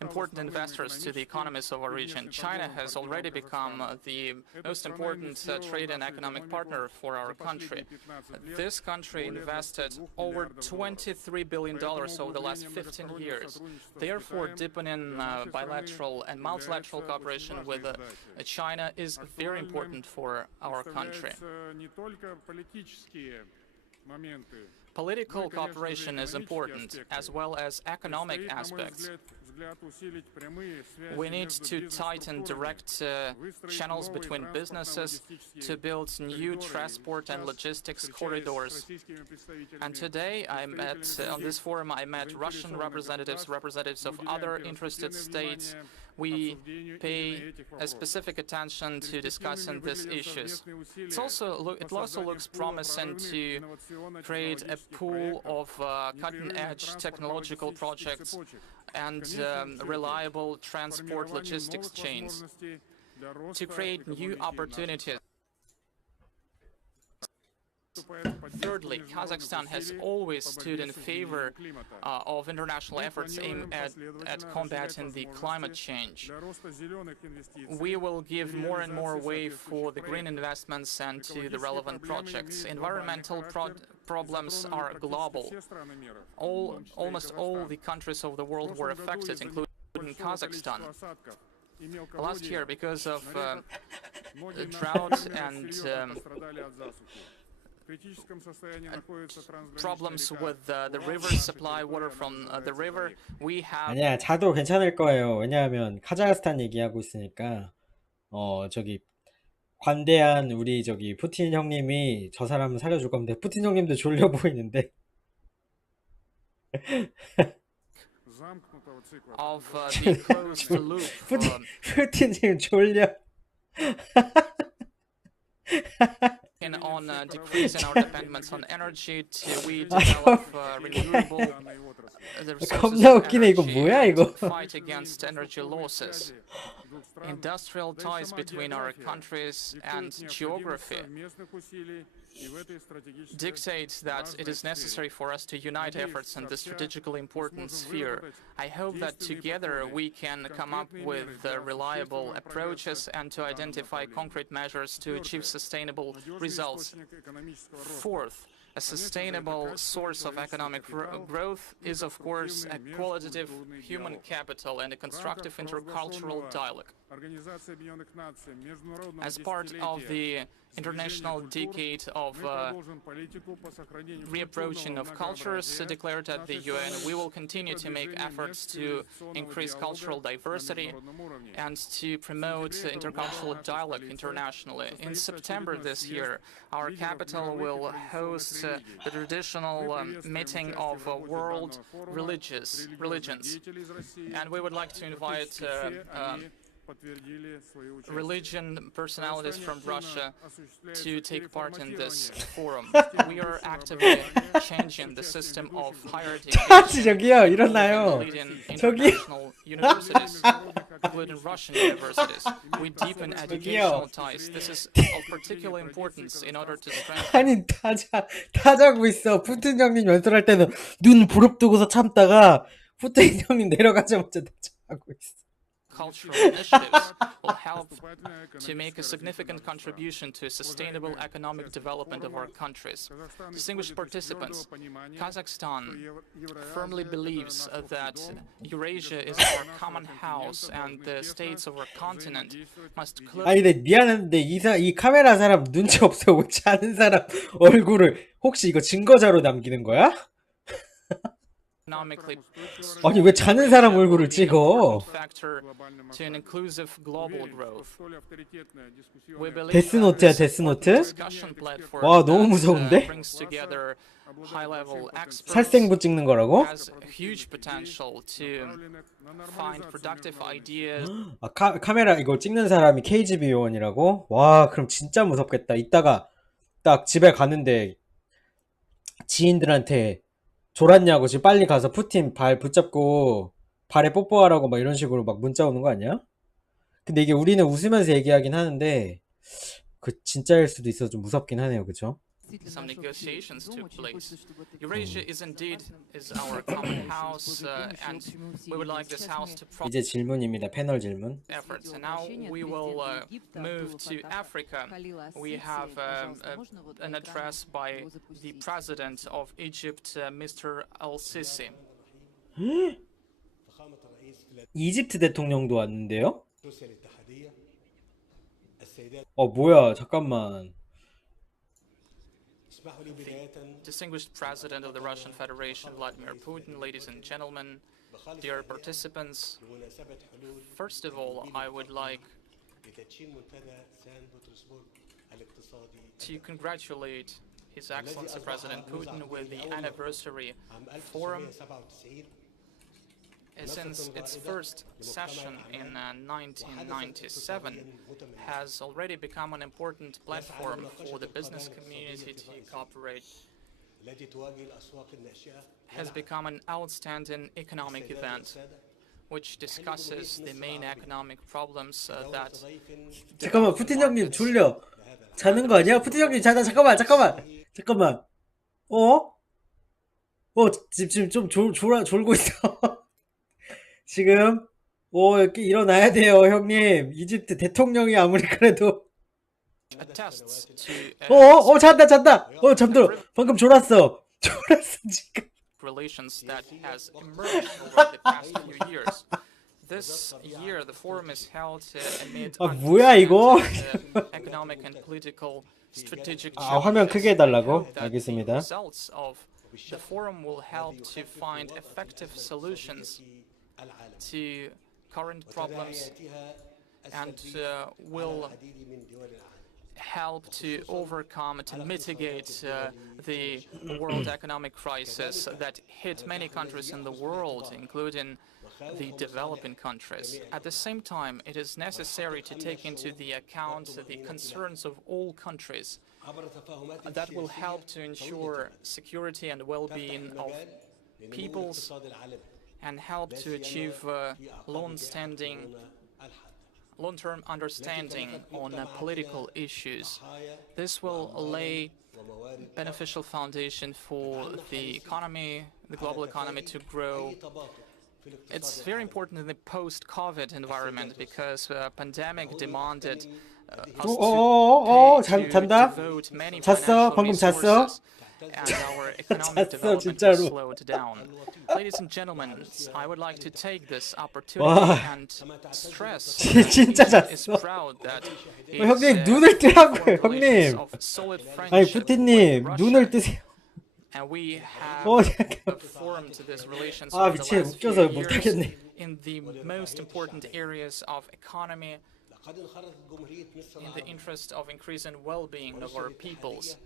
important investors to the economies of our region. China has already become the most important trade and economic partner for our country. This country invested over $23 billion over the last 15 years. Therefore, deepening bilateral and multilateral cooperation with China is very important for our country. Political cooperation is important, as well as economic aspects. We need to tighten direct channels between businesses to build new transport and logistics corridors. And today, on this forum, I met Russian representatives, representatives of other interested states. We pay a specific attention to discussing these issues. It also looks promising to create a pool of cutting-edge technological projects and reliable transport logistics chains to create new opportunities. Thirdly, Kazakhstan has always stood in favor of international efforts aimed at combating the climate change. We will give more and more way for the green investments and to the relevant projects. Environmental problems are global. Almost all the countries of the world were affected, including Kazakhstan. Last year, because of the drought and problems with the river supply water from the river, we have. 아니야, 자도 괜찮을 거예요. 왜냐하면 카자흐스탄 얘기하고 있으니까 저기 관대한 우리 저기 푸틴 형님이 저 사람 살려줄 겁니다. 푸틴 형님도 졸려 보이는데. Of the closed loop. 푸틴님 졸려. On decreasing our dependence on energy, we develop renewable resources of energy to fight against energy losses. Industrial ties between our countries and geography dictates that it is necessary for us to unite efforts in this strategically important sphere. I hope that together we can come up with reliable approaches and to identify concrete measures to achieve sustainable results. Fourth, a sustainable source of economic growth is, of course, a qualitative human capital and a constructive intercultural dialogue. As part of the International Decade of Reapproaching of Cultures declared at the UN, we will continue to make efforts to increase cultural diversity and to promote intercultural dialogue internationally. In September this year, our capital will host the traditional meeting of world religions, and we would like to invite religion personalities from Russia to take part in this forum. We are actively changing the system of higher education in leading international universities, including Russian universities. We deepen educational ties. This is of particular importance in order to strengthen. 아니 다 자고 있어. 푸틴 형님 연설할 때는 눈 부릅뜨고서 참다가 푸틴 형님 내려가자마자 다 자고 있어. Cultural initiatives will help to make a significant contribution to sustainable economic development of our countries. Distinguished participants, Kazakhstan firmly believes that Eurasia is our common house and the states of our continent must 아니 근데 미안한데 이 카메라 사람 눈치 없어. 왜 자는 사람 얼굴을 혹시 이거 증거자로 남기는 거야? 아니 왜 자는 사람 얼굴을 찍어? 데스노트야 데스노트? 와 너무 무서운데? 살생부 찍는 거라고? 아 카메라 이거 찍는 사람이 KGB 요원이라고? 와 그럼 진짜 무섭겠다. 이따가 딱 집에 가는데 지인들한테 졸았냐고 지금 빨리 가서 푸틴 발 붙잡고 발에 뽀뽀하라고 막 이런 식으로 막 문자 오는 거 아니야? 근데 이게 우리는 웃으면서 얘기하긴 하는데 그 진짜일 수도 있어서 좀 무섭긴 하네요. 그쵸? some negotiations took place. Eurasia is indeed our common house, and we would like this house to 이제 질문입니다. 패널 질문. efforts. And now we will move to Africa. We have an address by the president of Egypt, Mr. Al-Sisi. 이집트 대통령도 왔는데요? 뭐야, 잠깐만. Distinguished President of the Russian Federation, Vladimir Putin, ladies and gentlemen, dear participants, first of all, I would like to congratulate His Excellency President Putin with the anniversary forum. Since its first session in 1997, has already become an important platform for the business community to cooperate, has become an outstanding economic event, which discusses the main economic problems that... 잠깐만, 푸틴 형님 졸려. 자는 거 아니야? 푸틴 형님 자다. 잠깐만. 지금 좀 졸고 있어. 지금 이렇게 일어나야 돼요, 형님. 이집트 대통령이 아무리 그래도 잔다. 잠들어. 방금 졸았어 지금. Relations that has emerged over the past few years. This year, the forum is held amid 뭐야 이거? economic and political strategic 화면 크게 해달라고? 알겠습니다. Results of the forum will help to find effective solutions to current problems and will help to overcome, to mitigate the world economic crisis that hit many countries in the world, including the developing countries. At the same time, it is necessary to take into the account the concerns of all countries. That will help to ensure security and well-being of peoples and help to achieve long-term understanding on political issues. This will lay beneficial foundation for the economy, the global economy to grow. It's very important in the post-COVID environment because pandemic demanded us to devote many financial resources. And our economic development has slowed down. Ladies and gentlemen, I would like to take this opportunity and stress that Egypt is proud that 형님 눈을 뜨라고요, 형님. 아니 푸틴님 눈을 뜨세요. And we have formed this relations 아 미치겠네, 웃겨서 못하겠네. in the most important areas of economy, in the interest of increasing well-being of our peoples.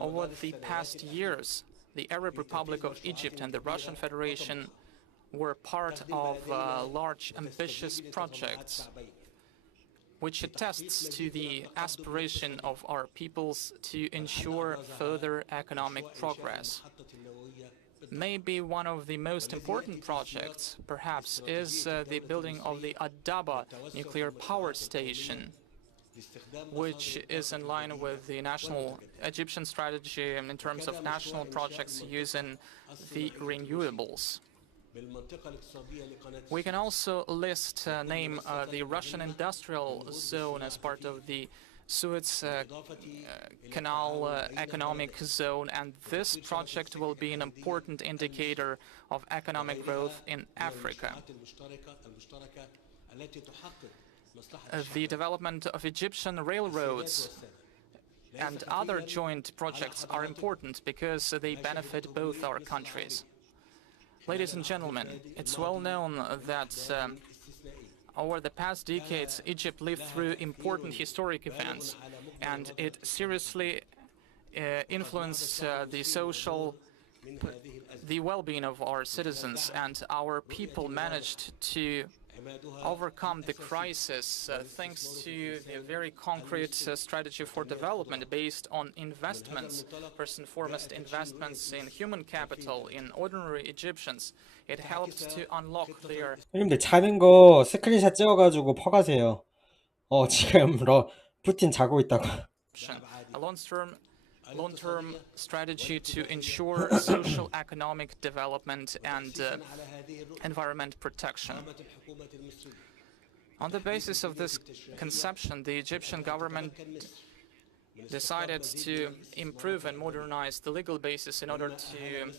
Over the past years, the Arab Republic of Egypt and the Russian Federation were part of large, ambitious projects, which attests to the aspiration of our peoples to ensure further economic progress. Maybe one of the most important projects, perhaps, is the building of the Adaba nuclear power station, which is in line with the national Egyptian strategy in terms of national projects using the renewables. We can also name the Russian industrial zone as part of the Suez Canal economic zone, and this project will be an important indicator of economic growth in Africa. The development of Egyptian railroads and other joint projects are important because they benefit both our countries. Ladies and gentlemen, it's well known that over the past decades, Egypt lived through important historic events, and it seriously influenced the well-being of our citizens, and our people managed to overcome the crisis thanks to a very concrete strategy for development based on investments, first and foremost investments in human capital, in ordinary Egyptians. It helped to unlock their... 형님들 자는 거 스크린샷 찍어가지고 퍼가세요. 지금 푸틴 자고 있다고. A long-term long-term strategy to ensure social economic development and environment protection. On the basis of this conception, the Egyptian government decided to improve and modernize the legal basis in order to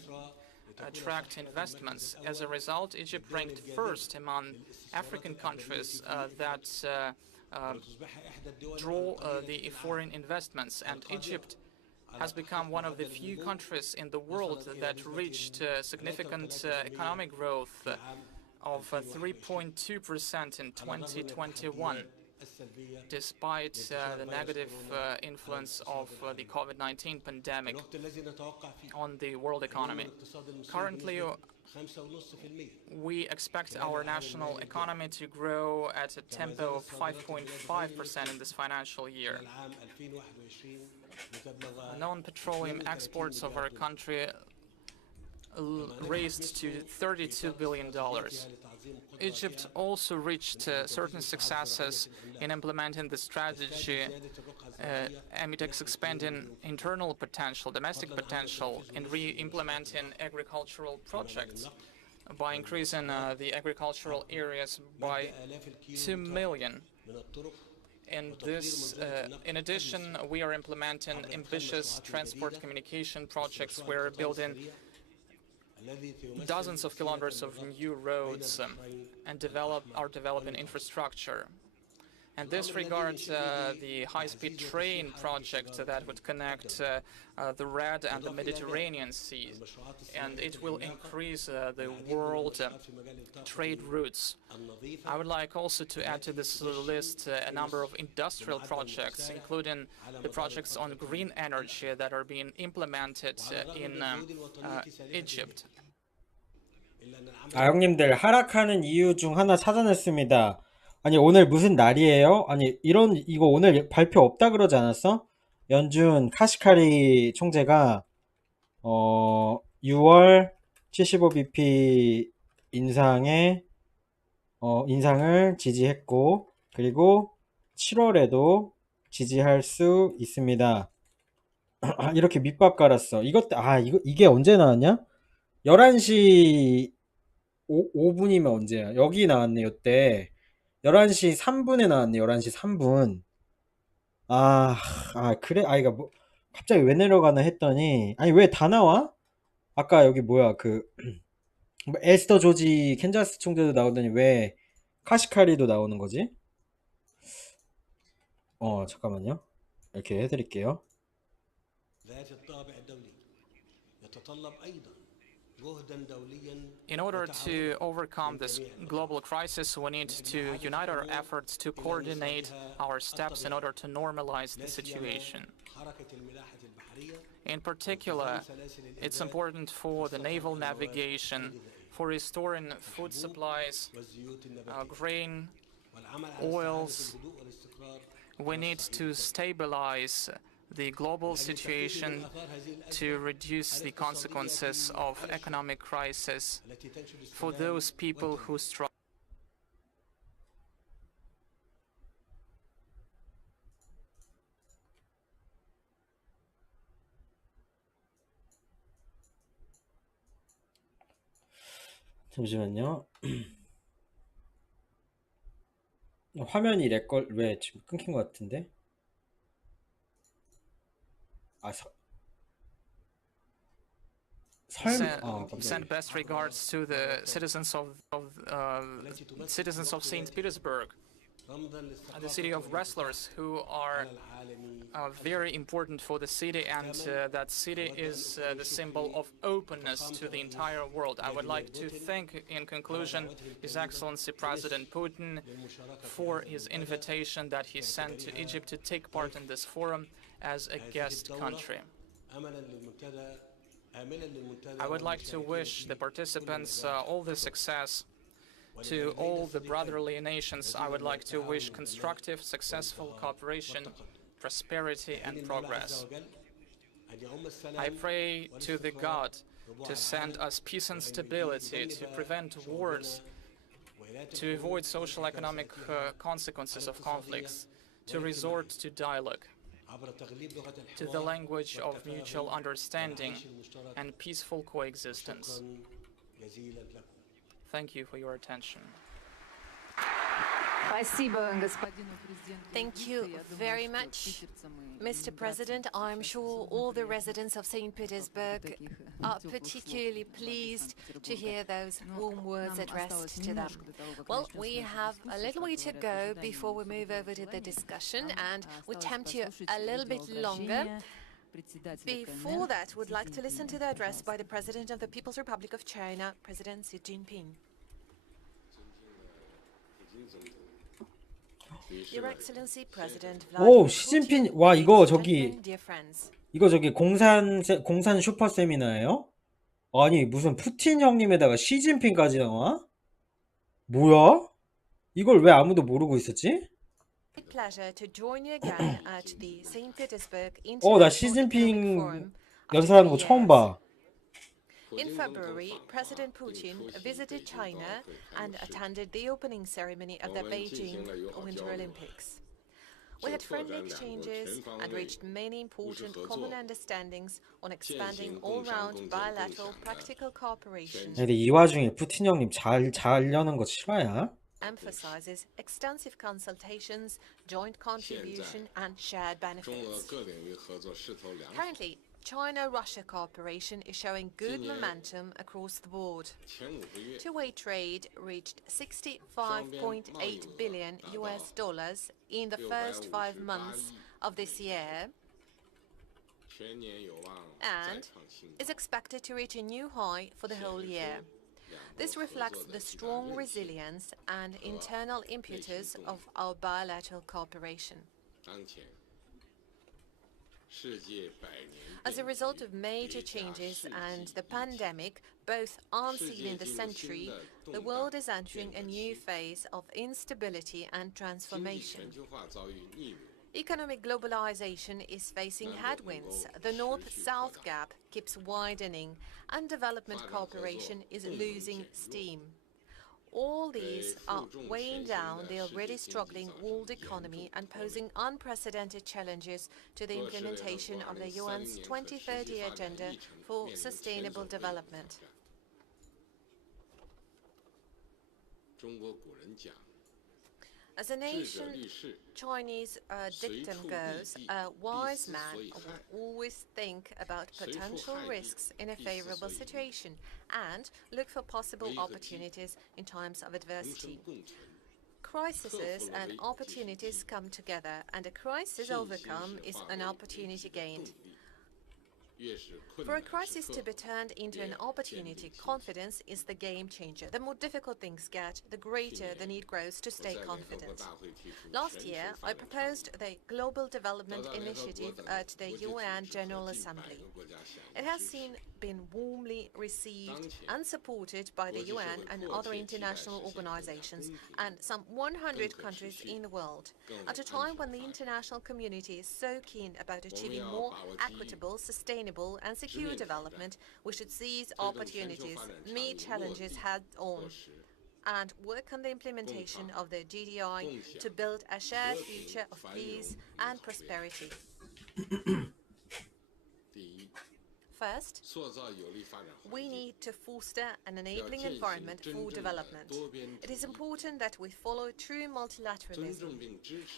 attract investments. As a result, Egypt ranked first among African countries that draw the foreign investments, and Egypt has become one of the few countries in the world that reached significant economic growth of 3.2% in 2021, despite the negative influence of the COVID-19 pandemic on the world economy. Currently, we expect our national economy to grow at a tempo of 5.5% in this financial year. Non-petroleum exports of our country raised to $32 billion. Egypt also reached certain successes in implementing the strategy amid expanding internal potential, domestic potential, in re-implementing agricultural projects by increasing the agricultural areas by 2 million. In addition, we are implementing ambitious transport communication projects. We're building dozens of kilometers of new roads and are developing infrastructure. And this regards the high-speed train project that would connect the Red and the Mediterranean Sea, and it will increase the world trade routes. I would like also to add to this list a number of industrial projects, including the projects on green energy that are being implemented in Egypt. 아, 형님들 하락하는 이유 중 하나 찾아냈습니다. 아니 오늘 무슨 날이에요? 아니 이거 오늘 발표 없다 그러지 않았어? 연준 카시카리 총재가 6월 75bp 인상을 지지했고, 그리고 7월에도 지지할 수 있습니다. 이렇게 밑밥 깔았어. 이게 언제 나왔냐? 11시 5분이면 언제야? 여기 나왔네, 요때. 11시 3분에 나왔네, 11시 3분. 그래? 이거 뭐, 갑자기 왜 내려가나 했더니, 아니, 왜 다 나와? 아까 여기 뭐야, 에스더 조지 캔자스 총재도 나오더니 왜 카시카리도 나오는 거지? 잠깐만요. 이렇게 해드릴게요. In order to overcome this global crisis, we need to unite our efforts to coordinate our steps in order to normalize the situation. In particular, it's important for the naval navigation, for restoring food supplies, grain, oils. We need to stabilize the global situation to reduce the consequences of economic crisis for those people who struggle. 잠시만요. 화면이 왜 지금 끊긴 것 같은데? Send best regards to the citizens of St. Petersburg, the city of wrestlers, who are very important for the city, and that city is the symbol of openness to the entire world. I would like to thank, in conclusion, His Excellency President Putin for his invitation that he sent to Egypt to take part in this forum as a guest country. I would like to wish the participants all the success. To all the brotherly nations, I would like to wish constructive, successful cooperation, prosperity, and progress. I pray to the God to send us peace and stability, to prevent wars, to avoid social economic consequences of conflicts, to resort to dialogue. to the language of mutual understanding and peaceful coexistence. Thank you for your attention. Thank you very much, Mr. President. I'm sure all the residents of St. Petersburg are particularly pleased to hear those warm words addressed to them. Well, we have a little way to go before we move over to the discussion, and we'll tempt you a little bit longer. Before that, we'd like to listen to the address by the President of the People's Republic of China, President Xi Jinping. Your Excellency, President 오, Vladimir 시진핑, Putin, 와, ladies 이거 and 저기, gentlemen, dear friends. 이거 저기 공산 슈퍼 세미나예요? 아니, 무슨 푸틴 형님에다가 시진핑까지 나와? 뭐야? 이걸 왜 아무도 모르고 있었지? Pleasure to join you again at the St. Petersburg 나 International Economic 시진핑 Forum. 연설하는 거 처음 봐. In February, President Putin visited China and attended the opening ceremony of the Beijing Winter Olympics. We had friendly exchanges and reached many important common understandings on expanding all-round bilateral practical cooperation. 근데 이 와중에 푸틴 형님 잘려는 거 실화야? Emphasizes extensive consultations, joint contribution, and shared benefits. Currently, China-Russia cooperation is showing good momentum across the board. Two-way trade reached $65.8 billion in the first 5 months of this year, and is expected to reach a new high for the whole year. This reflects the strong resilience and internal impetus of our bilateral cooperation. As a result of major changes and the pandemic, both unseen in the century, the world is entering a new phase of instability and transformation. Economic globalization is facing headwinds, the North-South gap keeps widening, and development cooperation is losing steam. All these are weighing down the already struggling world economy and posing unprecedented challenges to the implementation of the UN's 2030 Agenda for Sustainable Development. As a nation, Chinese dictum goes, a wise man will always think about potential risks in a favorable situation and look for possible opportunities in times of adversity. Crises and opportunities come together, and a crisis overcome is an opportunity gained. For a crisis to be turned into an opportunity, confidence is the game changer. The more difficult things get, the greater the need grows to stay confident. Last year, I proposed the Global Development Initiative at the UN General Assembly. It has been warmly received and supported by the UN and other international organizations and some 100 countries in the world. At a time when the international community is so keen about achieving more equitable, sustainable, and secure development, we should seize opportunities, meet challenges head-on, and work on the implementation of the GDI to build a shared future of peace and prosperity. First, we need to foster an enabling environment for development. It is important that we follow true multilateralism,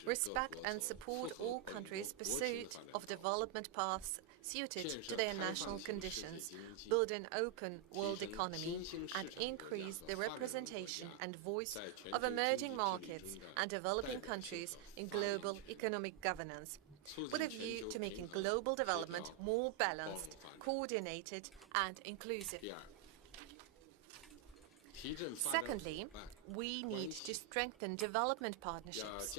respect and support all countries' pursuit of development paths suited to their national conditions, build an open world economy, and increase the representation and voice of emerging markets and developing countries in global economic governance, with a view to making global development more balanced, coordinated, and inclusive. Secondly, we need to strengthen development partnerships.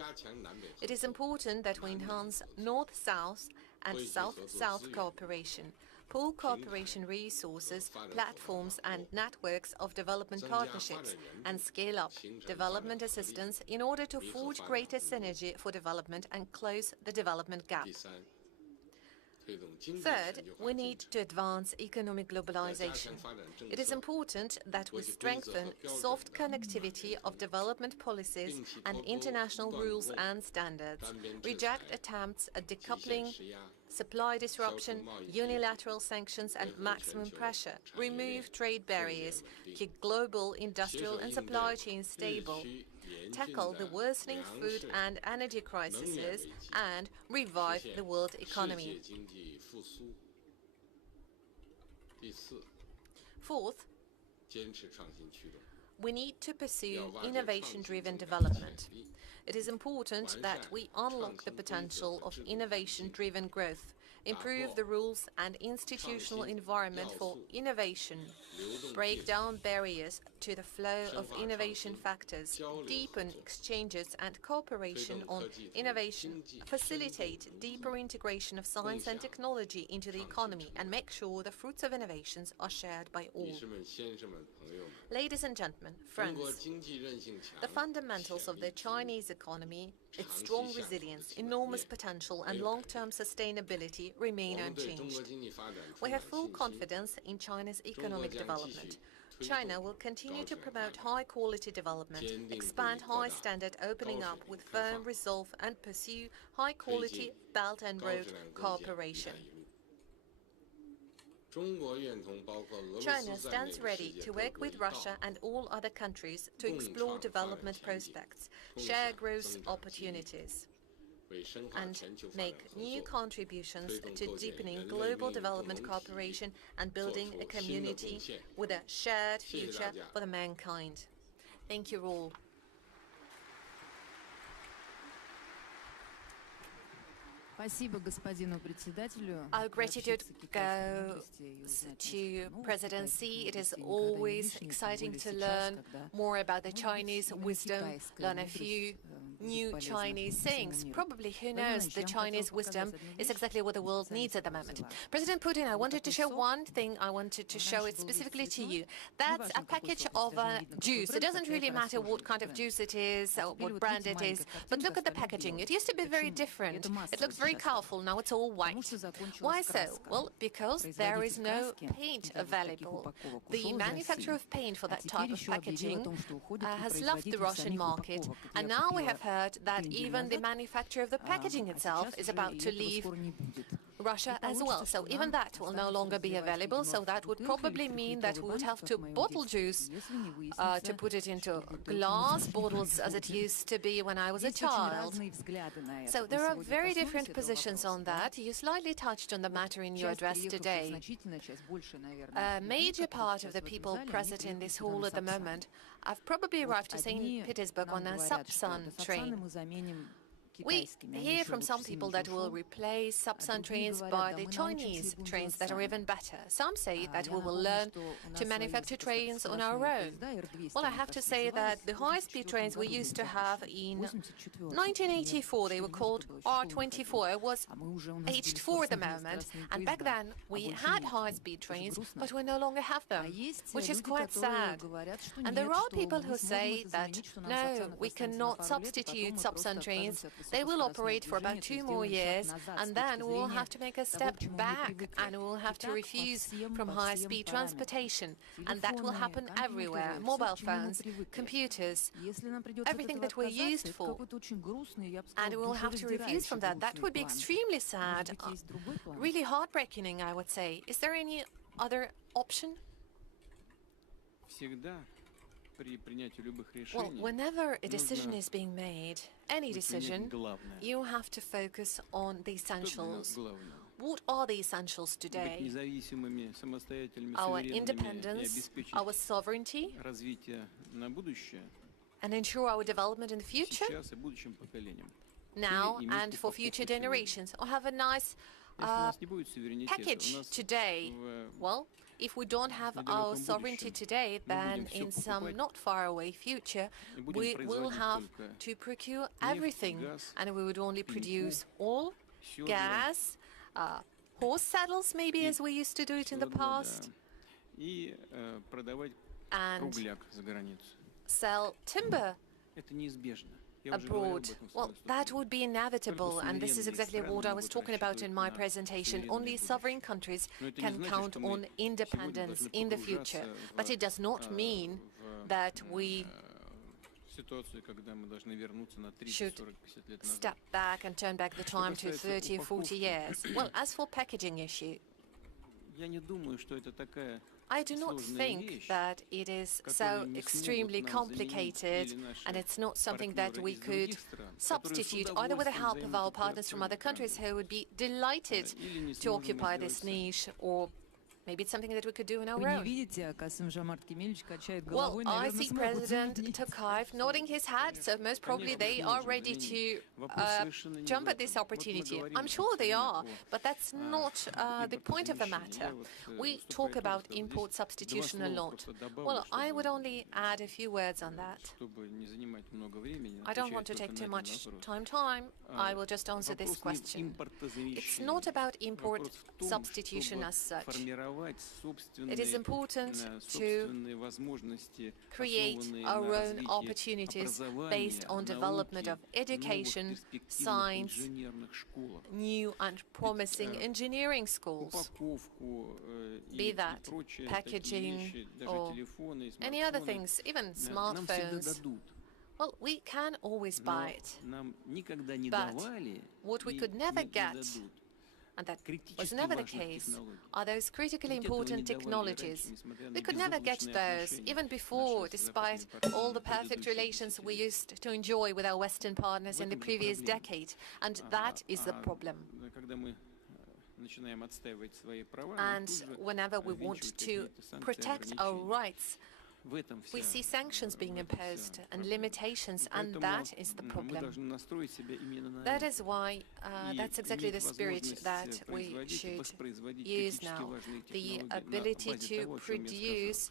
It is important that we enhance North-South and South-South cooperation, pool cooperation resources, platforms and networks of development partnerships, and scale up development assistance in order to forge greater synergy for development and close the development gap. Third, we need to advance economic globalization. It is important that we strengthen soft connectivity of development policies and international rules and standards, reject attempts at decoupling, supply disruption, unilateral sanctions and maximum pressure, remove trade barriers, keep global industrial and supply chains stable, tackle the worsening food and energy crises, and revive the world economy. Fourth, we need to pursue innovation-driven development. It is important that we unlock the potential of innovation-driven growth, improve the rules and institutional environment for innovation, break down barriers to the flow of innovation factors, deepen exchanges and cooperation on innovation, facilitate deeper integration of science and technology into the economy, and make sure the fruits of innovations are shared by all. Ladies and gentlemen, friends, the fundamentals of the Chinese economy, its strong resilience, enormous potential and long-term sustainability remain unchanged. We have full confidence in China's economic development. China will continue to promote high-quality development, expand high-standard opening up with firm resolve, and pursue high-quality Belt and Road cooperation. China stands ready to work with Russia and all other countries to explore development prospects, share growth opportunities, and make new contributions to deepening global development cooperation and building a community with a shared future for the mankind. Thank you all. Our gratitude goes to Presidency. It is always exciting to learn more about the Chinese wisdom, learn a few new Chinese sayings. Probably, who knows, the Chinese wisdom is exactly what the world needs at the moment. President Putin, I wanted to show one thing. I wanted to show it specifically to you. That's a package of juice. It doesn't really matter what kind of juice it is or what brand it is, but look at the packaging. It used to be very different. It looks very colorful. Now it's all white. Why so? Well, because there is no paint available. The manufacturer of paint for that type of packaging has left the Russian market, and now we have heard that even the manufacturer of the packaging itself is about to leave Russia as well. So even that will no longer be available. So that would probably mean that we would have to bottle juice to put it into glass bottles as it used to be when I was a child. So there are very different positions on that. You slightly touched on the matter in your address today. A major part of the people present in this hall at the moment have probably arrived to St. Petersburg on a Sapsan train. We hear from some people that will replace Sapsan trains by the Chinese trains that are even better. Some say that we will learn to manufacture trains on our own. Well, I have to say that the high-speed trains we used to have in 1984, they were called R24. I was aged 4 at the moment, and back then we had high-speed trains, but we no longer have them, which is quite sad. And there are people who say that, no, we cannot substitute Sapsan trains. They will operate for about 2 more years, and then we will have to make a step back, and we will have to refuse from high-speed transportation. And that will happen everywhere. Mobile phones, computers, everything that we're used for. And we will have to refuse from that. That would be extremely sad, really heartbreaking, I would say. Is there any other option? Well, whenever a decision is being made, any decision, you have to focus on the essentials. What are the essentials today? Our independence, our sovereignty, and ensure our development in the future, now and for future generations. Or have a nice package today. Well, if we don't have our sovereignty today, then in some not far away future, we will have to procure everything, and we would only produce oil, gas, horse saddles, maybe as we used to do it in the past, and sell timber abroad. Well, that would be inevitable, and this is exactly what I was talking about in my presentation. Only sovereign countries can count on independence in the future. But it does not mean that we should step back and turn back the time to 30 or 40 years. Well, as for packaging issue, I do not think that it is so extremely complicated, and it's not something that we could substitute either with the help of our partners from other countries who would be delighted to occupy this niche, or maybe it's something that we could do on our own. Well, I see President Tokayev nodding his head, so most probably they are ready to jump at this opportunity. I'm sure they are, but that's not the point of the matter. We talk about import substitution a lot. Well, I would only add a few words on that. I don't want to take too much time. I will just answer this question. It's not about import substitution as such. It is important to create our own opportunities based on development of education, science, new and promising engineering schools, be that packaging or any other things, even smartphones. Well, we can always buy it, but what we could never get, and that was never the case, are those critically important technologies. We could never get those, even before, despite all the perfect relations we used to enjoy with our Western partners in the previous decade, and that is the problem. And whenever we want to protect our rights, we see sanctions being imposed and limitations, and that is the problem. That is why that's exactly the spirit that we should use now. The ability to produce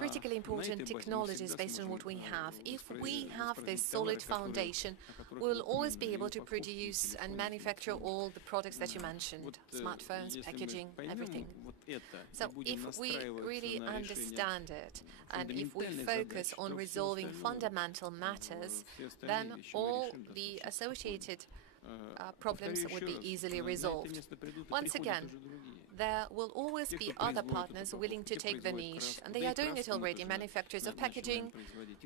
critically important technologies based on what we have. If we have this solid foundation, we'll always be able to produce and manufacture all the products that you mentioned, smartphones, packaging, everything. So if we really understand it, and if we focus on resolving fundamental matters, then all the associated problems would be easily resolved. Once again, there will always be other partners willing to take the niche, and they are doing it already. Manufacturers of packaging,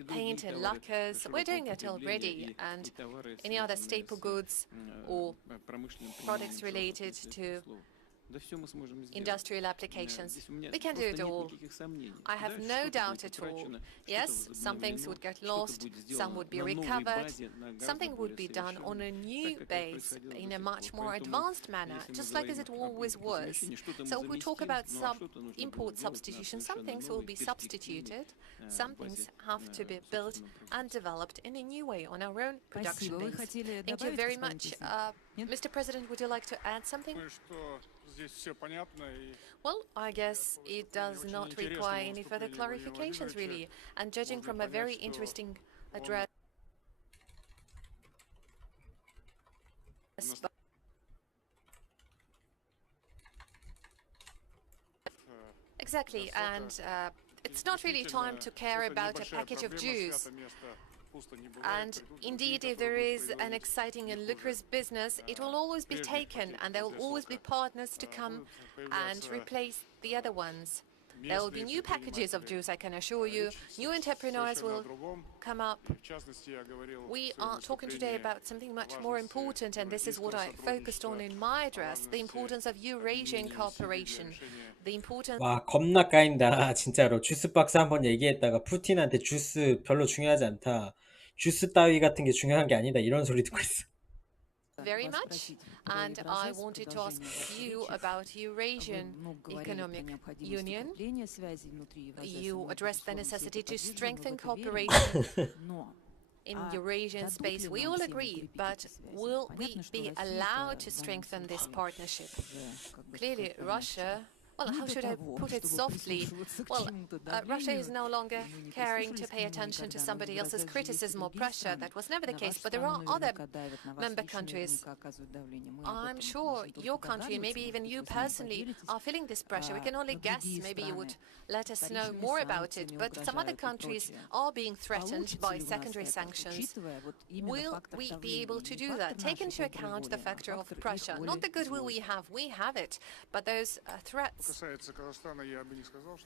paint and lacquers, we're doing it already, and any other staple goods or products related to industrial applications. We can do it all. I have no doubt at all. Yes, some things would get lost, some would be recovered, something would be done on a new base in a much more advanced manner, just like as it always was. So if we talk about some import substitution, some things will be substituted, some things have to be built and developed in a new way on our own production base. Thank you very much. Mr. President, would you like to add something? Well, I guess it does not require any further clarifications, really. And judging from a very interesting address, exactly, and it's not really time to care about a package of juice. And indeed, if there is an exciting and lucrative business, it will always be taken, and there will always be partners to come and replace the other ones. There will be new packages of juice, I can assure you. New entrepreneurs will come up. We are talking today about something much more important, and this is what I focused on in my address, the importance of Eurasian cooperation. The importance... 와, 겁나 까인다. 진짜로. 주스 박스 한번 얘기했다가 푸틴한테 주스 별로 중요하지 않다. 주스 따위 같은 게 중요한 게 아니다. 이런 소리 듣고 있어. Very much, and I wanted to ask you about Eurasian Economic Union. You addressed the necessity to strengthen cooperation in Eurasian space. We all agree, but will we be allowed to strengthen this partnership? Clearly, Russia, Well, how should I put it softly? Well, Russia is no longer caring to pay attention to somebody else's criticism or pressure. That was never the case, but there are other member countries. I'm sure your country, and maybe even you personally, are feeling this pressure. We can only guess. Maybe you would let us know more about it, but some other countries are being threatened by secondary sanctions. Will we be able to do that? Take into account the factor of pressure, not the goodwill we have it, but those threats.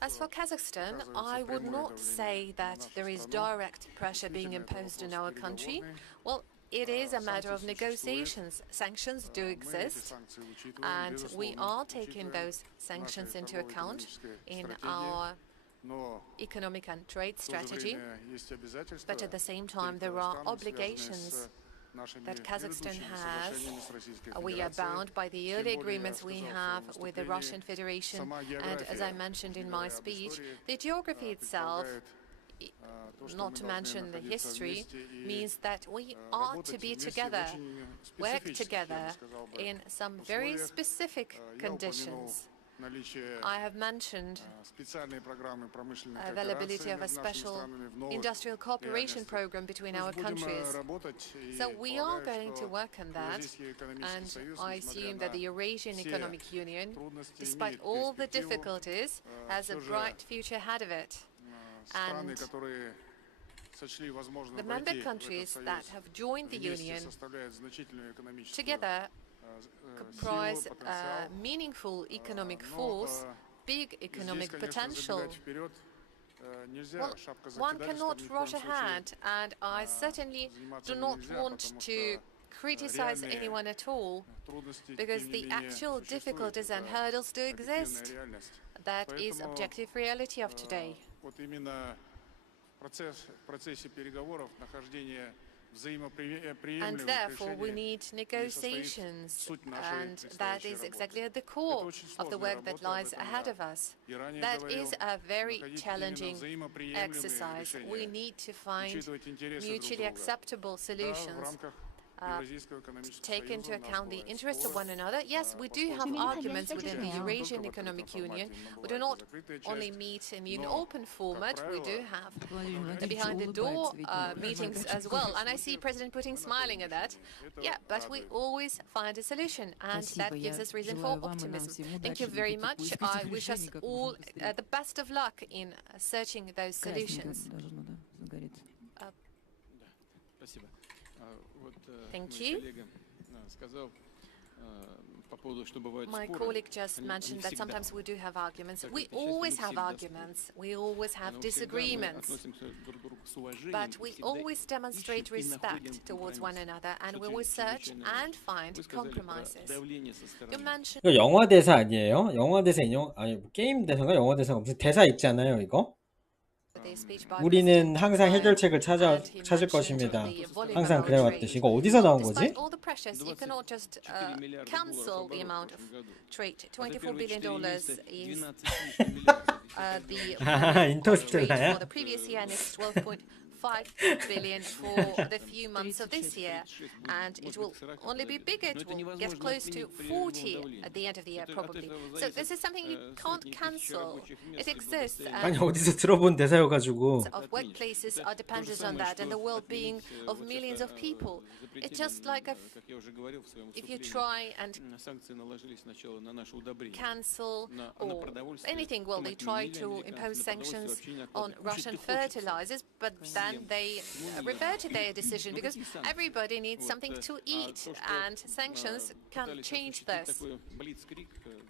As for Kazakhstan, I would not say that there is direct pressure being imposed in our country. Well, it is a matter of negotiations. Sanctions do exist, and we are taking those sanctions into account in our economic and trade strategy. But at the same time, there are obligations that Kazakhstan has. We are bound by the early agreements we have with the Russian Federation, and as I mentioned in my speech, the geography itself, not to mention the history, means that we are to be together, work together in some very specific conditions. I have mentioned availability of a special industrial cooperation program between our countries. So we are going to work on that, and I assume that the Eurasian Economic Union, despite all the difficulties, has a bright future ahead of it. And the member countries that have joined the Union together comprise a meaningful economic force, big economic potential. Well, one cannot rush ahead, and I certainly do not want to criticize anyone at all, because the actual difficulties and hurdles do exist. That is objective reality of today. And therefore we need negotiations, and that is exactly at the core of the work that lies ahead of us. That is a very challenging exercise. We need to find mutually acceptable solutions. Take into account the interests of one another. Yes, we do have arguments within the Eurasian Economic Union. We do not only meet in an open format, we do have behind-the-door meetings as well. And I see President Putin smiling at that. Yeah, but we always find a solution, and that gives us reason for optimism. Thank you very much. I wish us all the best of luck in searching those solutions. Thank you. My colleague just mentioned that sometimes we do have arguments. We always have arguments. We always have disagreements. But we always demonstrate respect towards one another, and we will search and find compromises. You mentioned... 이거 영화 대사 아니에요? 영화 대사 인용... 아니 게임 대사가 영화 대사가 무슨 대사 있잖아요 이거? 우리는 항상 해결책을 찾을 것입니다. 항상 그래왔듯이. 이거 어디서 나온 거지? 인터스텔라야? 5 billion for the few months of this year, and it will only be bigger. It will get close to 40 at the end of the year, probably. So this is something you can't cancel. It exists. 아니 어디서 들어본 대사여가지고. Of workplaces are dependent on that, and the well-being of millions of people. It's just like if you try and cancel or anything, well, they try to impose sanctions on Russian fertilizers, but then they revert to their decision because everybody needs something to eat, and sanctions can change this.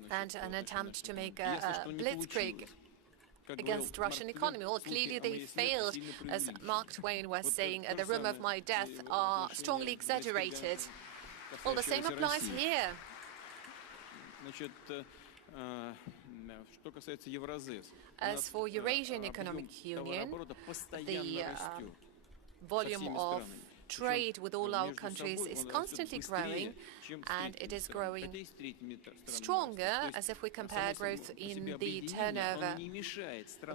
And an attempt to make a blitzkrieg against Russian economy. Well, clearly they failed. As Mark Twain was saying, the rumor of my death are strongly exaggerated. Well, the same applies here. As for Eurasian Economic Union, the volume of trade with all our countries is constantly growing, and it is growing stronger as if we compare growth in the turnover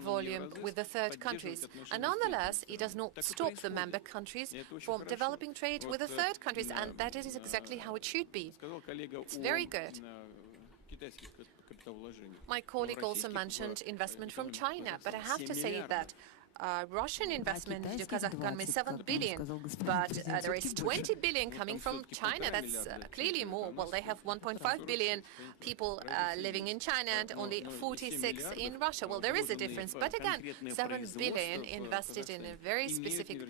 volume with the third countries. And nonetheless, it does not stop the member countries from developing trade with the third countries, and that is exactly how it should be. It's very good. My colleague also mentioned investment from China, but I have to say that Russian investment into Kazakh economy is 7 billion, but there is 20 billion coming from China. That's clearly more. Well, they have 1.5 billion people living in China and only 46 in Russia. Well, there is a difference, but again, 7 billion invested in a very specific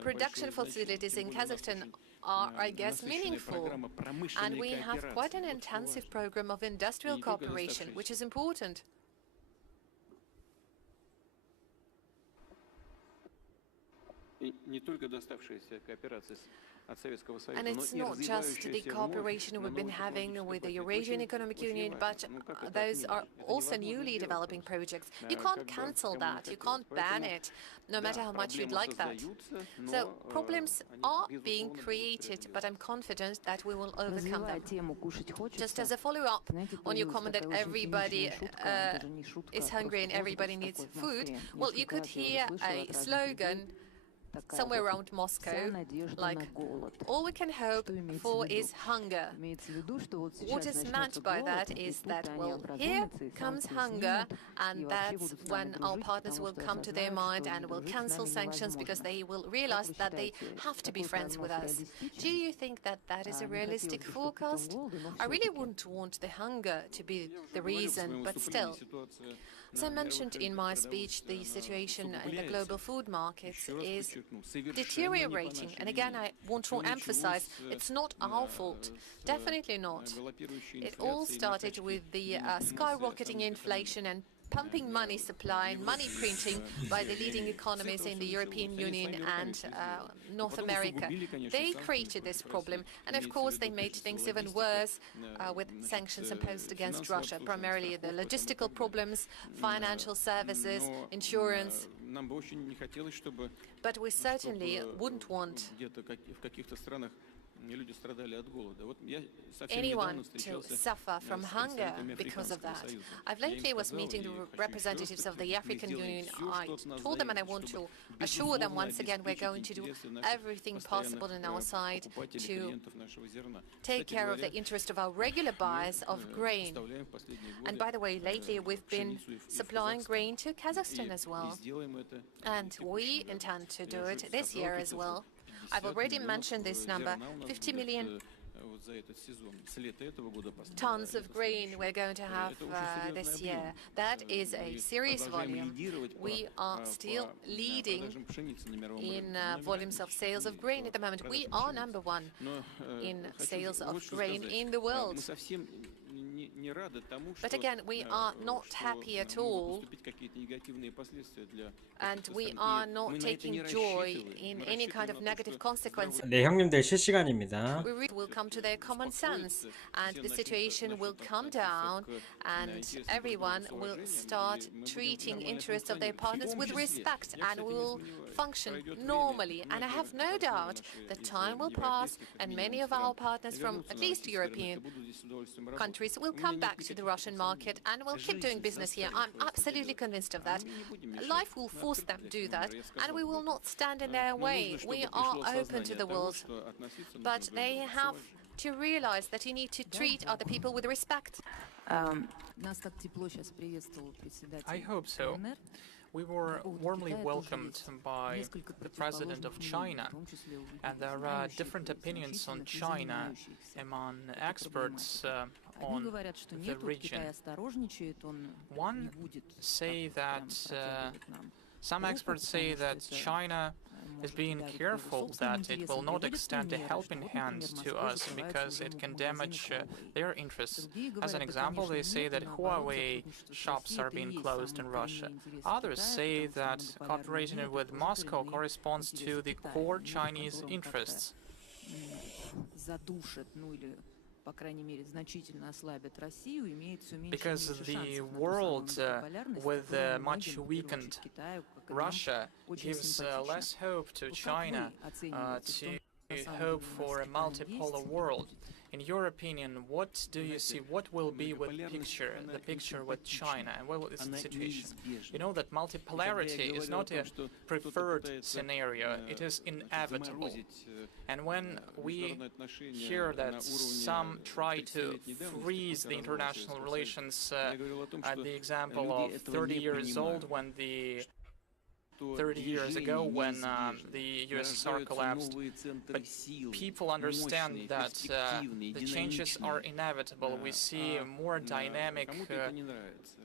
production facilities in Kazakhstan are, I guess, meaningful. And we have quite an intensive program of industrial cooperation, which is important. And it's not just the cooperation we've been having with the Eurasian Economic Union, but those are also newly developing projects. You can't cancel that, you can't ban it, no matter how much you'd like that. So problems are being created, but I'm confident that we will overcome them. Just as a follow-up on your comment that everybody is hungry and everybody needs food, well, you could hear a slogan somewhere around Moscow, like, all we can hope for is hunger. What is meant by that is that, well, here comes hunger, and that's when our partners will come to their mind and will cancel sanctions because they will realize that they have to be friends with us. Do you think that that is a realistic forecast? I really wouldn't want the hunger to be the reason, but still. As I mentioned in my speech, the situation in the global food markets is deteriorating. And again, I want to emphasize, it's not our fault. Definitely not. It all started with the skyrocketing inflation and pumping money supply and money printing by the leading economies in the European Union and North America. They created this problem, and of course they made things even worse with sanctions imposed against Russia, primarily the logistical problems, financial services, insurance. But we certainly wouldn't want anyone to suffer from hunger because of that. I've lately was meeting the representatives of the African Union. I told them, and I want to assure them once again, we're going to do everything possible on our side to take care of the interest of our regular buyers of grain. And by the way, lately we've been supplying grain to Kazakhstan as well. And we intend to do it this year as well. I've already mentioned this number, 50 million tons of grain we're going to have this year. That is a serious volume. We are still leading in volumes of sales of grain at the moment. We are number one in sales of grain in the world. But again, we are not happy at all, and we are not taking joy in any kind of negative consequences. 네, 형님들 실시간입니다. We really will come to their common sense, and the situation will calm down, and everyone will start treating interests of their partners with respect, and will function normally. And I have no doubt that time will pass, and many of our partners from at least European countries will come back to the Russian market and will keep doing business here. I'm absolutely convinced of that. Life will force them to do that, and we will not stand in their way. We are open to the world, but they have to realize that you need to treat other people with respect. I hope so. We were warmly welcomed by the president of China, and there are different opinions on China among experts on the region. Some experts say that China is being careful that it will not extend a helping hand to us because it can damage their interests. As an example, they say that Huawei shops are being closed in Russia. Others say that cooperation with Moscow corresponds to the core Chinese interests. Because the world with much weakened Russia gives less hope to China to hope for a multipolar world. In your opinion, what do you see? What will be with the picture with China, and what is the situation? You know that multipolarity is not a preferred scenario; it is inevitable. And when we hear that some try to freeze the international relations, at the example of 30 years old, when 30 years ago when the USSR collapsed, but people understand that the changes are inevitable. We see more dynamic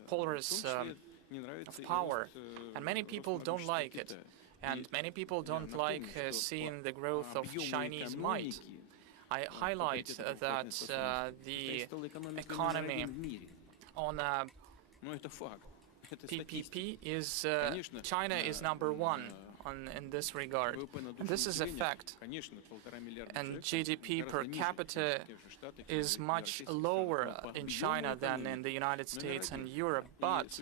polars of power, and many people don't like it. And many people don't like seeing the growth of Chinese might. I highlight that the economy on PPP is China is #1 in this regard. And this is a fact. And GDP per capita is much lower in China than in the United States and Europe. But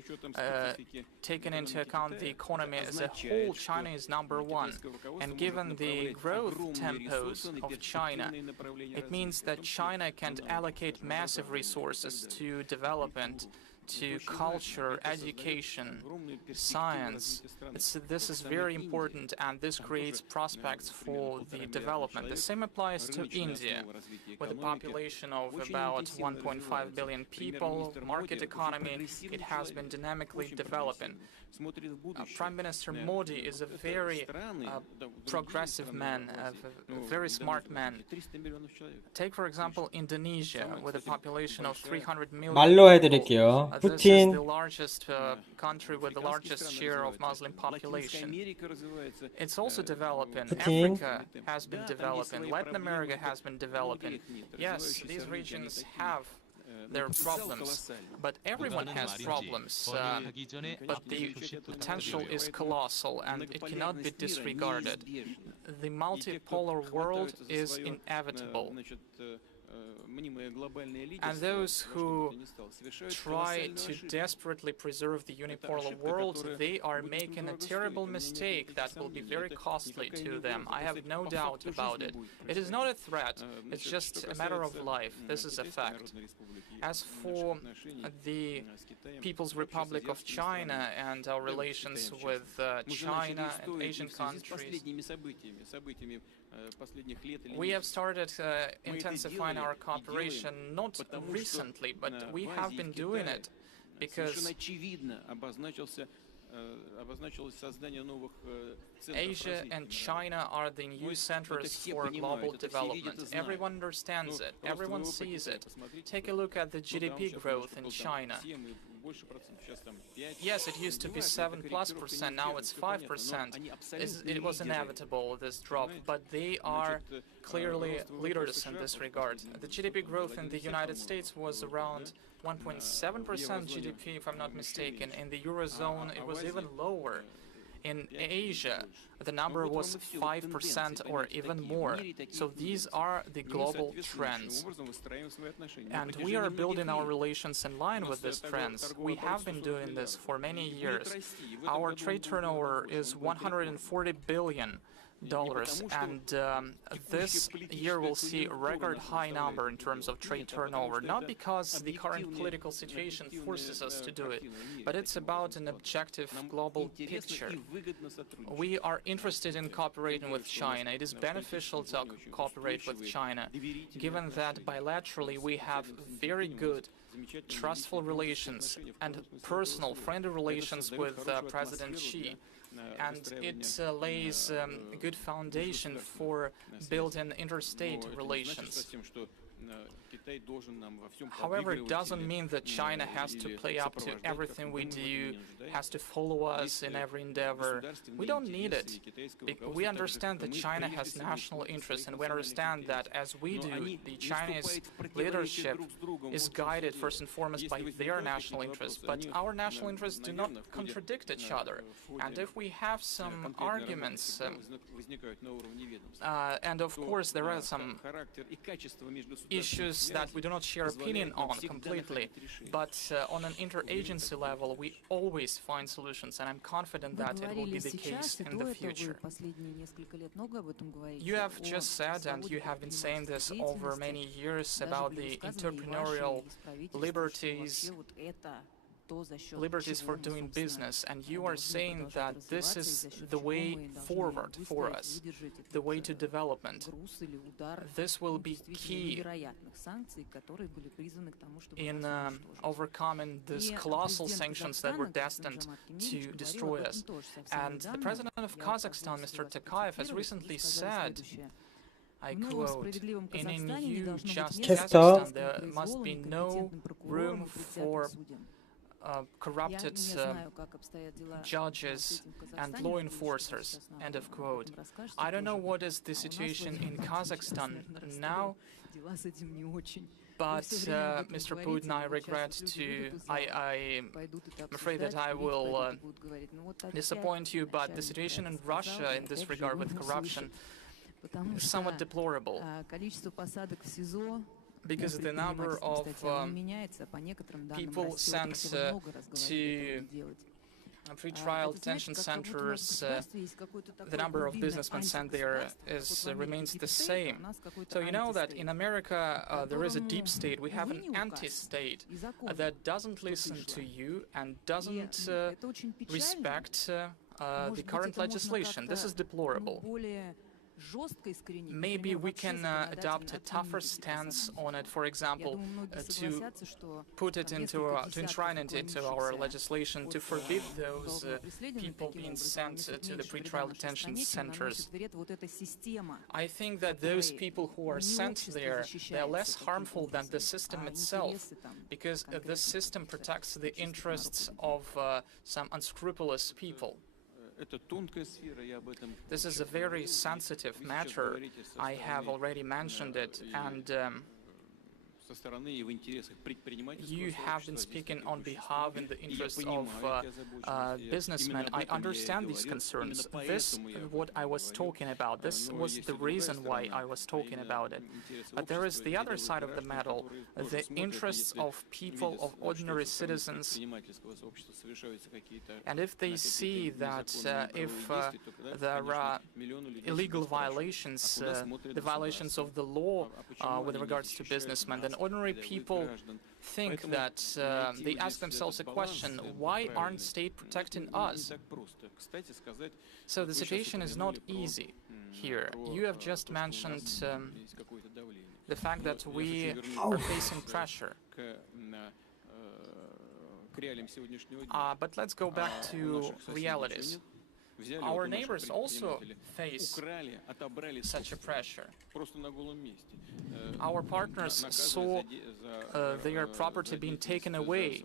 taking into account the economy as a whole, China is #1. And given the growth tempos of China, it means that China can allocate massive resources to development, to culture, education, science. This is very important, and this creates prospects for the development. The same applies to India, with a population of about 1.5 billion people, market economy. It has been dynamically developing. Prime Minister Modi is a very progressive man, a very smart man. Take, for example, Indonesia, with a population of 300 million 말로 people. 해드릴게요. This is 푸틴, the largest country with the largest share of Muslim population. It's also developing. Putin. Africa has been developing. Latin America has been developing. Yes, these regions have their problems, but everyone has problems. But the potential is colossal, and it cannot be disregarded. The multipolar world is inevitable. And those who try to desperately preserve the unipolar world, they are making a terrible mistake that will be very costly to them. I have no doubt about it. It is not a threat, it's just a matter of life. This is a fact. As for the People's Republic of China and our relations with China and Asian countries, we have started intensifying our cooperation not recently, but we have been doing it because Asia and China are the new centers for global development. Everyone understands it. Everyone sees it. Take a look at the GDP growth in China. Yes, it used to be 7+%, now it's 5%. It was inevitable, this drop, but they are clearly leaders in this regard. The GDP growth in the United States was around 1.7% GDP, if I'm not mistaken. In the Eurozone, it was even lower. In Asia, the number was 5% or even more. So these are the global trends. And we are building our relations in line with these trends. We have been doing this for many years. Our trade turnover is $140 billion. And this year we'll see a record high number in terms of trade turnover, not because the current political situation forces us to do it, but it's about an objective global picture. We are interested in cooperating with China. It is beneficial to cooperate with China, given that bilaterally we have very good trustful relations and personal, friendly relations with President Xi. And it lays a good foundation for building interstate relations. However, it doesn't mean that China has to play up to everything we do, has to follow us in every endeavor. We don't need it. We understand that China has national interests, and we understand that, as we do, the Chinese leadership is guided first and foremost by their national interests. But our national interests do not contradict each other. And if we have some arguments, and of course there are some issues that we do not share opinion on completely, but on an interagency level, we always find solutions, and I'm confident that it will be the case in the future. You have just said, and you have been saying this over many years, about the entrepreneurial liberties for doing business, and you are saying that this is the way forward for us, the way to development. This will be key in overcoming these colossal sanctions that were destined to destroy us. And the president of Kazakhstan, Mr. Tokayev, has recently said, I quote, "In a new just Kazakhstan, there must be no room for corrupted judges and law enforcers," end of quote. I don't know what is the situation in Kazakhstan now, but Mr. Putin, I'm afraid that I will disappoint you, but the situation in Russia in this regard with corruption is somewhat deplorable, because the number of people sent to pre-trial detention centers, the number of businessmen sent there remains the same. So you know that in America there is a deep state. We have an anti-state that doesn't listen to you and doesn't respect the current legislation. This is deplorable. Maybe we can adopt a tougher stance on it, for example, to enshrine it into our legislation, to forbid those people being sent to the pretrial detention centers. I think that those people who are sent there, they are less harmful than the system itself, because this system protects the interests of some unscrupulous people. This is a very sensitive matter. I have already mentioned it, and you have been speaking on behalf in the interest of businessmen. I understand these concerns. This is what I was talking about. This was the reason why I was talking about it. But there is the other side of the medal, the interests of people, of ordinary citizens. And if they see that if there are illegal violations, the violations of the law with regards to businessmen, then ordinary people think that they ask themselves a question: why aren't state protecting us? So the situation is not easy here. You have just mentioned the fact that we are facing pressure. But let's go back to realities. Our neighbors also face such a pressure. Our partners saw their property being taken away.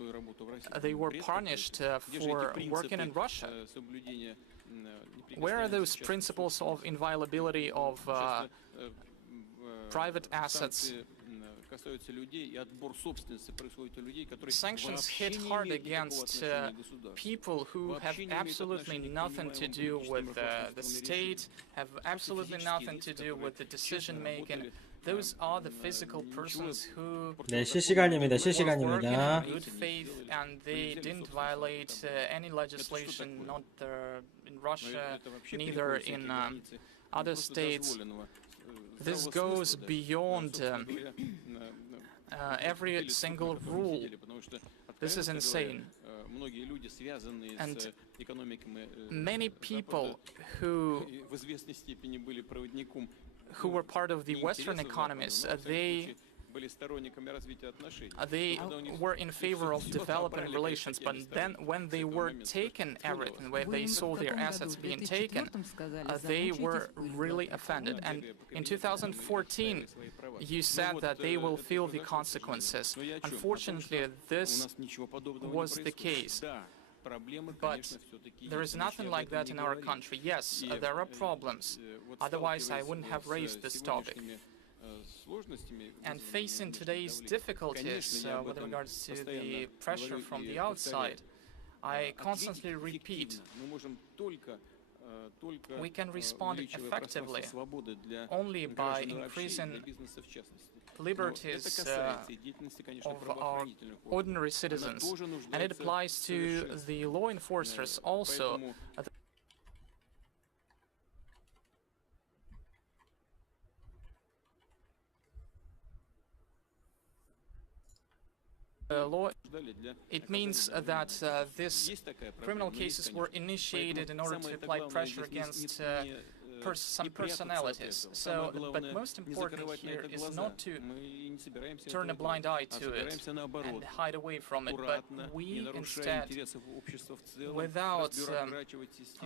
They were punished for working in Russia. Where are those principles of inviolability of private assets? Sanctions hit hard against people who have absolutely nothing to do with the state, have absolutely nothing to do with the decision-making. Those are the physical persons who work in good faith, and they didn't violate any legislation, not in Russia, neither in other states. This goes beyond every single rule. This is insane. And many people who were part of the Western economies, they were in favor of developing relations, but then when they were taken everything, when they saw their assets being taken, they were really offended. And in 2014, you said that they will feel the consequences. Unfortunately, this was the case. But there is nothing like that in our country. Yes, there are problems. Otherwise, I wouldn't have raised this topic. And facing today's difficulties with regards to the pressure from the outside, I constantly repeat we can respond effectively only by increasing liberties of our ordinary citizens. And it applies to the law enforcers also. Law, it means that these criminal cases were initiated in order to apply pressure against some personalities. So, but most important here is not to turn a blind eye to it and hide away from it, but we instead, without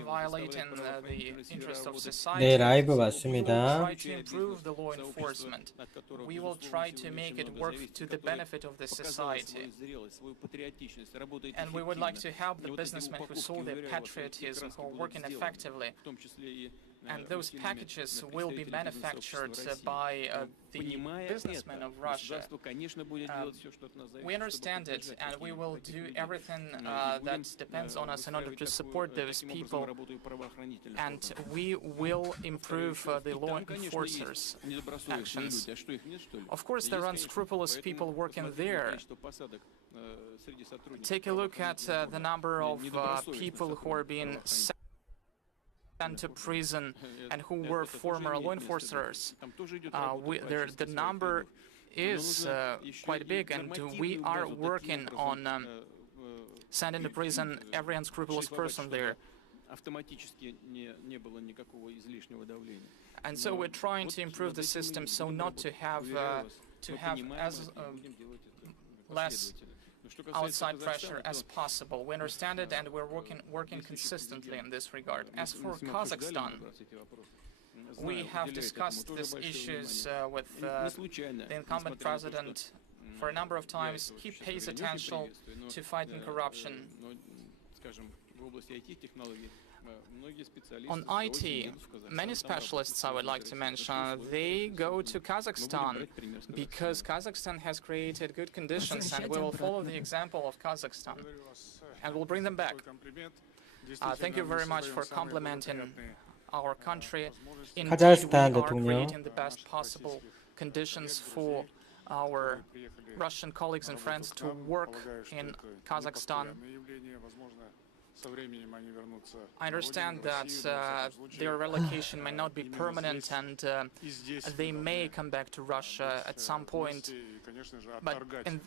violating the interests of society, 네, 라이브 we will 맞습니다. try to improve the law enforcement. We will try to make it work to the benefit of the society. And we would like to help the businessmen who saw their patriotism, who are working effectively. And those packages will be manufactured by the businessmen of Russia. We understand it, and we will do everything that depends on us in order to support those people. And we will improve the law enforcers' actions. Of course, there are unscrupulous people working there. Take a look at the number of people who are being sent to prison and who were former law enforcers. The number is quite big, and we are working on sending to prison every unscrupulous person there. And so we're trying to improve the system so not to have as less outside pressure as possible. We understand it, and we're working consistently in this regard. As for Kazakhstan, we have discussed these issues with the incumbent president for a number of times. He pays attention to fighting corruption. On IT, many specialists I would like to mention, they go to Kazakhstan because Kazakhstan has created good conditions, and we will follow the example of Kazakhstan and we'll bring them back. Thank you very much for complimenting our country. Indeed, we are creating the best possible conditions for our Russian colleagues and friends to work in Kazakhstan. I understand that their relocation may not be permanent, and they may come back to Russia at some point. But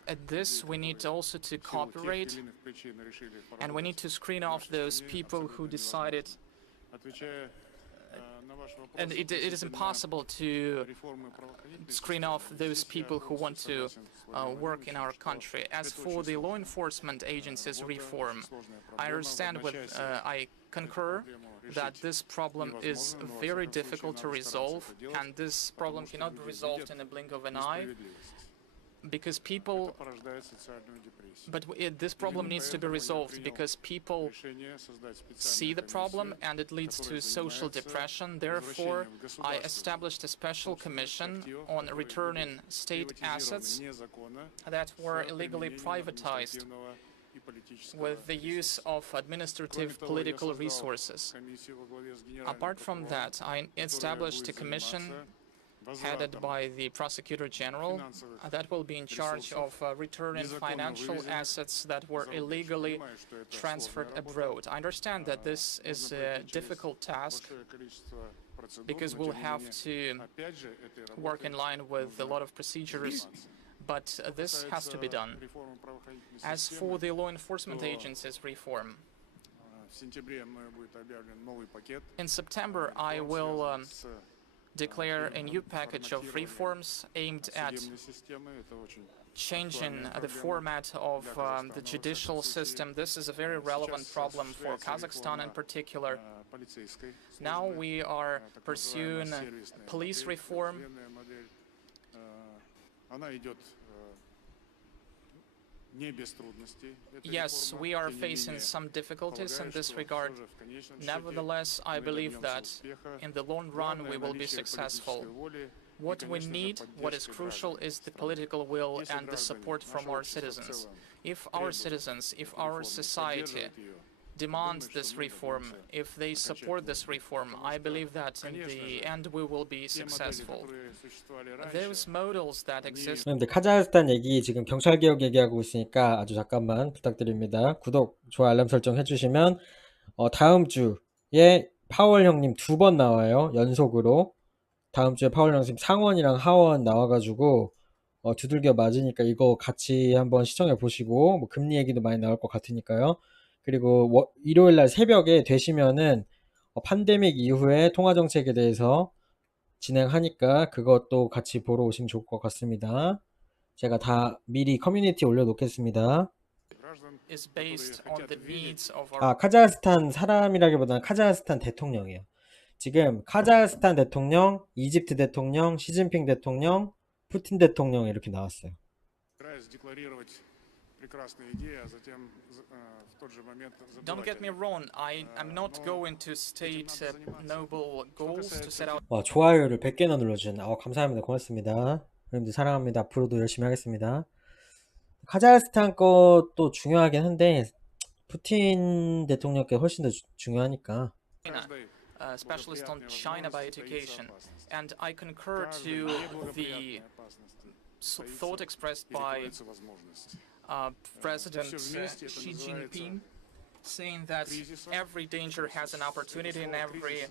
at this, we need also to cooperate, and we need to screen off those people who decided. And it is impossible to screen off those people who want to work in our country. As for the law enforcement agencies reform, I understand I concur that this problem is very difficult to resolve, and this problem cannot be resolved in a blink of an eye, because people, this problem needs to be resolved because people see the problem and it leads to social depression. Therefore, I established a special commission on returning state assets that were illegally privatized with the use of administrative political resources. Apart from that, I established a commission headed by the Prosecutor General that will be in charge of returning financial assets that were illegally transferred abroad. I understand that this is a difficult task because we'll have to work in line with a lot of procedures, but this has to be done. As for the law enforcement agencies reform, in September I will declare a new package of reforms aimed at changing the format of the judicial system. This is a very relevant problem for Kazakhstan in particular. Now we are pursuing police reform. Yes, we are facing some difficulties in this regard. Nevertheless, I believe that in the long run we will be successful. What we need, what is crucial, is the political will and the support from our citizens. If our citizens, if our society demand this reform, if they support this reform, I believe that in the end we will be successful. Those models that exist. 근데 카자흐스탄 얘기 지금 경찰 개혁 얘기하고 있으니까 아주 잠깐만 부탁드립니다. 구독, 좋아요, 알람 설정 해주시면 다음 주에 파월 형님 2번 나와요. 연속으로. 다음 주에 파월 형님 상원이랑 하원 나와가지고 두들겨 맞으니까 이거 같이 한번 시청해 보시고 뭐 금리 얘기도 많이 나올 것 같으니까요. 그리고 일요일날 새벽에 되시면은 팬데믹 이후에 통화정책에 대해서 진행하니까 그것도 같이 보러 오시면 좋을 것 같습니다. 제가 다 미리 커뮤니티에 올려놓겠습니다. 카자흐스탄 사람이라기보다는 카자흐스탄 대통령이에요. 지금 카자흐스탄 대통령, 이집트 대통령, 시진핑 대통령, 푸틴 대통령 이렇게 나왔어요. Don't get me wrong, I'm not going to state noble goals to set out. 와, 좋아요를 100개나 눌러주셨네. 감사합니다. 고맙습니다. 여러분들 사랑합니다. 앞으로도 열심히 하겠습니다. 카자흐스탄 것도 중요하긴 한데 푸틴 대통령께 훨씬 더 중요하니까. Specialist on China by education, and I concur to the thought expressed by President Xi Jinping, saying that every danger has an opportunity and every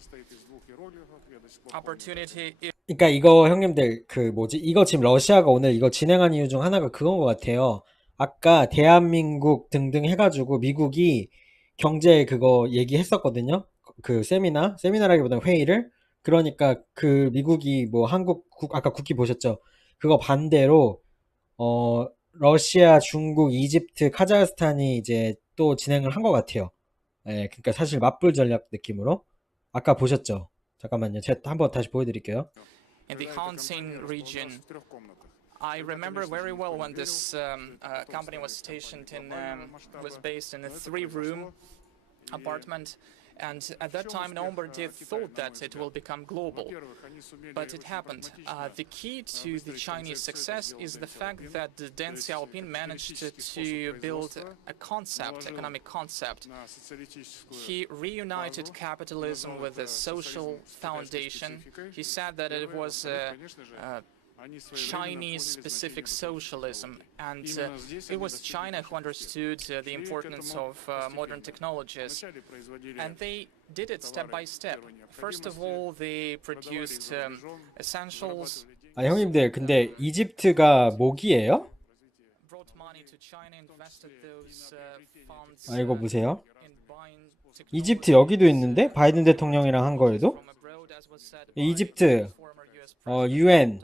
opportunity is. 그러니까 이거 형님들 이거 지금 러시아가 오늘 이거 진행한 이유 중 하나가 그건 것 같아요. 아까 대한민국 등등 해가지고 미국이 경제 그거 얘기했었거든요. 그 세미나라기보다는 회의를. 그러니까 그 미국이 뭐 아까 국기 보셨죠? 그거 반대로 러시아, 중국, 이집트, 카자흐스탄이 이제 또 진행을 한 것 같아요. 예, 그러니까 사실 맞불 전략 느낌으로. 아까 보셨죠? 잠깐만요. 제가 한번 다시 보여드릴게요. In the Hansin region, I remember very well when this company was stationed was based in a 3-room apartment. And at that time, nobody thought that it will become global, but it happened. The key to the Chinese success is the fact that Deng Xiaoping managed to build a economic concept. He reunited capitalism with a social foundation. He said that it was Chinese-specific socialism, and it was China who understood the importance of modern technologies, and they did it step by step. First of all, they produced essentials. 형님들, 근데 이집트가 목이에요? 이거 보세요. 이집트 여기도 있는데 바이든 대통령이랑 한 거에도 이집트, UN,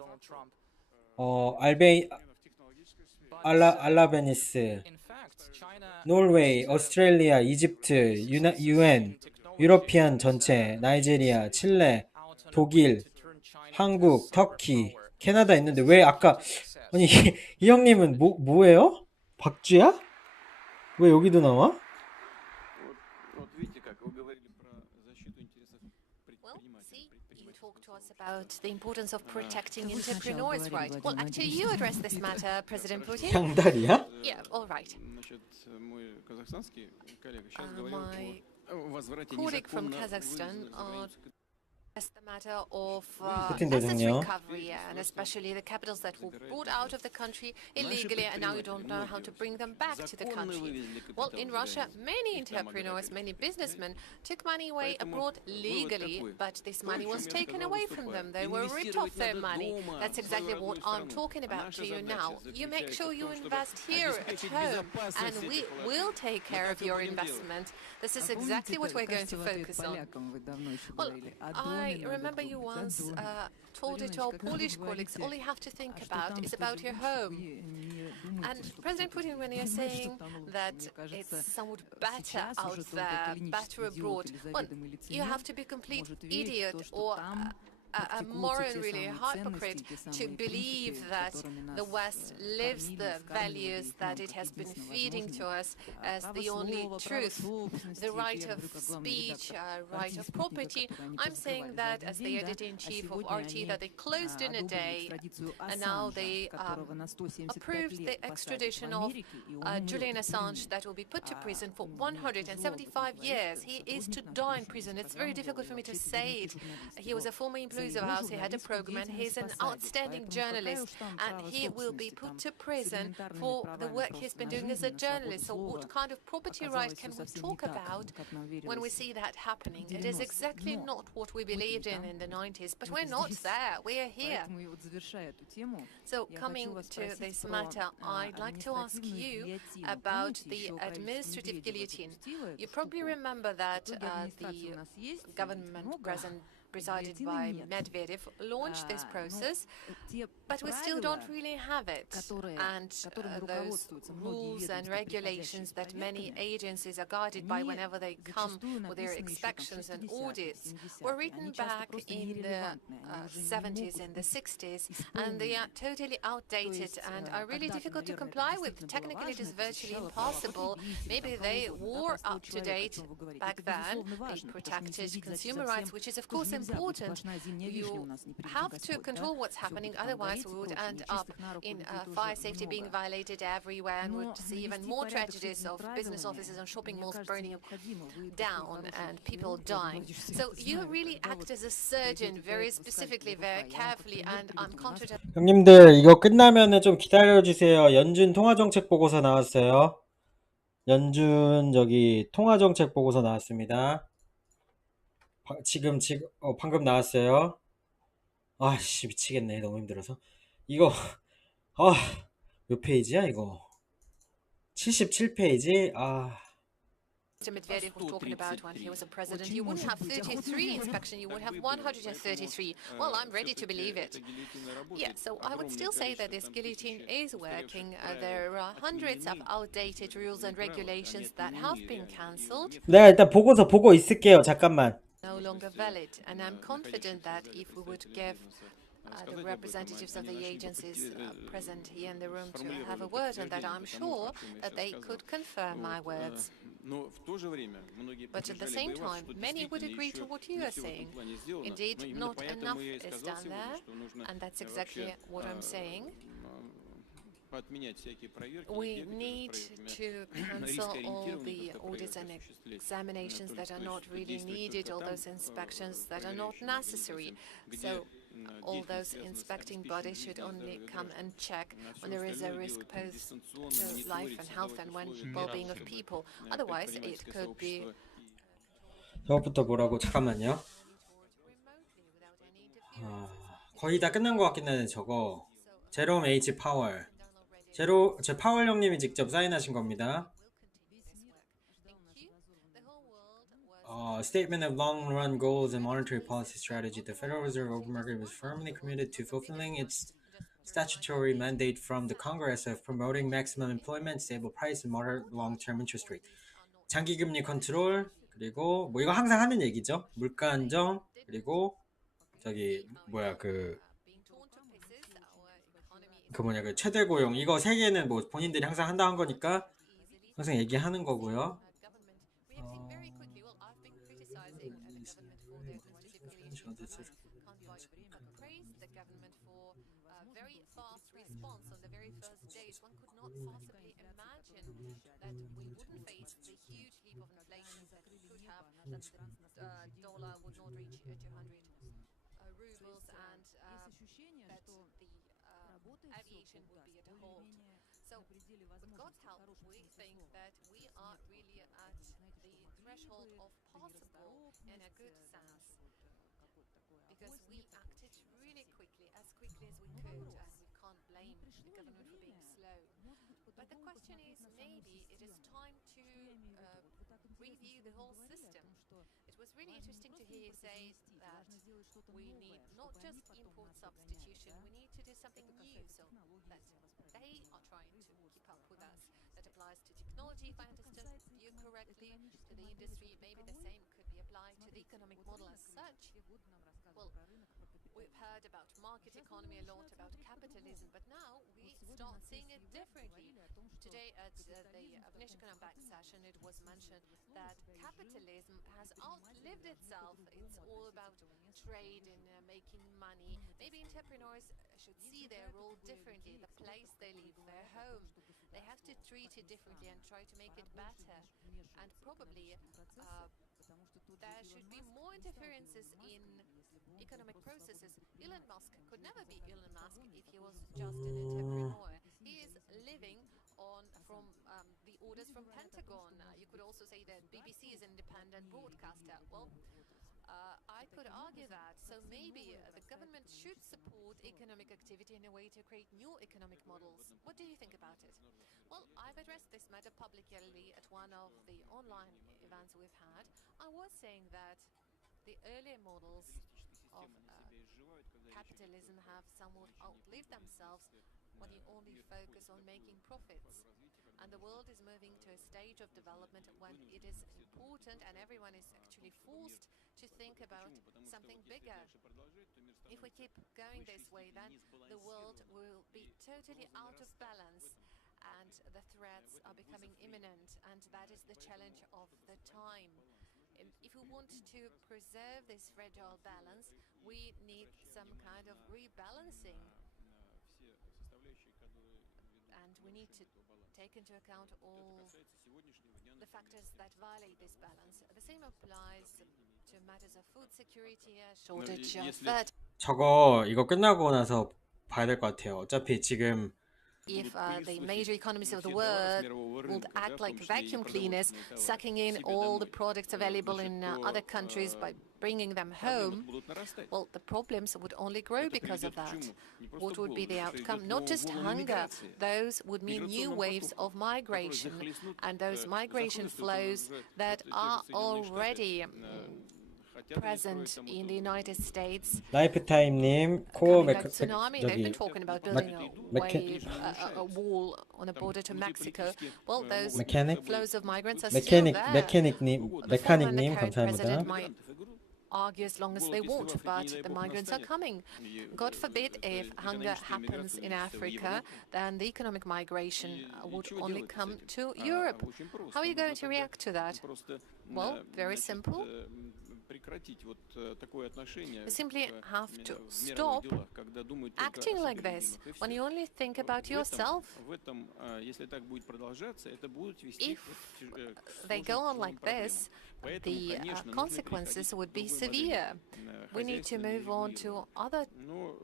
알라베니스, 노르웨이, 오스트레일리아, 이집트, UN, 유러피안 전체, 나이지리아, 칠레, 독일, 한국, 터키, 캐나다 있는데 왜 아까 아니 이 형님은 뭐예요? 박쥐야? 왜 여기도 나와? About the importance of protecting entrepreneurs' rights. Well, actually, you addressed this matter, President Putin. 양다리야? Yeah, all right. My colleague from Kazakhstan the matter of asset recovery, and especially the capitals that were brought out of the country illegally, and now you don't know how to bring them back to the country. Well, in Russia, many entrepreneurs, many businessmen took money away abroad legally, but this money was taken away from them. They were ripped of their money. That's exactly what I'm talking about to you now. You make sure you invest here at home, and we will take care of your investment. This is exactly what we're going to focus on. Well, I remember you once told it to our Polish colleagues, all you have to think about is about your home. And President Putin, when you're saying that it's somewhat better out there, better abroad, well, you have to be a complete idiot or a moral really hypocrite to believe that the West lives the values that it has been feeding to us as the only truth, the right of speech, right of property. I'm saying that as the editor-in-chief of RT, that they closed in a day, and now they approved the extradition of Julian Assange that will be put to prison for 175 years. He is to die in prison. It's very difficult for me to say it. He was a former employee of ours. He had a program, and he's an outstanding journalist, and he will be put to prison for the work he's been doing as a journalist. So what kind of property right can we talk about when we see that happening? It is exactly not what we believed in the 90s, but we're not there. We are here. So coming to this matter, I'd like to ask you about the administrative guillotine. You probably remember that the government presided by Medvedev launched this process, but we still don't really have it. And those rules and regulations that many agencies are guided by whenever they come with their inspections and audits were written back in the 70s and the 60s, and they are totally outdated and are really difficult to comply with. Technically, it is virtually impossible. Maybe they were up to date back then. They protected consumer rights, which is, of course, important. You have to control what's happening, otherwise we would end up in fire safety being violated everywhere, and would see even more tragedies of business offices and shopping malls burning down and people dying. So you really act as a surgeon very specifically, very carefully, and I'm confident. 형님들 이거 끝나면은 좀 기다려주세요. 연준 통화정책 보고서 나왔어요. 연준 저기 통화정책 보고서 나왔습니다. 방금 나왔어요. 아씨 미치겠네. 너무 힘들어서. 이거 몇 페이지야 이거? 77페이지? Mr. Medvedev was talking about when he was a president. You wouldn't have 33 inspection, you would have 133. Well, I'm ready to believe it. Yeah, so I would still say that this guillotine is working. There are hundreds of outdated rules and regulations that have been cancelled. 내가 일단 보고서 보고 있을게요. 잠깐만. No longer valid, and I'm confident that if we would give the representatives of the agencies present here in the room to have a word on that, I'm sure that they could confirm my words. But at the same time, many would agree to what you are saying. Indeed, not enough is done there, and that's exactly what I'm saying. We need to cancel all the audits and examinations that are not really needed, all those inspections that are not necessary. So all those inspecting bodies should only come and check when there is a risk posed to life and health and well-being of people. Otherwise, it could be. 저것부터 뭐라고? 잠깐만요. 거의 다 끝난 것 같긴 한데 저거 제롬 H 파월. 제 파월 형님이 직접 사인하신 겁니다. Statement of long-run goals and monetary policy strategy. The Federal Reserve Open Market was firmly committed to fulfilling its statutory mandate from the Congress of promoting maximum employment, stable price, and moderate long-term interest rate. 장기금리 컨트롤, 그리고 뭐 이거 항상 하는 얘기죠. 물가 안정, 그리고 저기 그 최대 고용, 이거 세 개는 뭐 본인들이 항상 한다는 거니까 항상 얘기하는 거고요. Aviation would be at a halt. So, with God's help, we think that we are really at the threshold of possible in a good sense. Because we acted really quickly as we could, and we can't blame the government for being slow. But the question is, maybe it is time to review the whole system. It was really interesting to hear you say that we need not just import substitution, we need to do something new so that they are trying to keep up with us. That applies to technology, if I understood you correctly, to the industry. Maybe the same could be applied to the economic model as such. Well, heard about market economy a lot, about capitalism, but now we start seeing it differently. Today at the Bank session, it was mentioned that capitalism has outlived itself. It's all about trade and making money. Maybe entrepreneurs should see their role differently, the place they live, their home. They have to treat it differently and try to make it better. And probably there should be more interferences in economic processes. Elon Musk could never be Elon Musk if he was just an entrepreneur. He is living from the orders from Pentagon. You could also say that BBC is an independent broadcaster. Well, I could argue that. So maybe the government should support economic activity in a way to create new economic models. What do you think about it? Well, I've addressed this matter publicly at one of the online events we've had. I was saying that the earlier models of capitalism have somewhat outlived themselves when you only focus on making profits. And the world is moving to a stage of development when it is important and everyone is actually forced to think about something bigger. If we keep going this way, then the world will be totally out of balance and the threats are becoming imminent, and that is the challenge of the time. If we want to preserve this fragile balance, we need some kind of rebalancing. And we need to take into account all the factors that violate this balance. The same applies to matters of food security, shortage of food. 이거 끝나고 나서 봐야 될 것 같아요. 어차피 지금 If the major economies of the world would act like vacuum cleaners, sucking in all the products available in other countries by bringing them home, well, the problems would only grow because of that. What would be the outcome? Not just hunger. Those would mean new waves of migration, and those migration flows that are already present in the United States. 라이프타임님 코어 Like tsunami, they've been talking about building a wall on a border to Mexico. Well, those flows of migrants are still there. 메카닉님 감사합니다. Might argue as long as they want, but the migrants are coming. God forbid if hunger happens in Africa, then the economic migration would only come to Europe. How are you going to react to that? Well, very simple. You simply have to stop acting like this when you only think about yourself. If they go on like this, the consequences would be severe. We need to move on to other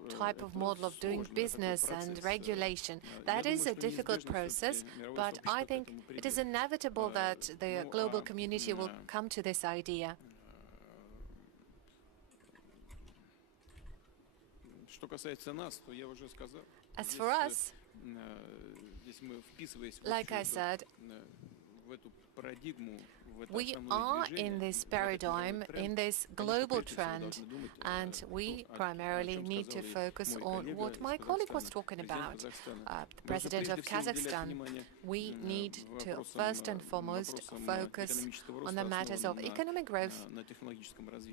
type of model of doing business and regulation. That is a difficult process, but I think it is inevitable that the global community will come to this idea. As for us, like I said, we are in this paradigm, in this global trend, and we primarily need to focus on what my colleague was talking about, the president of Kazakhstan. We need to first and foremost focus on the matters of economic growth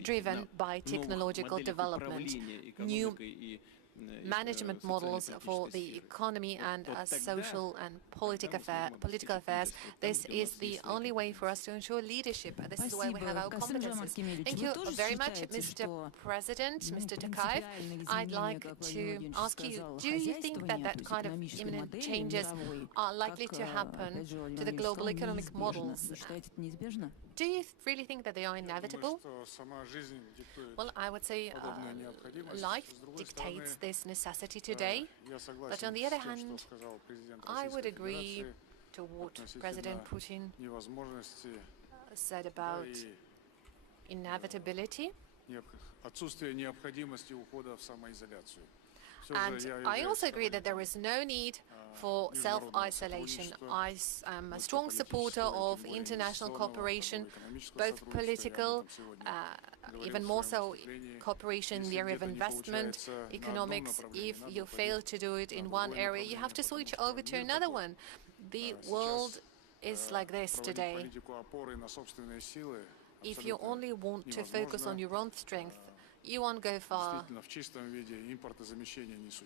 driven by technological development, new management models for the economy and social and political affairs. This is the only way for us to ensure leadership. This is where we have our competences. Thank you very much, Mr. President, Mr. Tokayev. I'd like to ask you, do you think that that kind of imminent changes are likely to happen to the global economic models? Do you really think that they are inevitable? Well, I would say life dictates this necessity today. But on the other hand, I would agree to what President Putin said about inevitability. And I also agree that there is no need for self-isolation. I am a strong supporter of international cooperation, both political, even more so cooperation in the area of investment, economics. If you fail to do it in one area, you have to switch over to another one. The world is like this today. If you only want to focus on your own strength, You won't go far.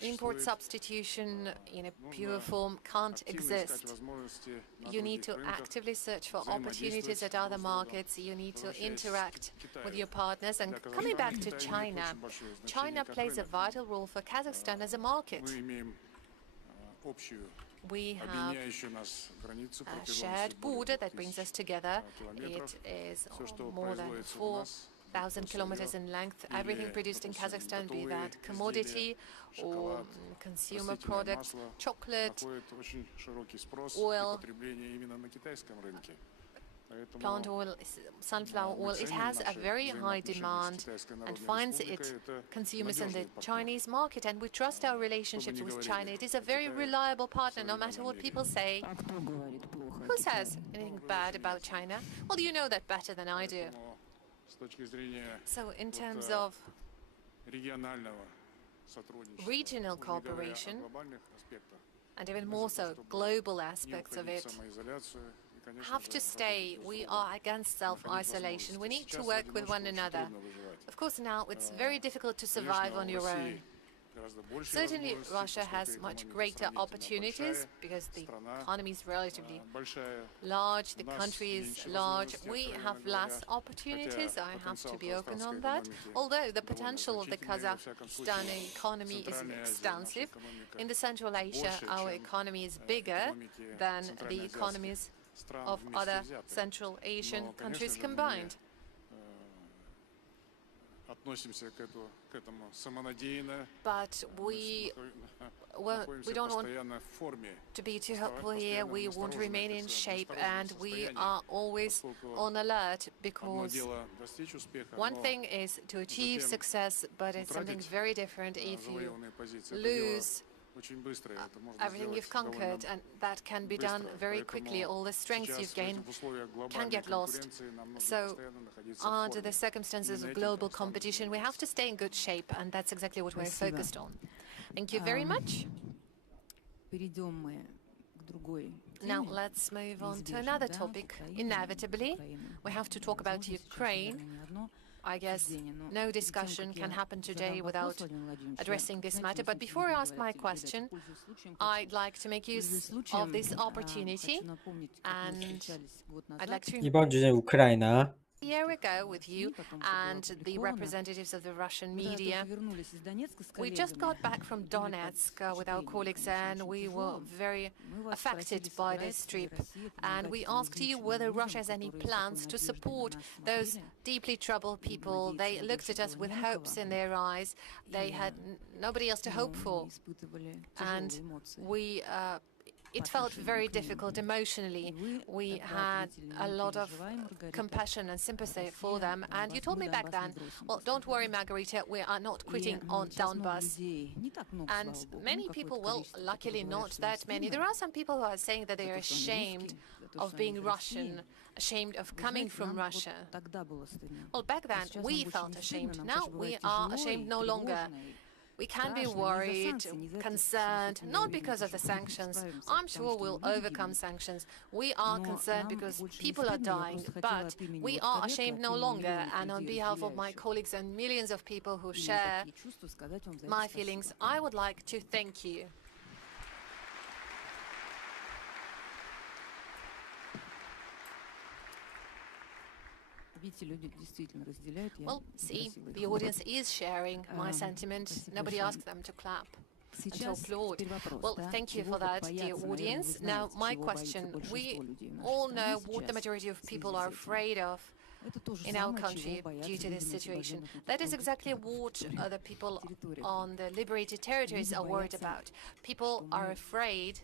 Import substitution in a pure form can't exist. You need to actively search for opportunities at other markets. You need to interact with your partners. And coming back to China, China plays a vital role for Kazakhstan as a market. We have a shared border that brings us together. It is more than 4,000 kilometers in length. Everything produced in Kazakhstan, be that commodity or consumer products, chocolate, oil, plant oil, sunflower oil, it has a very high demand and finds its consumers in the Chinese market, and we trust our relationships with China. It is a very reliable partner, no matter what people say. Who says anything bad about China? Well, you know that better than I do. So in terms of regional cooperation, and even more so global aspects of it, have to stay. We are against self-isolation. We need to work with one another. Of course, now it's very difficult to survive on your own. Certainly, Russia has much greater opportunities because the economy is relatively large, the country is large. We have less opportunities, I have to be open on that. Although the potential of the Kazakhstan economy is extensive. In the Central Asia, our economy is bigger than the economies of other Central Asian countries combined. But we don't want to be too hopeful here. We want to remain in shape, and we are always on alert, because one thing is to achieve success, but it's something very different if you lose everything you've conquered, and that can be done very quickly. All the strengths you've gained can get lost. So under the circumstances of global competition, we have to stay in good shape, and that's exactly what we're focused on. Thank you very much. Now let's move on to another topic. Inevitably, we have to talk about Ukraine. I guess no discussion can happen today without addressing this matter. But before I ask my question, I'd like to make use of this opportunity, and I'd like to 이번 주제 우크라이나. a year ago with you and the representatives of the Russian media. We just got back from Donetsk with our colleagues, and we were very affected by this trip. And we asked you whether Russia has any plans to support those deeply troubled people. They looked at us with hopes in their eyes. They had nobody else to hope for. And it felt very difficult emotionally. We had a lot of compassion and sympathy for them. And you told me back then, well, don't worry, Margarita, we are not quitting on Donbas. And many people, well, luckily not that many. There are some people who are saying that they are ashamed of being Russian, ashamed of coming from Russia. Well, back then, we felt ashamed. Now we are ashamed no longer. We can be worried, concerned, not because of the sanctions. I'm sure we'll overcome sanctions. We are concerned because people are dying, but we are ashamed no longer. And on behalf of my colleagues and millions of people who share my feelings, I would like to thank you. Well, see, the audience is sharing my sentiment. Nobody asked them to clap and to applaud. Well, thank you for that, dear audience. Now, my question. We all know what the majority of people are afraid of in our country due to this situation. That is exactly what the people on the liberated territories are worried about. People are afraid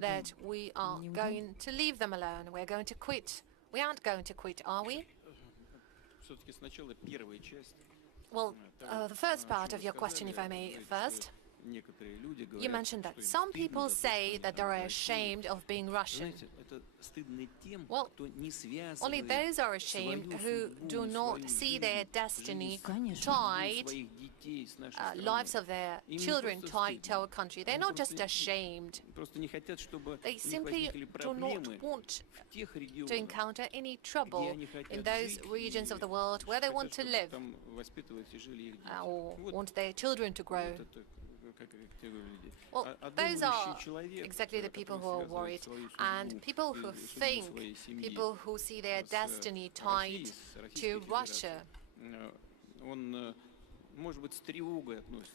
that we are going to leave them alone. We're going to quit. We aren't going to quit, are we? Well, the first part of your question, if I may first. You mentioned that some people say that they're ashamed of being Russian. Well, only those are ashamed who do not see their destiny tied, lives of their children tied to our country. They're not just ashamed. They simply do not want to encounter any trouble in those regions of the world where they want to live or want their children to grow. Well, those are exactly the people who are worried, and people who think, people who see their destiny tied to Russia.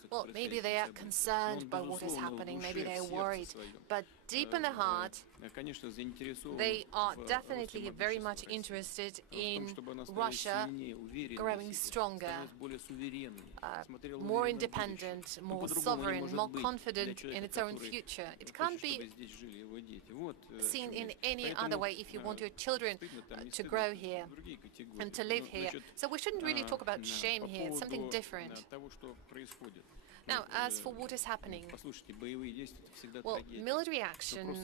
Well, maybe they are concerned by what is happening, maybe they are worried, but deep in the heart, they are definitely very much interested in Russia growing stronger, more independent, more sovereign, more confident in its own future. It can't be seen in any other way if you want your children to grow here and to live here. So we shouldn't really talk about shame here, it's something different. Now, as for what is happening, well, military action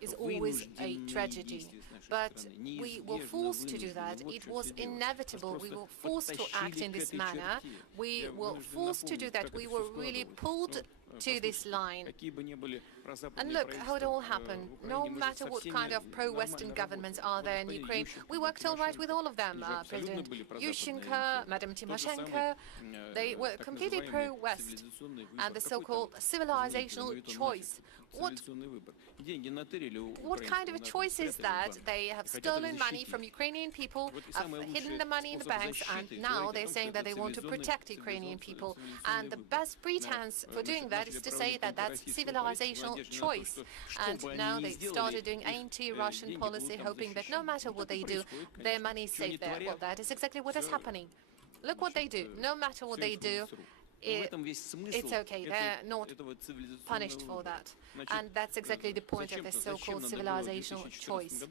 is always a tragedy, but we were forced to do that. It was inevitable. We were forced to act in this manner. We were forced to do that. We were really pulled to this line. And look how it all happened. No matter what kind of pro-Western governments are there in Ukraine, we worked all right with all of them. President Yushchenko, Madam Tymoshenko, they were completely pro-West. And the so-called civilizational choice. What kind of a choice is that? They have stolen money from Ukrainian people, have hidden the money in the banks, and now they're saying that they want to protect Ukrainian people. And the best pretense for doing that is to say that that's civilizational choice. And now they started doing anti-Russian policy, hoping that no matter what they do, their money is safe there. Well, that is exactly what is happening. Look what they do. No matter what they do, it's okay. They're not punished for that. And that's exactly the point of the so-called civilizational choice.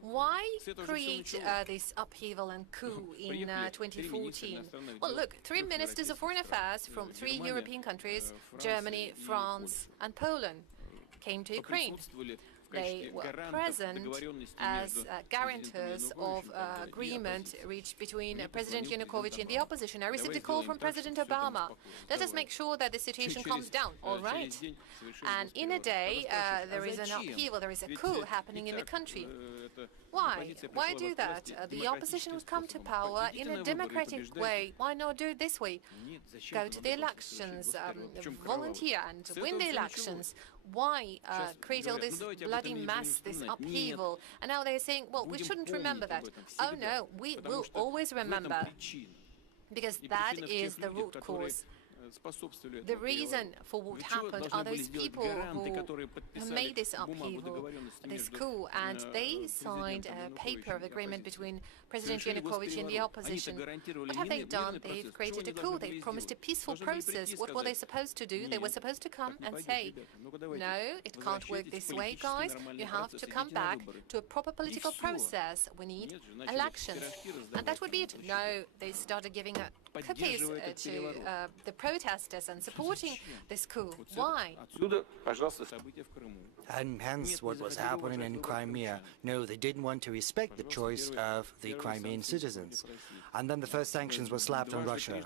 Why create this upheaval and coup in 2014? Well, look, 3 ministers of foreign affairs from 3 European countries, Germany, France, and Poland, came to Ukraine. They were present as guarantors of agreement reached between President Yanukovych and the opposition. I received a call from President Obama. Let us make sure that the situation calms down. All right. And in a day, there is an upheaval, there is a coup happening in the country. Why? Why do that? The opposition would come to power in a democratic way. Why not do it this way? Go to the elections, volunteer and win the elections. Why create all this bloody mess, this upheaval? And now they're saying, well, we shouldn't remember that. Oh no, we will always remember, because that is the root cause. The reason for what happened are those people who made this upheaval, this coup, and they signed a paper of agreement between President Yanukovych and the opposition. What have they done? They've created a coup. They promised a peaceful process. What were they supposed to do? They were supposed to come and say, no, it can't work this way, guys. You have to come back to a proper political process. We need elections. And that would be it. No, they started giving cookies to the protesters and supporting this coup. Why? And hence what was happening in Crimea. No, they didn't want to respect the choice of the Crimean citizens. And then the first sanctions were slapped on Russia.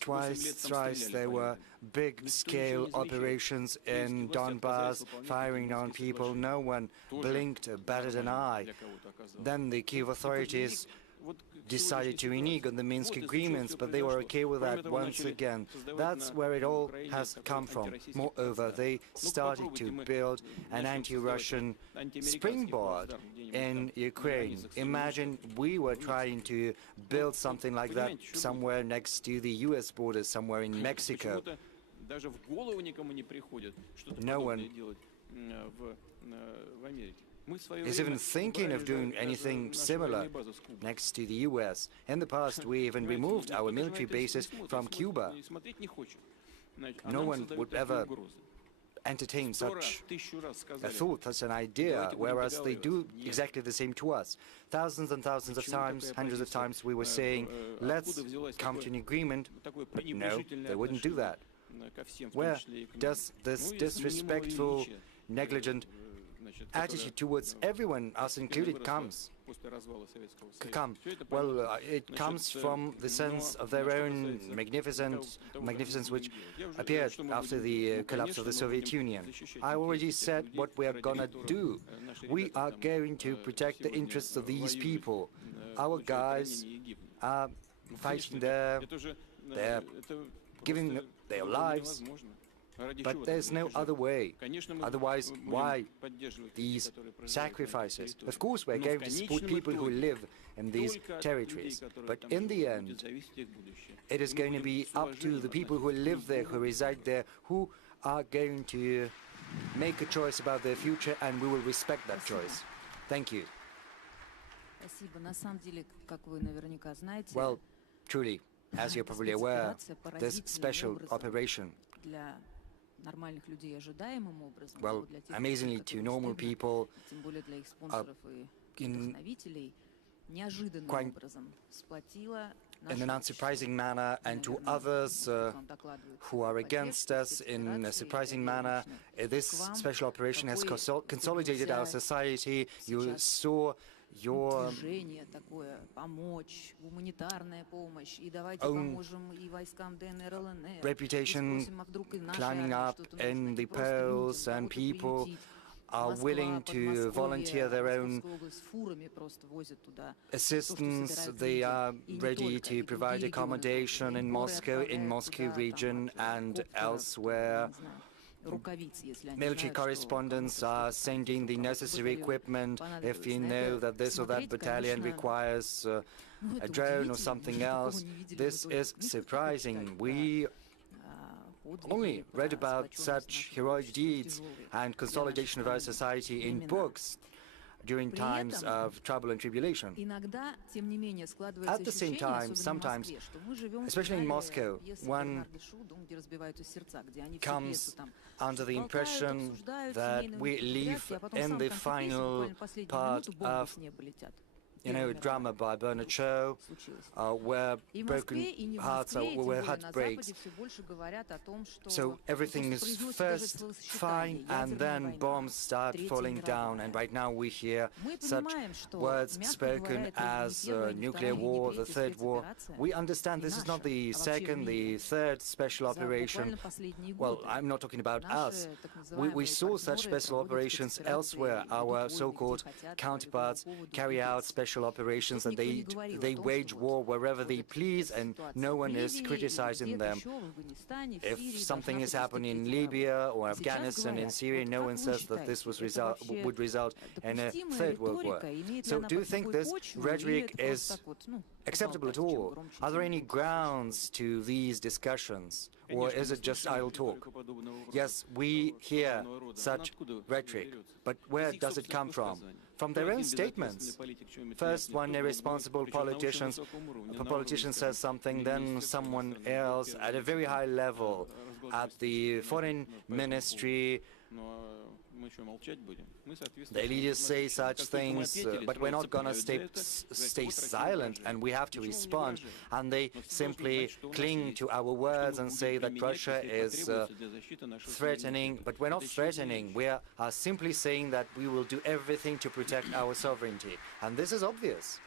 Twice, thrice, there were big-scale operations in Donbass, firing on people. No one blinked or batted an eye. Then the Kyiv authorities decided to renege on the Minsk agreements, but they were okay with that once again. That's where it all has come from. Moreover, they started to build an anti-Russian springboard in Ukraine. Imagine we were trying to build something like that somewhere next to the US border, somewhere in Mexico. No one is even thinking of doing anything similar next to the US. In the past, we even removed our military bases from Cuba. No one would ever entertain such a thought, such an idea, whereas they do exactly the same to us. Thousands and thousands of times, hundreds of times, we were saying, let's come to an agreement, but no, they wouldn't do that. Where does this disrespectful, negligent attitude towards everyone, us included, come? Well, it comes from the sense of their own magnificence which appeared after the collapse of the Soviet Union. I already said what we are gonna do. We are going to protect the interests of these people. Our guys are fighting there, they're giving their lives, but there's no other way. Otherwise, why these sacrifices? Of course, we're going to support people who live in these territories, but in the end, it is going to be up to the people who live there, who reside there, who are going to make a choice about their future, and we will respect that choice. Thank you. Well, truly, as you're probably aware, this special operation, well, amazingly to normal people, in quite in an unsurprising manner, and to others who are against us in a surprising manner, this special operation has consolidated our society. You saw your own reputation climbing up in the polls, and people are willing to volunteer their own assistance. They are ready to provide accommodation in Moscow region and elsewhere. Military correspondents are sending the necessary equipment. If you know that this or that battalion requires a drone or something else, this is surprising. We only read about such heroic deeds and consolidation of our society in books during times of trouble and tribulation. At the same time, sometimes, especially in Moscow, one comes under the impression that we live in the final part of, you know, a drama by Bernard Shaw, where broken hearts are, where heart breaks. So everything is first fine, and then bombs start falling down. And right now we hear such words spoken as nuclear war, the third war. We understand this is not the second, the third special operation. Well, I'm not talking about us. We saw such special operations elsewhere. Our so-called counterparts carry out special operations, and they wage war wherever they please, and no one is criticizing them. If something is happening in Libya or Afghanistan, in Syria, no one says that this would result in a third world war. So do you think this rhetoric is acceptable at all? Are there any grounds to these discussions, or is it just idle talk? Yes, we hear such rhetoric, but where does it come from? From their own statements. First, one irresponsible politician says something, then someone else at a very high level at the foreign ministry. The leaders say such things, but we're not going to stay silent, and we have to respond. And they simply cling to our words and say that Russia is threatening, but we're not threatening. We are simply saying that we will do everything to protect our sovereignty. And this is obvious.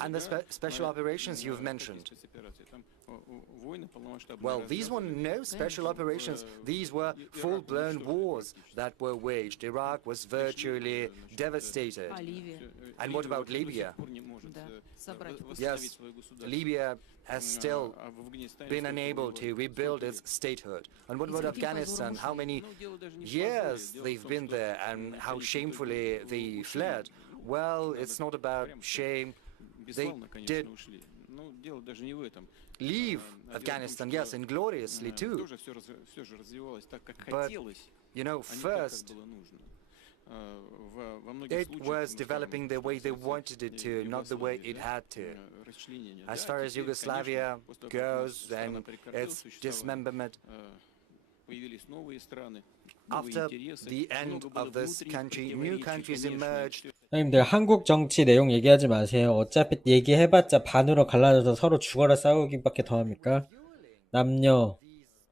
And the special operations you've mentioned. Well, these were no special operations. These were full-blown wars that were waged. Iraq was virtually devastated. And what about Libya? Yes, Libya has still been unable to rebuild its statehood. And what about Afghanistan? How many years they've been there, and how shamefully they fled? Well, it's not about shame. They did leave Afghanistan, yes, ingloriously too. But, you know, first, it was developing the way they wanted it to, not the way it had to. As far as Yugoslavia goes and its dismemberment, After the end of this country, new countries emerged. 형님들 한국 정치 내용 얘기하지 마세요. 어차피 얘기해봤자 반으로 갈라져서 서로 죽어라 싸우기밖에 더 합니까? 남녀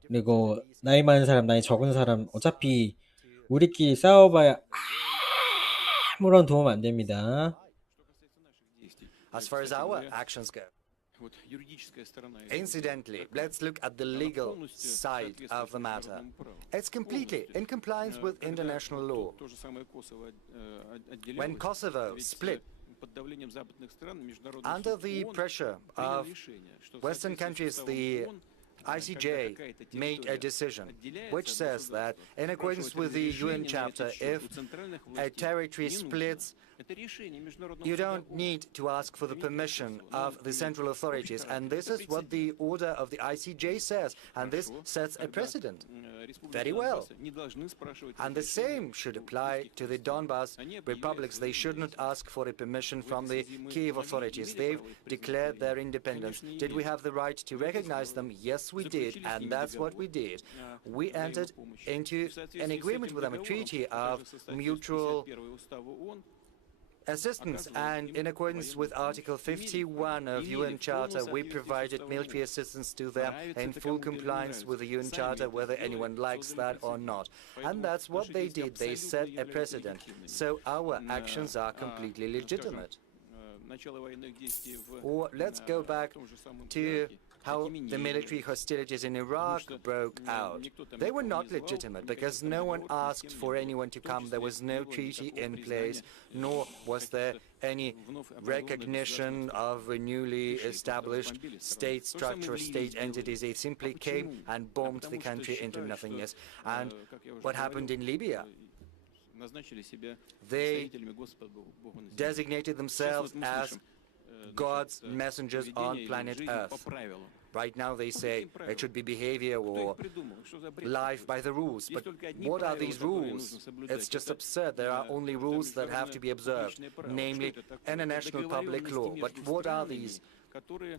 그리고 나이 많은 사람, 나이 적은 사람 어차피 우리끼리 싸워봐야 아무런 도움 안 됩니다. As far as our actions go. Incidentally, let's look at the legal side of the matter. It's completely in compliance with international law. When Kosovo split, under the pressure of Western countries, the ICJ made a decision which says that in accordance with the UN chapter, if a territory splits, you don't need to ask for the permission of the central authorities, and this is what the order of the ICJ says, and this sets a precedent. Very well. And the same should apply to the Donbas republics. They should not ask for a permission from the Kiev authorities. They've declared their independence. Did we have the right to recognize them? Yes, we did, and that's what we did. We entered into an agreement with them, a treaty of mutual assistance, and in accordance with Article 51 of UN Charter, we provided military assistance to them in full compliance with the UN Charter, whether anyone likes that or not. And that's what they did. They set a precedent. So our actions are completely legitimate. Or let's go back to how the military hostilities in Iraq broke out. They were not legitimate because no one asked for anyone to come. There was no treaty in place, nor was there any recognition of a newly established state structure, state entities. They simply came and bombed the country into nothingness. And what happened in Libya? They designated themselves as God's messengers on planet Earth. Right now they say it should be behavior or life by the rules. But what are these rules? It's just absurd. There are only rules that have to be observed, namely international public law. But what are these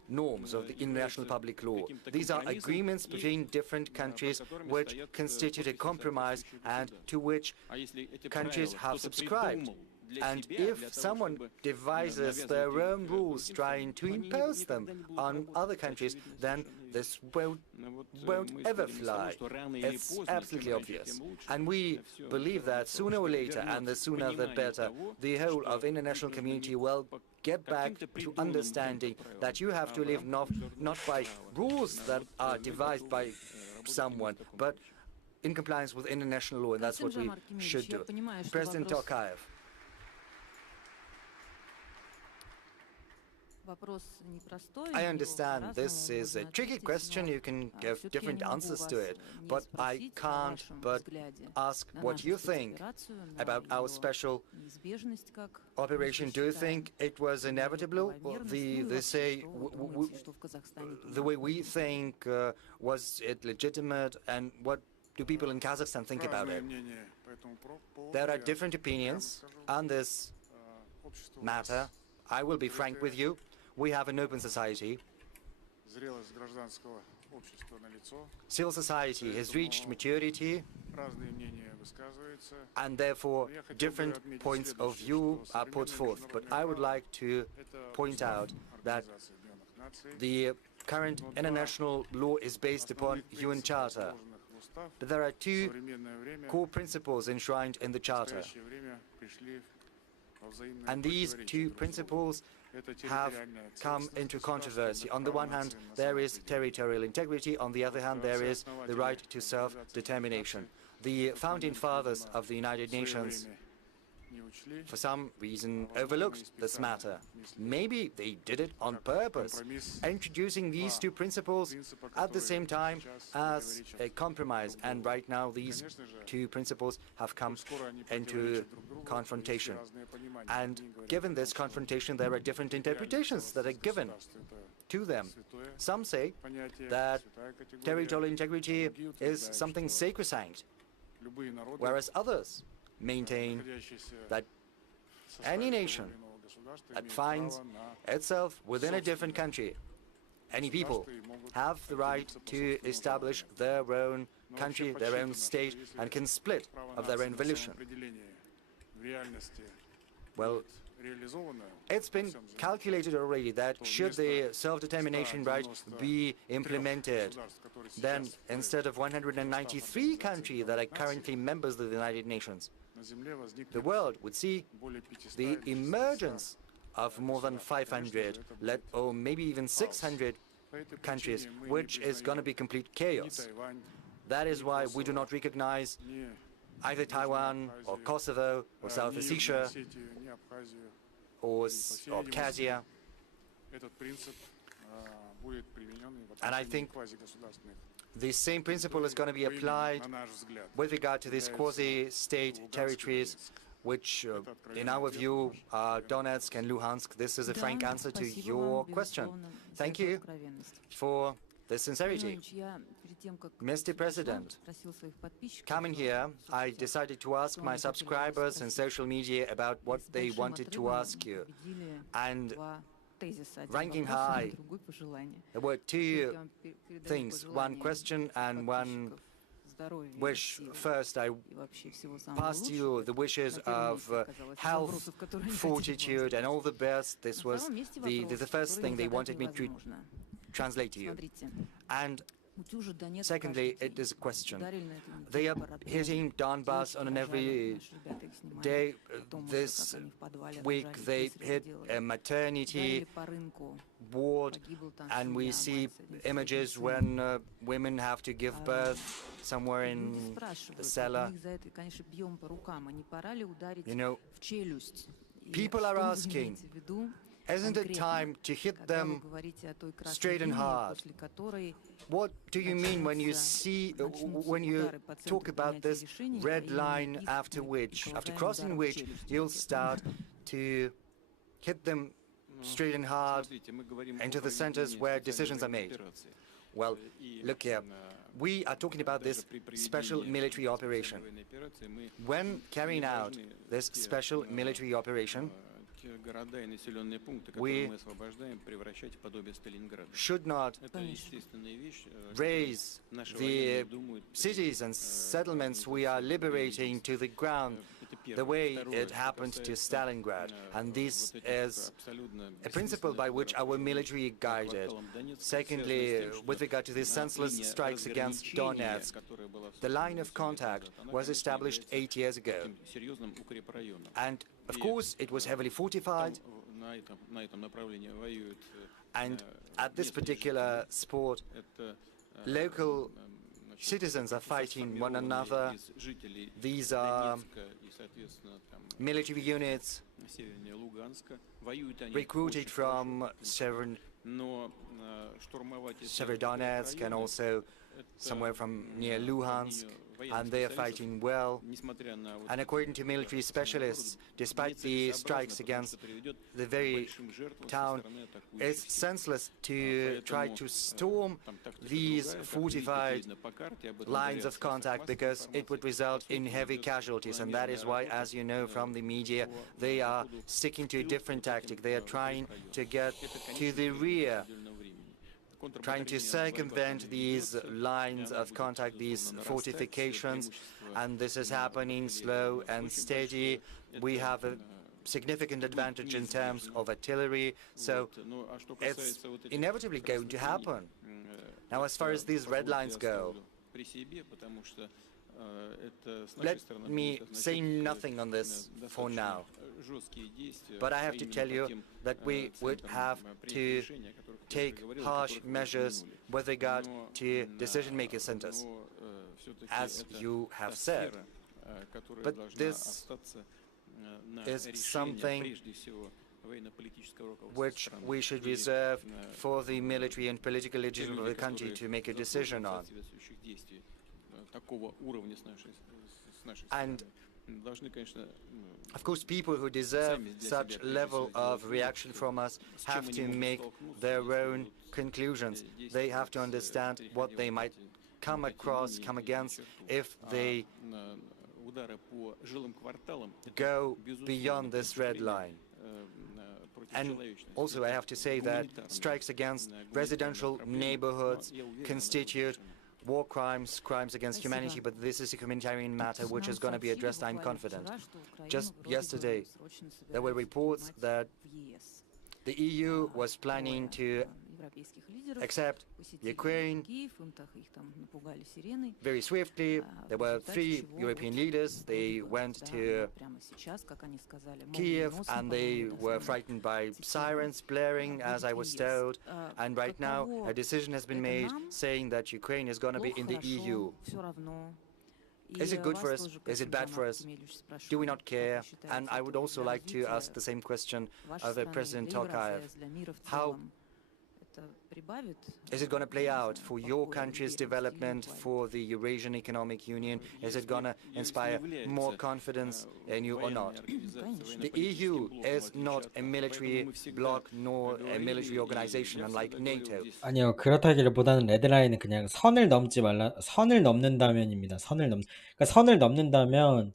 norms of the international public law? These are agreements between different countries which constitute a compromise and to which countries have subscribed. And if someone devises their own rules trying to impose them on other countries, then this won't ever fly. It's absolutely obvious. And we believe that sooner or later, and the sooner the better, the whole of international community will get back to understanding that you have to live not by rules that are devised by someone, but in compliance with international law, and that's what we should do. President Tokayev. I understand this is a tricky question. You can give different answers to it, but I can't but ask what you think about our special operation. Do you think it was inevitable? They say the way we think, was it legitimate, and what do people in Kazakhstan think about it? There are different opinions on this matter. I will be frank with you. We have an open society. Civil society has reached maturity, and therefore different points of view are put forth. But I would like to point out that the current international law is based upon UN Charter. But there are two core principles enshrined in the Charter. And these two principles have come into controversy. On the one hand, there is territorial integrity. On the other hand, there is the right to self-determination. The founding fathers of the United Nations, for some reason, overlooked this matter. Maybe they did it on purpose, introducing these two principles at the same time as a compromise. And right now, these two principles have come into confrontation. And given this confrontation, there are different interpretations that are given to them. Some say that territorial integrity is something sacrosanct, whereas others maintain that any nation that finds itself within a different country any people have the right to establish their own country, their own state, and can split of their own volition. Well, it's been calculated already that should the self-determination right be implemented, then instead of 193 countries that are currently members of the United Nations, the world would see the emergence of more than 500, or maybe even 600 countries, which is going to be complete chaos. That is why we do not recognize either Taiwan or Kosovo or South Ossetia or Abkhazia. And I think the same principle is going to be applied with regard to these quasi-state territories, which, in our view, are Donetsk and Luhansk. This is a frank answer to your question. Thank you for the sincerity. Mr. President, coming here, I decided to ask my subscribers in social media about what they wanted to ask you. And ranking high, there were two things, one question and one wish. First, I passed you the wishes of health, fortitude, and all the best. This was the first thing they wanted me to translate to you. And secondly, it is a question. They are hitting Donbass on an every day. This week they hit a maternity ward, and we see images when women have to give birth somewhere in the cellar. You know, people are asking, isn't it time to hit them straight and hard? What do you mean when you talk about this red line after crossing which you'll start to hit them straight and hard into the centers where decisions are made? Well, look here. We are talking about this special military operation. When carrying out this special military operation, we should not raise the cities and settlements we are liberating to the ground the way it happened to Stalingrad. And this is a principle by which our military guided. Secondly, with regard to the senseless strikes against Donetsk, the line of contact was established 8 years ago. And of course, it was heavily fortified, and at this particular sport, local citizens are fighting one another. These are military units recruited from Severodonetsk and also somewhere from near Luhansk, and they are fighting well. And according to military specialists, despite the strikes against the very town, it's senseless to try to storm these fortified lines of contact because it would result in heavy casualties. And that is why, as you know from the media, they are sticking to a different tactic. They are trying to get to the rear, trying to circumvent these lines of contact, these fortifications, and this is happening slow and steady. We have a significant advantage in terms of artillery, so it's inevitably going to happen. Now, as far as these red lines go, let me say nothing on this for now, but I have to tell you that we would have to take harsh measures with regard to decision-making centers, as you have said. But this is something which we should reserve for the military and political leadership of the country to make a decision on. And of course, people who deserve such level of reaction from us have to make their own conclusions. They have to understand what they might come against if they go beyond this red line. And also I have to say that strikes against residential neighborhoods constitute war crimes, crimes against humanity, but this is a humanitarian matter which is going to be addressed, I'm confident. Just yesterday, there were reports that the EU was planning to accept Ukraine very swiftly. There were 3 European leaders. They went to Kiev and they were frightened by sirens blaring, as I was told. And right now, a decision has been made saying that Ukraine is going to be in the EU. Is it good for us? Is it bad for us? Do we not care? And I would also like to ask the same question of President Tokayev. How is it going to play out for your country's development, for the Eurasian Economic Union? Is it going to inspire more confidence in you or not? The EU is not a military bloc nor a military organization, unlike NATO. 아니요, 그렇다기보다는 레드라인은 그냥 선을 넘지 말라, 선을 넘는다면입니다. 그러니까 선을 넘는다면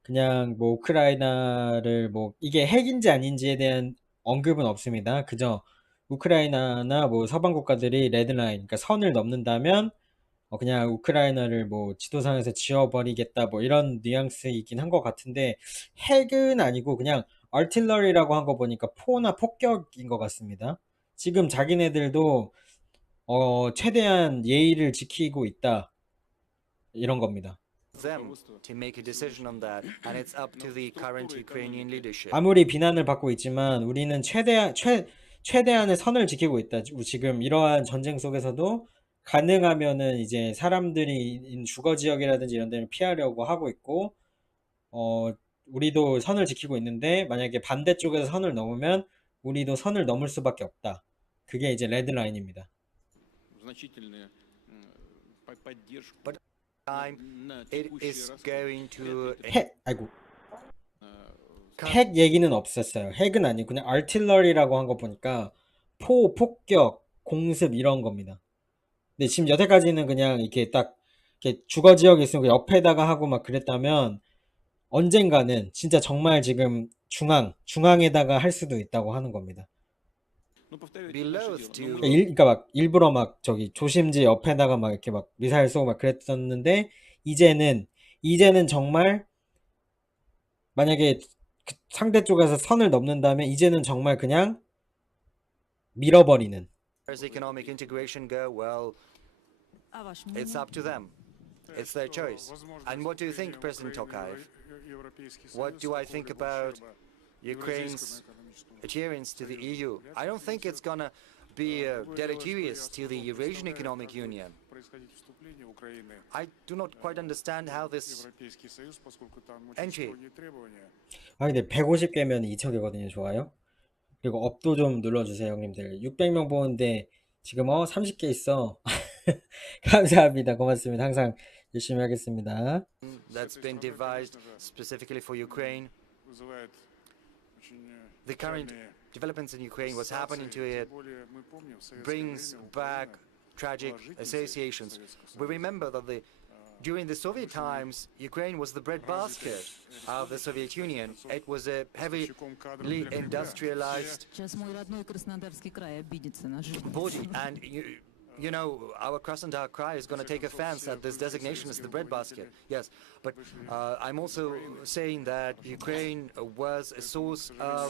그냥 뭐 우크라이나를 뭐 이게 핵인지 아닌지에 대한 언급은 없습니다. 그저 우크라이나나 뭐 서방 국가들이 레드라인, 그러니까 선을 넘는다면 그냥 우크라이나를 뭐 지도상에서 지워버리겠다 뭐 이런 뉘앙스이긴 한 것 같은데 핵은 아니고 그냥 artillery라고 한 거 보니까 포나 폭격인 것 같습니다. 지금 자기네들도 최대한 예의를 지키고 있다 이런 겁니다. Them to make a decision on that, and it's up to the current Ukrainian leadership. 아무리 비난을 받고 있지만 우리는 최대한의 선을 지키고 있다. 지금 이러한 전쟁 속에서도 가능하면은 이제 사람들이 주거 지역이라든지 이런 데를 피하려고 하고 있고, 우리도 선을 지키고 있는데 만약에 반대쪽에서 선을 넘으면 우리도 선을 넘을 수밖에 없다. 그게 이제 레드라인입니다. But it is going to 핵 얘기는 없었어요. 핵은 아니고 그냥 artillery라고 한 거 보니까 폭격, 공습 이런 겁니다. 근데 지금 여태까지는 그냥 이렇게 딱 이렇게 주거 지역에 있으면 그 옆에다가 하고 막 그랬다면 언젠가는 진짜 정말 지금 중앙에다가 할 수도 있다고 하는 겁니다. 그러니까 막 일부러 막 저기 조심지 옆에다가 막 이렇게 막 미사일 쏘고 막 그랬었는데 이제는 정말 만약에 그 상대 쪽에서 선을 넘는다면 이제는 정말 그냥 밀어버리는. As economic integration go, well, it's up to them. It's their choice. And what do you think, President Tokayev? What do I think about Ukraine's adherence to the EU? I don't think it's going to be deleterious to the Eurasian Economic Union. I do not quite understand how this entry. 근데 150개면 2,000개거든요. 좋아요. 그리고 업도 좀 눌러주세요, 형님들. 600명 보는데 지금 30개 있어. 감사합니다. 고맙습니다. 항상 열심히 하겠습니다. That's been devised specifically for Ukraine. The current developments in Ukraine, what's happening to it, brings back tragic associations. We remember that during the Soviet times, Ukraine was the breadbasket of the Soviet Union. It was a heavily industrialized body, and you know, our Krasnodar Krai is going to take offense at this designation as the breadbasket. Yes, but I'm also saying that Ukraine was a source of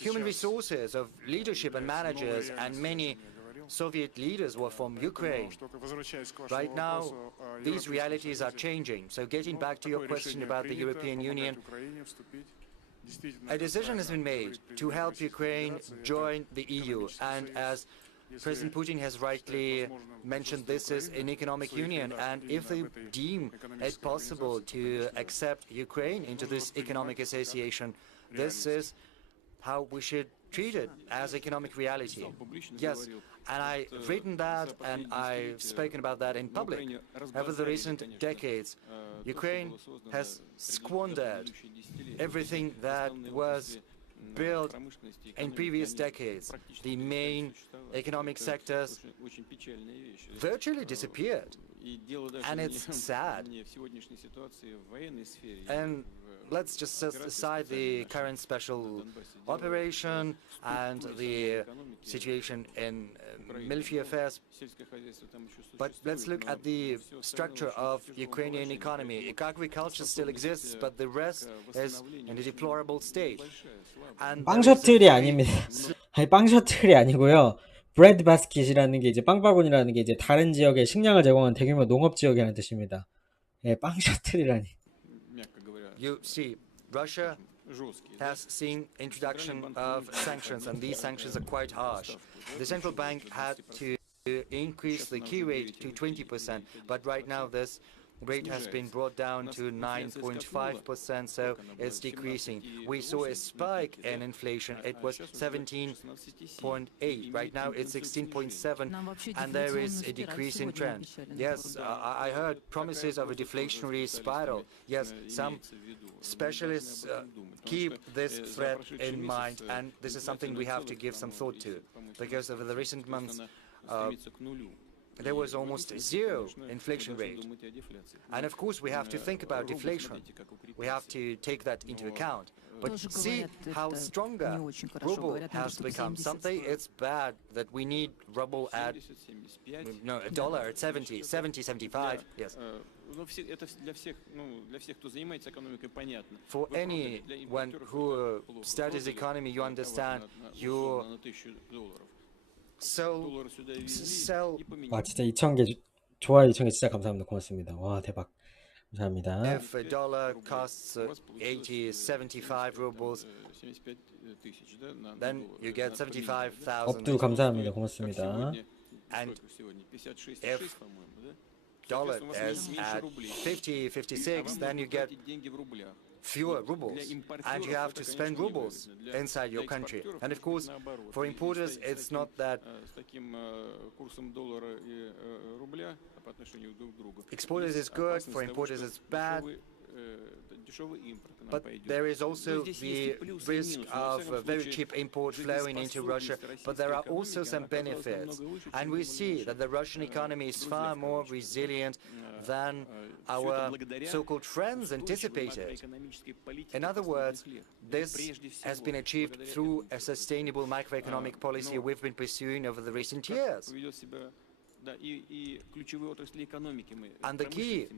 human resources, of leadership and managers, and many Soviet leaders were from Ukraine. Right now, these realities are changing. So getting back to your question about the European Union, a decision has been made to help Ukraine join the EU. And as President Putin has rightly mentioned, this is an economic union. And if they deem it possible to accept Ukraine into this economic association, this is how we should treat it as economic reality. Yes, and I've written that and I've spoken about that in public. Over the recent decades, Ukraine has squandered everything that was built in previous decades. The main economic sectors virtually disappeared. And it's sad. And let's just set aside the current special operation and the situation in military affairs, but let's look at the structure of Ukrainian economy. Agriculture still exists, but the rest is in a deplorable state. And 빵 셔틀이 아닙니다. 아니, 빵 셔틀이 아니고요. 브레드 바스킷이라는 게 이제 빵바구니라는 게 이제 다른 지역에 식량을 제공하는 대규모 농업 지역이라는 뜻입니다. 예, 빵 셔틀이라니. You see, Russia has seen introduction of sanctions, and these sanctions are quite harsh. The central bank had to increase the key rate to 20%, but right now this rate has been brought down to 9.5%, so it's decreasing. We saw a spike in inflation. It was 17.8. Right now it's 16.7, and there is a decrease in trend. Yes, I heard promises of a deflationary spiral. Yes, some specialists keep this threat in mind, and this is something we have to give some thought to, because over the recent months there was almost zero inflation rate. And of course we have to think about deflation. We have to take that into account. But see how stronger ruble has become. Someday it's bad that we need ruble at, no, a dollar at 70, 75, yes. For anyone who studies economy, you understand, sell. 와, 진짜 2,000개 좋아요. 2,000개 진짜 감사합니다. 고맙습니다. 와, 대박. 감사합니다. If a dollar costs 80, 75 rubles, then you get 75,000. 업두 감사합니다. 고맙습니다. And if dollar is at 50, 56, then you get fewer rubles, and you have to spend rubles inside your country. And of course, for importers, it's not that exporters is good, for importers it's bad. But there is also the risk of very cheap import flowing into Russia, but there are also some benefits. And we see that the Russian economy is far more resilient than our so-called friends anticipated. In other words, this has been achieved through a sustainable macroeconomic policy we've been pursuing over the recent years. And the key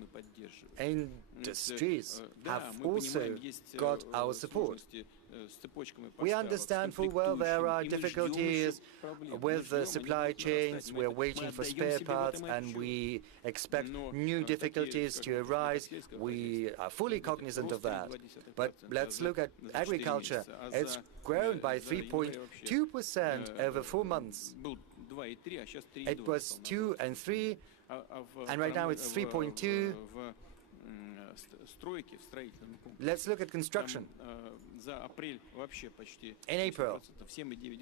industries have also got our support. We understand full well there are difficulties with the supply chains, we're waiting for spare parts, and we expect new difficulties to arise. We are fully cognizant of that. But let's look at agriculture. It's grown by 3.2% over 4 months. It was 2 and 3, and right now it's 3.2. Let's look at construction. In April,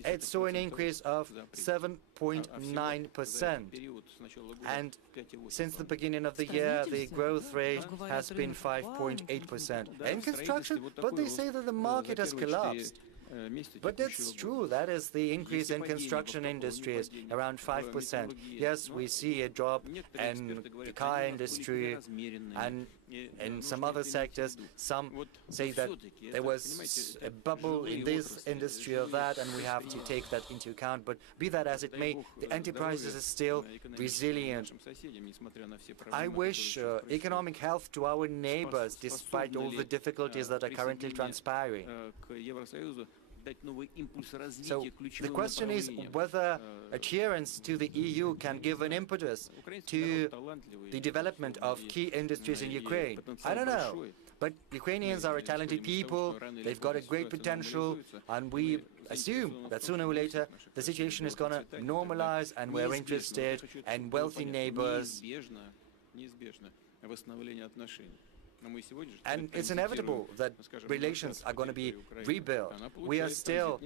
it saw an increase of 7.9%, and since the beginning of the year, the growth rate has been 5.8% in construction, but they say that the market has collapsed. But it's true, that is the increase in construction industries, around 5%. Yes, we see a drop in the car industry and in some other sectors. Some say that there was a bubble in this industry or that, and we have to take that into account. But be that as it may, the enterprises are still resilient. I wish economic health to our neighbors, despite all the difficulties that are currently transpiring. So the question is whether adherence to the EU can give an impetus to the development of key industries in Ukraine. I don't know, but Ukrainians are a talented people, they've got a great potential, and we assume that sooner or later the situation is going to normalize, and we're interested in wealthy neighbors. And it's inevitable that relations are going to be rebuilt. We are still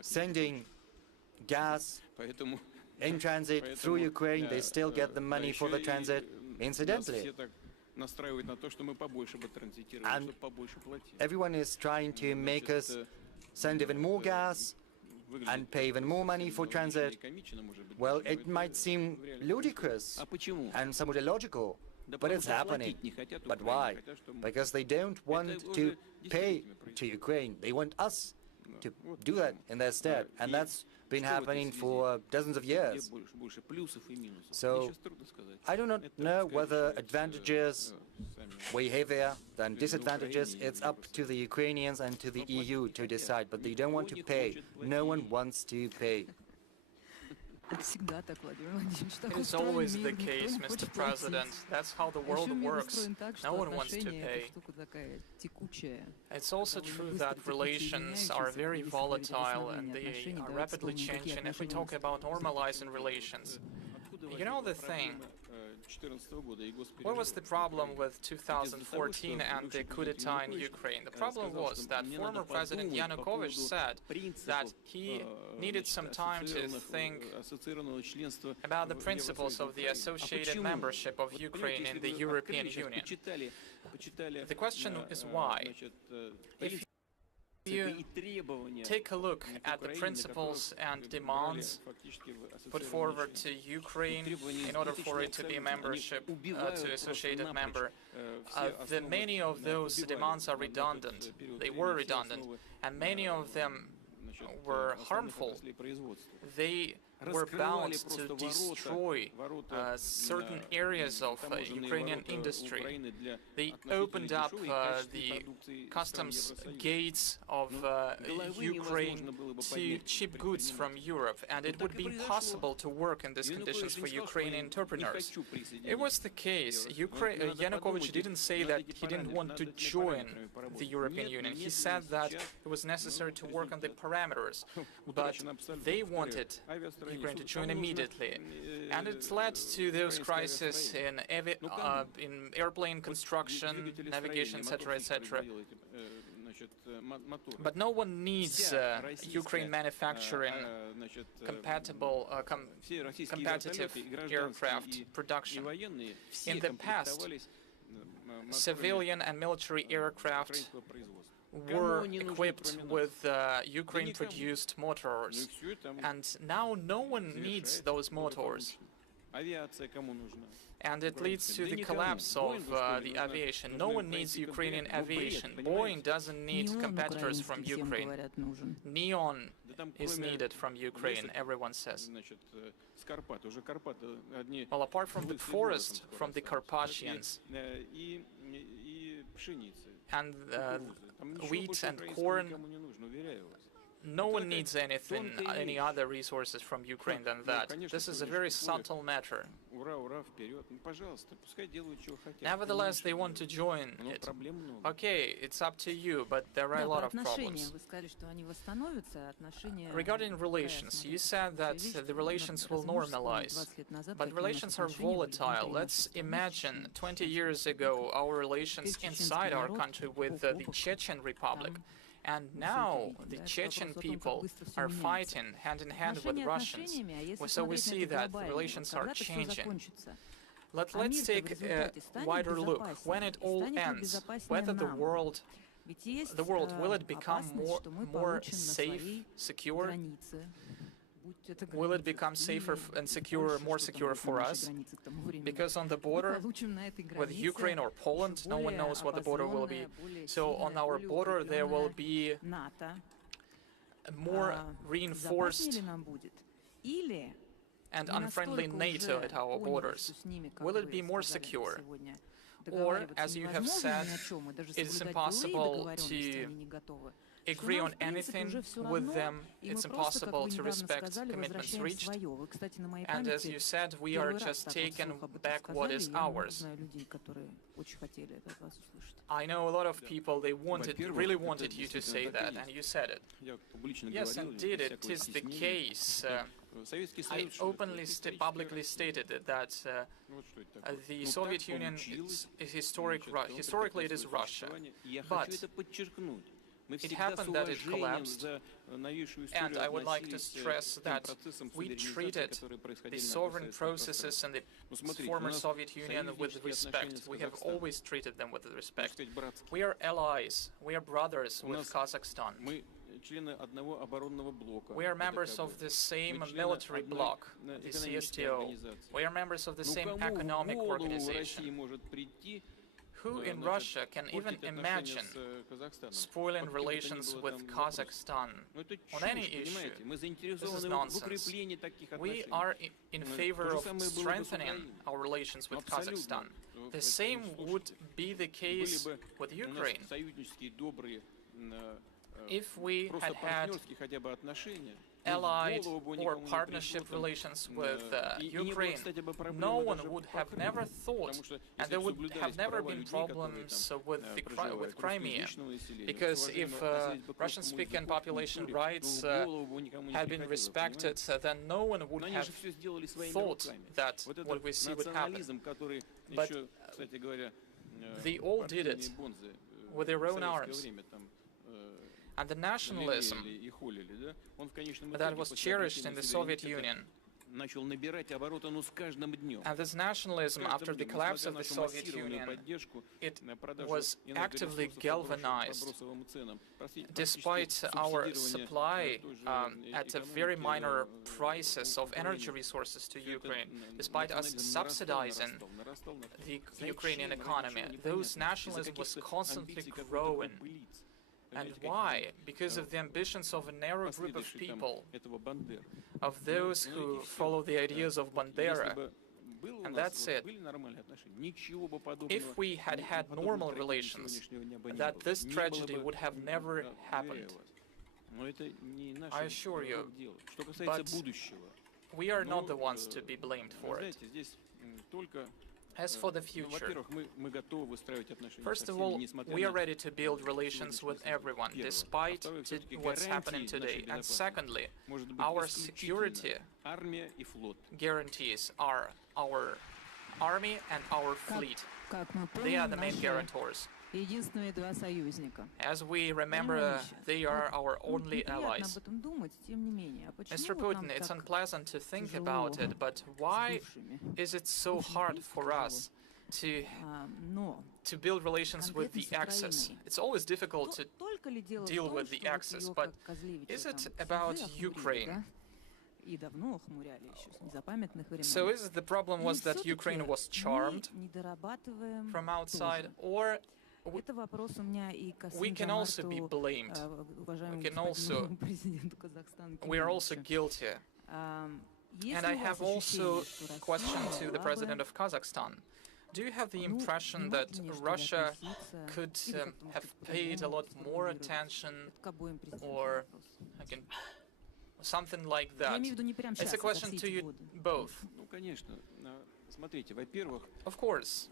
sending gas in transit through Ukraine. They still get the money for the transit incidentally. And everyone is trying to make us send even more gas, and pay even more money for transit, well, it might seem ludicrous and somewhat illogical, but it's happening. But why? Because they don't want to pay to Ukraine. They want us to do that in their stead, and that's been happening for dozens of years. So I do not know whether advantages weigh heavier than disadvantages. It's up to the Ukrainians and to the EU to decide, but they don't want to pay. No one wants to pay. It is always the case, Mr. President. That's how the world works. No one wants to pay. It's also true that relations are very volatile and they are rapidly changing if we talk about normalizing relations. You know the thing, what was the problem with 2014 and the coup d'etat in Ukraine? The problem was that former President Yanukovych said that he needed some time to think about the principles of the associated membership of Ukraine in the European Union. The question is why. If you take a look at the principles and demands put forward to Ukraine in order for it to be a membership, to associated member, many of those demands are redundant. They were redundant, and many of them were harmful. They were bound to destroy certain areas of Ukrainian industry. They opened up the customs gates of Ukraine to cheap goods from Europe, and it would be impossible to work in these conditions for Ukrainian entrepreneurs. It was the case. Yanukovych didn't say that he didn't want to join the European Union. He said that it was necessary to work on the parameters, but they wanted Ukraine to join immediately, and it led to those crises in airplane construction, navigation, etc., etc. But no one needs Ukraine manufacturing competitive aircraft production. In the past, civilian and military aircraft were equipped with Ukraine-produced motors, and now no one needs those motors. And it leads to the collapse of the aviation. No one needs Ukrainian aviation. Boeing doesn't need competitors from Ukraine. Neon is needed from Ukraine, everyone says. Well, apart from the forest, from the Carpathians, and wheat and corn, no one needs any other resources from Ukraine than that. This is a very subtle matter. Nevertheless, they want to join it. Okay, it's up to you, but there are a lot of problems. Regarding relations, you said that the relations will normalize, but relations are volatile. Let's imagine 20 years ago our relations inside our country with the Chechen Republic. And now the Chechen people are fighting hand in hand with Russians. So we see that the relations are changing. Let's take a wider look. When it all ends, whether the world will it become more safe, secure? Will it become safer and more secure for us? Because on the border with Ukraine or Poland, no one knows what the border will be. So on our border there will be a more reinforced and unfriendly NATO at our borders. Will it be more secure? Or, as you have said, it is impossible to agree on anything with them. It's impossible to respect commitments reached. And as you said, we are just taking back what is ours. I know a lot of people, they really wanted you to say that, and you said it. Yes, indeed, it is the case. I publicly stated that the Soviet Union is historically it is Russia, but it happened that it collapsed, and I would like to stress that we treated the sovereign processes in the former Soviet Union with respect. We have always treated them with respect. We are allies, we are brothers with Kazakhstan. We are members of the same military bloc, the CSTO. We are members of the same economic organization. Who in Russia can even imagine spoiling relations with Kazakhstan on any issue? This is nonsense. We are in favor of strengthening our relations with Kazakhstan. The same would be the case with Ukraine. If we had had allied or partnership relations with Ukraine, no one would have never thought, and there would have never been problems with Crimea, because if Russian-speaking population rights had been respected, then no one would have thought that what we see would happen. But they all did it with their own arms. And the nationalism that was cherished in the Soviet Union, and this nationalism after the collapse of the Soviet Union, it was actively galvanized despite our supply at a very minor prices of energy resources to Ukraine, despite us subsidizing the Ukrainian economy. Those nationalism was constantly growing. And why? Because of the ambitions of a narrow group of people, of those who follow the ideas of Bandera. And that's it. If we had had normal relations, that this tragedy would have never happened. I assure you. But we are not the ones to be blamed for it. As for the future, first of all, we are ready to build relations with everyone, despite what's happening today. And secondly, our security guarantees are our army and our fleet. They are the main guarantors. As we remember, they are our only allies. Mr. Putin, it's unpleasant to think about it, but why is it so hard for us to build relations with the Axis? It's always difficult to deal with the Axis, but is it about Ukraine? So is it the problem was that Ukraine was charmed from outside, or we can also be blamed. We are also guilty. And I have also a question to the president of Kazakhstan. Do you have the impression that Russia could have paid a lot more attention, or something like that? It's a question to you both. Of course.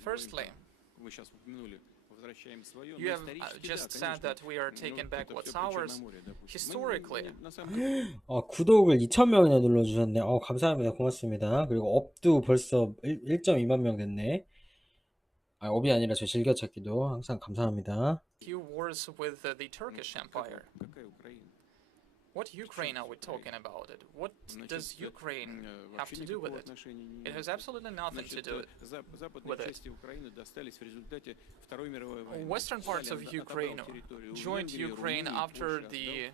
Firstly, you have just said that we are taking back what's ours. Historically, 구독을 2,000명이나 눌러주셨네. 감사합니다. 고맙습니다. 그리고 업도 벌써 1.2만 명 됐네. 업이 아니라 저 즐겨찾기도 항상 감사합니다. few wars with the Turkish Empire. What Ukraine are we talking about it? What does Ukraine have to do with it? It has absolutely nothing to do with it. Western parts of Ukraine joined Ukraine after the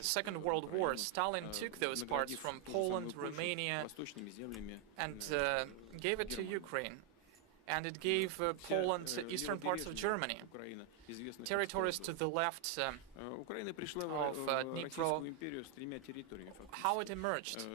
Second World War. Stalin took those parts from Poland, Romania, and gave it to Ukraine. And it gave Poland eastern parts of Germany, territories to the left of Dnipro. How it emerged?